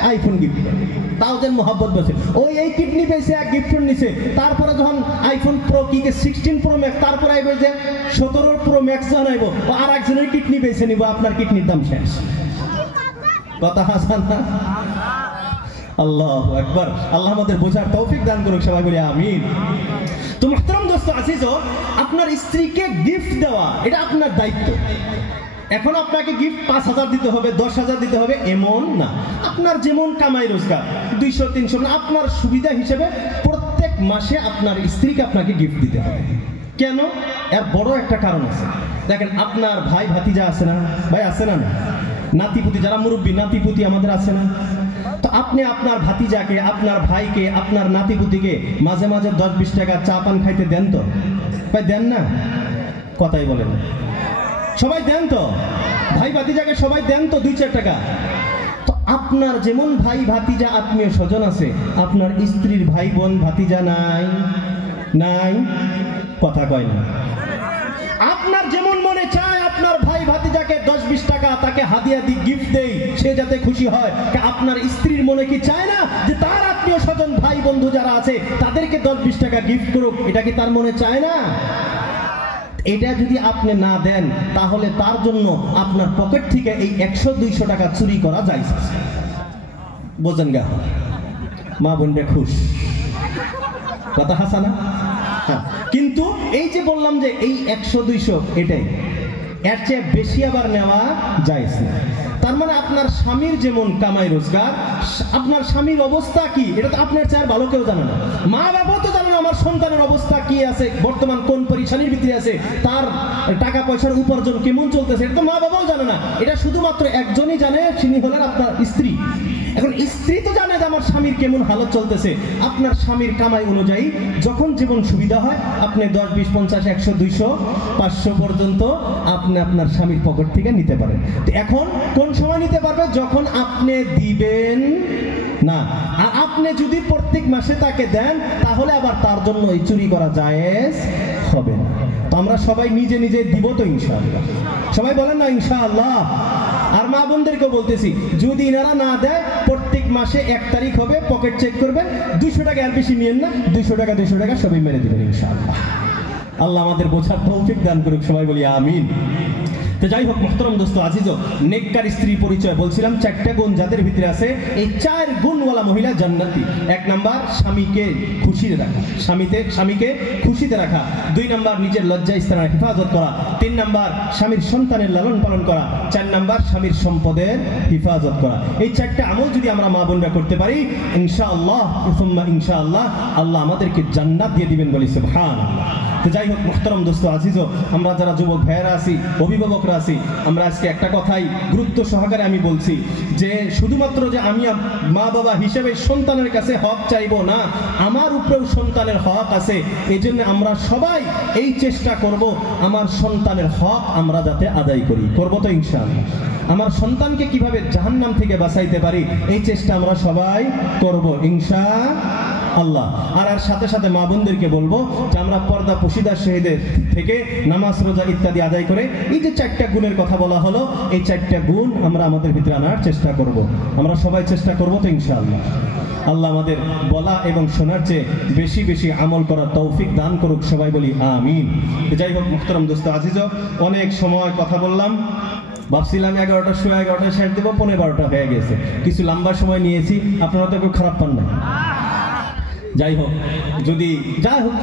আইফোন গিফট করে, তাও যেন মহব্বত বসে। ওই এই কিডনি পেয়েছে, এক গিফট নিছে, তারপরে যখন আইফোন প্রো কি 16 প্রো ম্যাক্স, তারপরে আইবে যে 17 প্রো ম্যাক্স যখন আইব, আর একজনের কিডনি বেছে নিব, আপনার কিডনির দাম শেষ। কথা হাসান না? আল্লাহু আকবার। আল্লাহ আমাদের বোঝার তৌফিক দান করুক, সবাই বলি আমিন। তো মুহতারাম দোস্ত আজিজ, আপনার স্ত্রীকে গিফট দেওয়া এটা আপনার দায়িত্ব। এখন আপনাকে গিফট 5,000 দিতে হবে, 10,000 দিতে হবে এমন না। আপনার যেমন কামাই রোজগার 200-300, আপনার সুবিধা হিসেবে প্রত্যেক মাসে আপনার স্ত্রীকে আপনাকে গিফট দিতে হবে। কেন? এর বড় একটা কারণ আছে। দেখেন আপনার ভাই ভাতিজা আছে না, ভাই আছে না, নাতিপুতি, যারা মুরব্বী নাতিপুতি আমাদের আছে না, তো আপনি আপনার ভাতিজাকে, আপনার ভাইকে, আপনার নাতিপুতিকে মাঝে মাঝে 10-20 টাকা চা পান খাইতে দেন তো? ভাই দেন না? কথাই বলেন, সবাই দেন তো? ভাই ভাতিজাকে সবাই দেন তো 2-4 টাকা? তো আপনার যেমন ভাই ভাতিজা আত্মীয় স্বজন আছে, আপনার স্ত্রীর ভাই বোন ভাতিজা নাই? কথা কয় না। আপনার যেমন মনে চায় আপনার ভাই ভাতিজাকে 10-20 টাকা তাকে হাদিয়া দি, গিফট দেই, সে যাতে খুশি হয়, আপনার স্ত্রীর মনে কি চায় না যে তার আত্মীয় স্বজন ভাই বন্ধু যারা আছে তাদেরকে 10-20 টাকা গিফট করুক? এটা কি তার মনে চায় না? এটা যদি আপনি না দেন তাহলে তার জন্য আপনার পকেট থেকে এই 100-200 টাকা চুরি করা যায়। বোঝেন গা? মা বোনরা খুশ, কথা হাসানা? কিন্তু এই যে বললাম যে এই 100-200 এটাই, এর চেয়ে বেশি আবার নেওয়া যায় না। তার মানে আপনার স্বামীর যেমন কামাই রোজগার, আপনার স্বামীর অবস্থা কি এটা তো আপনার চেয়ে ভালো কেউ জানে না। মা বাবা তো জানে না আমার সন্তানের অবস্থা কি আছে, বর্তমান কোন পরিশানির ভিতরে আছে, তার টাকা পয়সার উপার্জন কেমন চলতেছে, এটা তো মা বাবাও জানে না। এটা শুধুমাত্র একজনই জানে, তিনি হলেন আপনার স্ত্রী। এখন স্ত্রী তো জানে যে আমার স্বামীর কেমন হালত চলতেছে। আপনার স্বামীর কামাই অনুযায়ী যখন যেমন সুবিধা হয় আপনি 10, 20, 50, 100, 200, 500 পর্যন্ত আপনি আপনার স্বামীর পকেট থেকে নিতে পারেন। তো এখন কোন সময় নিতে পারবে? যখন আপনি দিবেন না। আর আপনি যদি প্রত্যেক মাসে তাকে দেন তাহলে আবার তার জন্য এই চুরি করা জায়েজ হবে না। তো আমরা সবাই নিজে নিজে দিব তো ইনশাআল্লাহ? সবাই বলেন না ইনশাআল্লাহ? আর মা বোনদেরকে বলতেছি, যদি এনারা না দেয় প্রত্যেক মাসে 1 তারিখ হবে, পকেট চেক করবেন, 200 টাকা আর বেশি নিয়েন না, 200 টাকা সবাই মেরে দিবেন ইনশাআল্লাহ। আল্লাহ আমাদের বোঝার তৌফিক দান করুক, সবাই বলি আমিন। তো যাই হোক মুহতারাম দোস্ত আজিজ, নেককার স্ত্রী পরিচয় বলছিলাম, 4টা গুণ যাদের ভিতরে আছে, এই 4 গুণওয়ালা মহিলা জান্নাতি। 1 নাম্বার স্বামীকে খুশিতে রাখা, স্বামীকে খুশিতে রাখা। 2 নাম্বার নিজের লজ্জা স্থানের হেফাজত করা। 3 নাম্বার স্বামীর সন্তানের লালন পালন করা। 4 নাম্বার স্বামীর সম্পদের হেফাজত করা। এই 4টা আমল যদি আমরা মা বোনরা করতে পারি ইনশাআল্লাহ সুম্মা ইনশাআল্লাহ আল্লাহ আমাদেরকে জান্নাত দিয়ে দিবেন, বলি সুবহানাল্লাহ। তো যাই হোক মুহতারাম দোস্ত আজিজ, আমরা যারা যুবক ভাইয়েরা আছি, অভিভাবকরা আছি, আমরা আজকে একটা কথাই গুরুত্ব সহকারে আমি বলছি যে শুধুমাত্র যে আমি মা বাবা হিসেবে সন্তানের কাছে হক চাইবো না, আমার উপরেও সন্তানের হক আছে। এই জন্য আমরা সবাই এই চেষ্টা করব আমার সন্তানের হক আমরা যাতে আদায় করি। করবো তো ইনশাআল্লাহ? আমার সন্তানকে কিভাবে জাহান্নাম থেকে বাঁচাইতে পারি এই চেষ্টা আমরা সবাই করব ইনশাআল্লাহ। আর সাথে সাথে মা বোনদেরকে বলবো যে আমরা পর্দা পুশিদা শহীদের থেকে নামাজ রোজা ইত্যাদি আদায় করে এই যে 4টা গুণের কথা বলা হলো, এই 4টা গুণ আমরা আমাদের ভিতরে আনার চেষ্টা করব। আমরা সবাই চেষ্টা করবো তো ইনশাআল্লাহ? আল্লাহ আমাদের বলা এবং শোনার চেয়ে বেশি বেশি আমল করার তৌফিক দান করুক, সবাই বলি আমিন। যাই হোক মুহতারাম দোস্ত আজিজ, অনেক সময় কথা বললাম, ভাবছিলাম 11টা 11:30 শেষ দেবো, 11:15 হয়ে গেছে। কিছু লম্বা সময় নিয়েছি, আপনারা তো কেউ খারাপ পান না? যাই হোক, যদি যাই হোক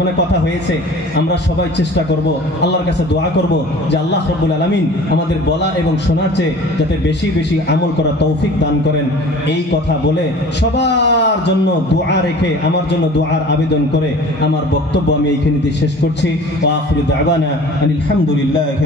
মানে কথা হয়েছে, আমরা সবাই চেষ্টা করব, আল্লাহর কাছে দোয়া করব যে আল্লাহ রাব্বুল আলামিন আমাদের বলা এবং শোনার চেয়ে যাতে বেশি বেশি আমল করার তৌফিক দান করেন। এই কথা বলে সবার জন্য দোয়া রেখে, আমার জন্য দোয়ার আবেদন করে আমার বক্তব্য আমি এইখানে শেষ করছি। ওয়া আখিরু দাওয়ানা আলহামদুলিল্লাহি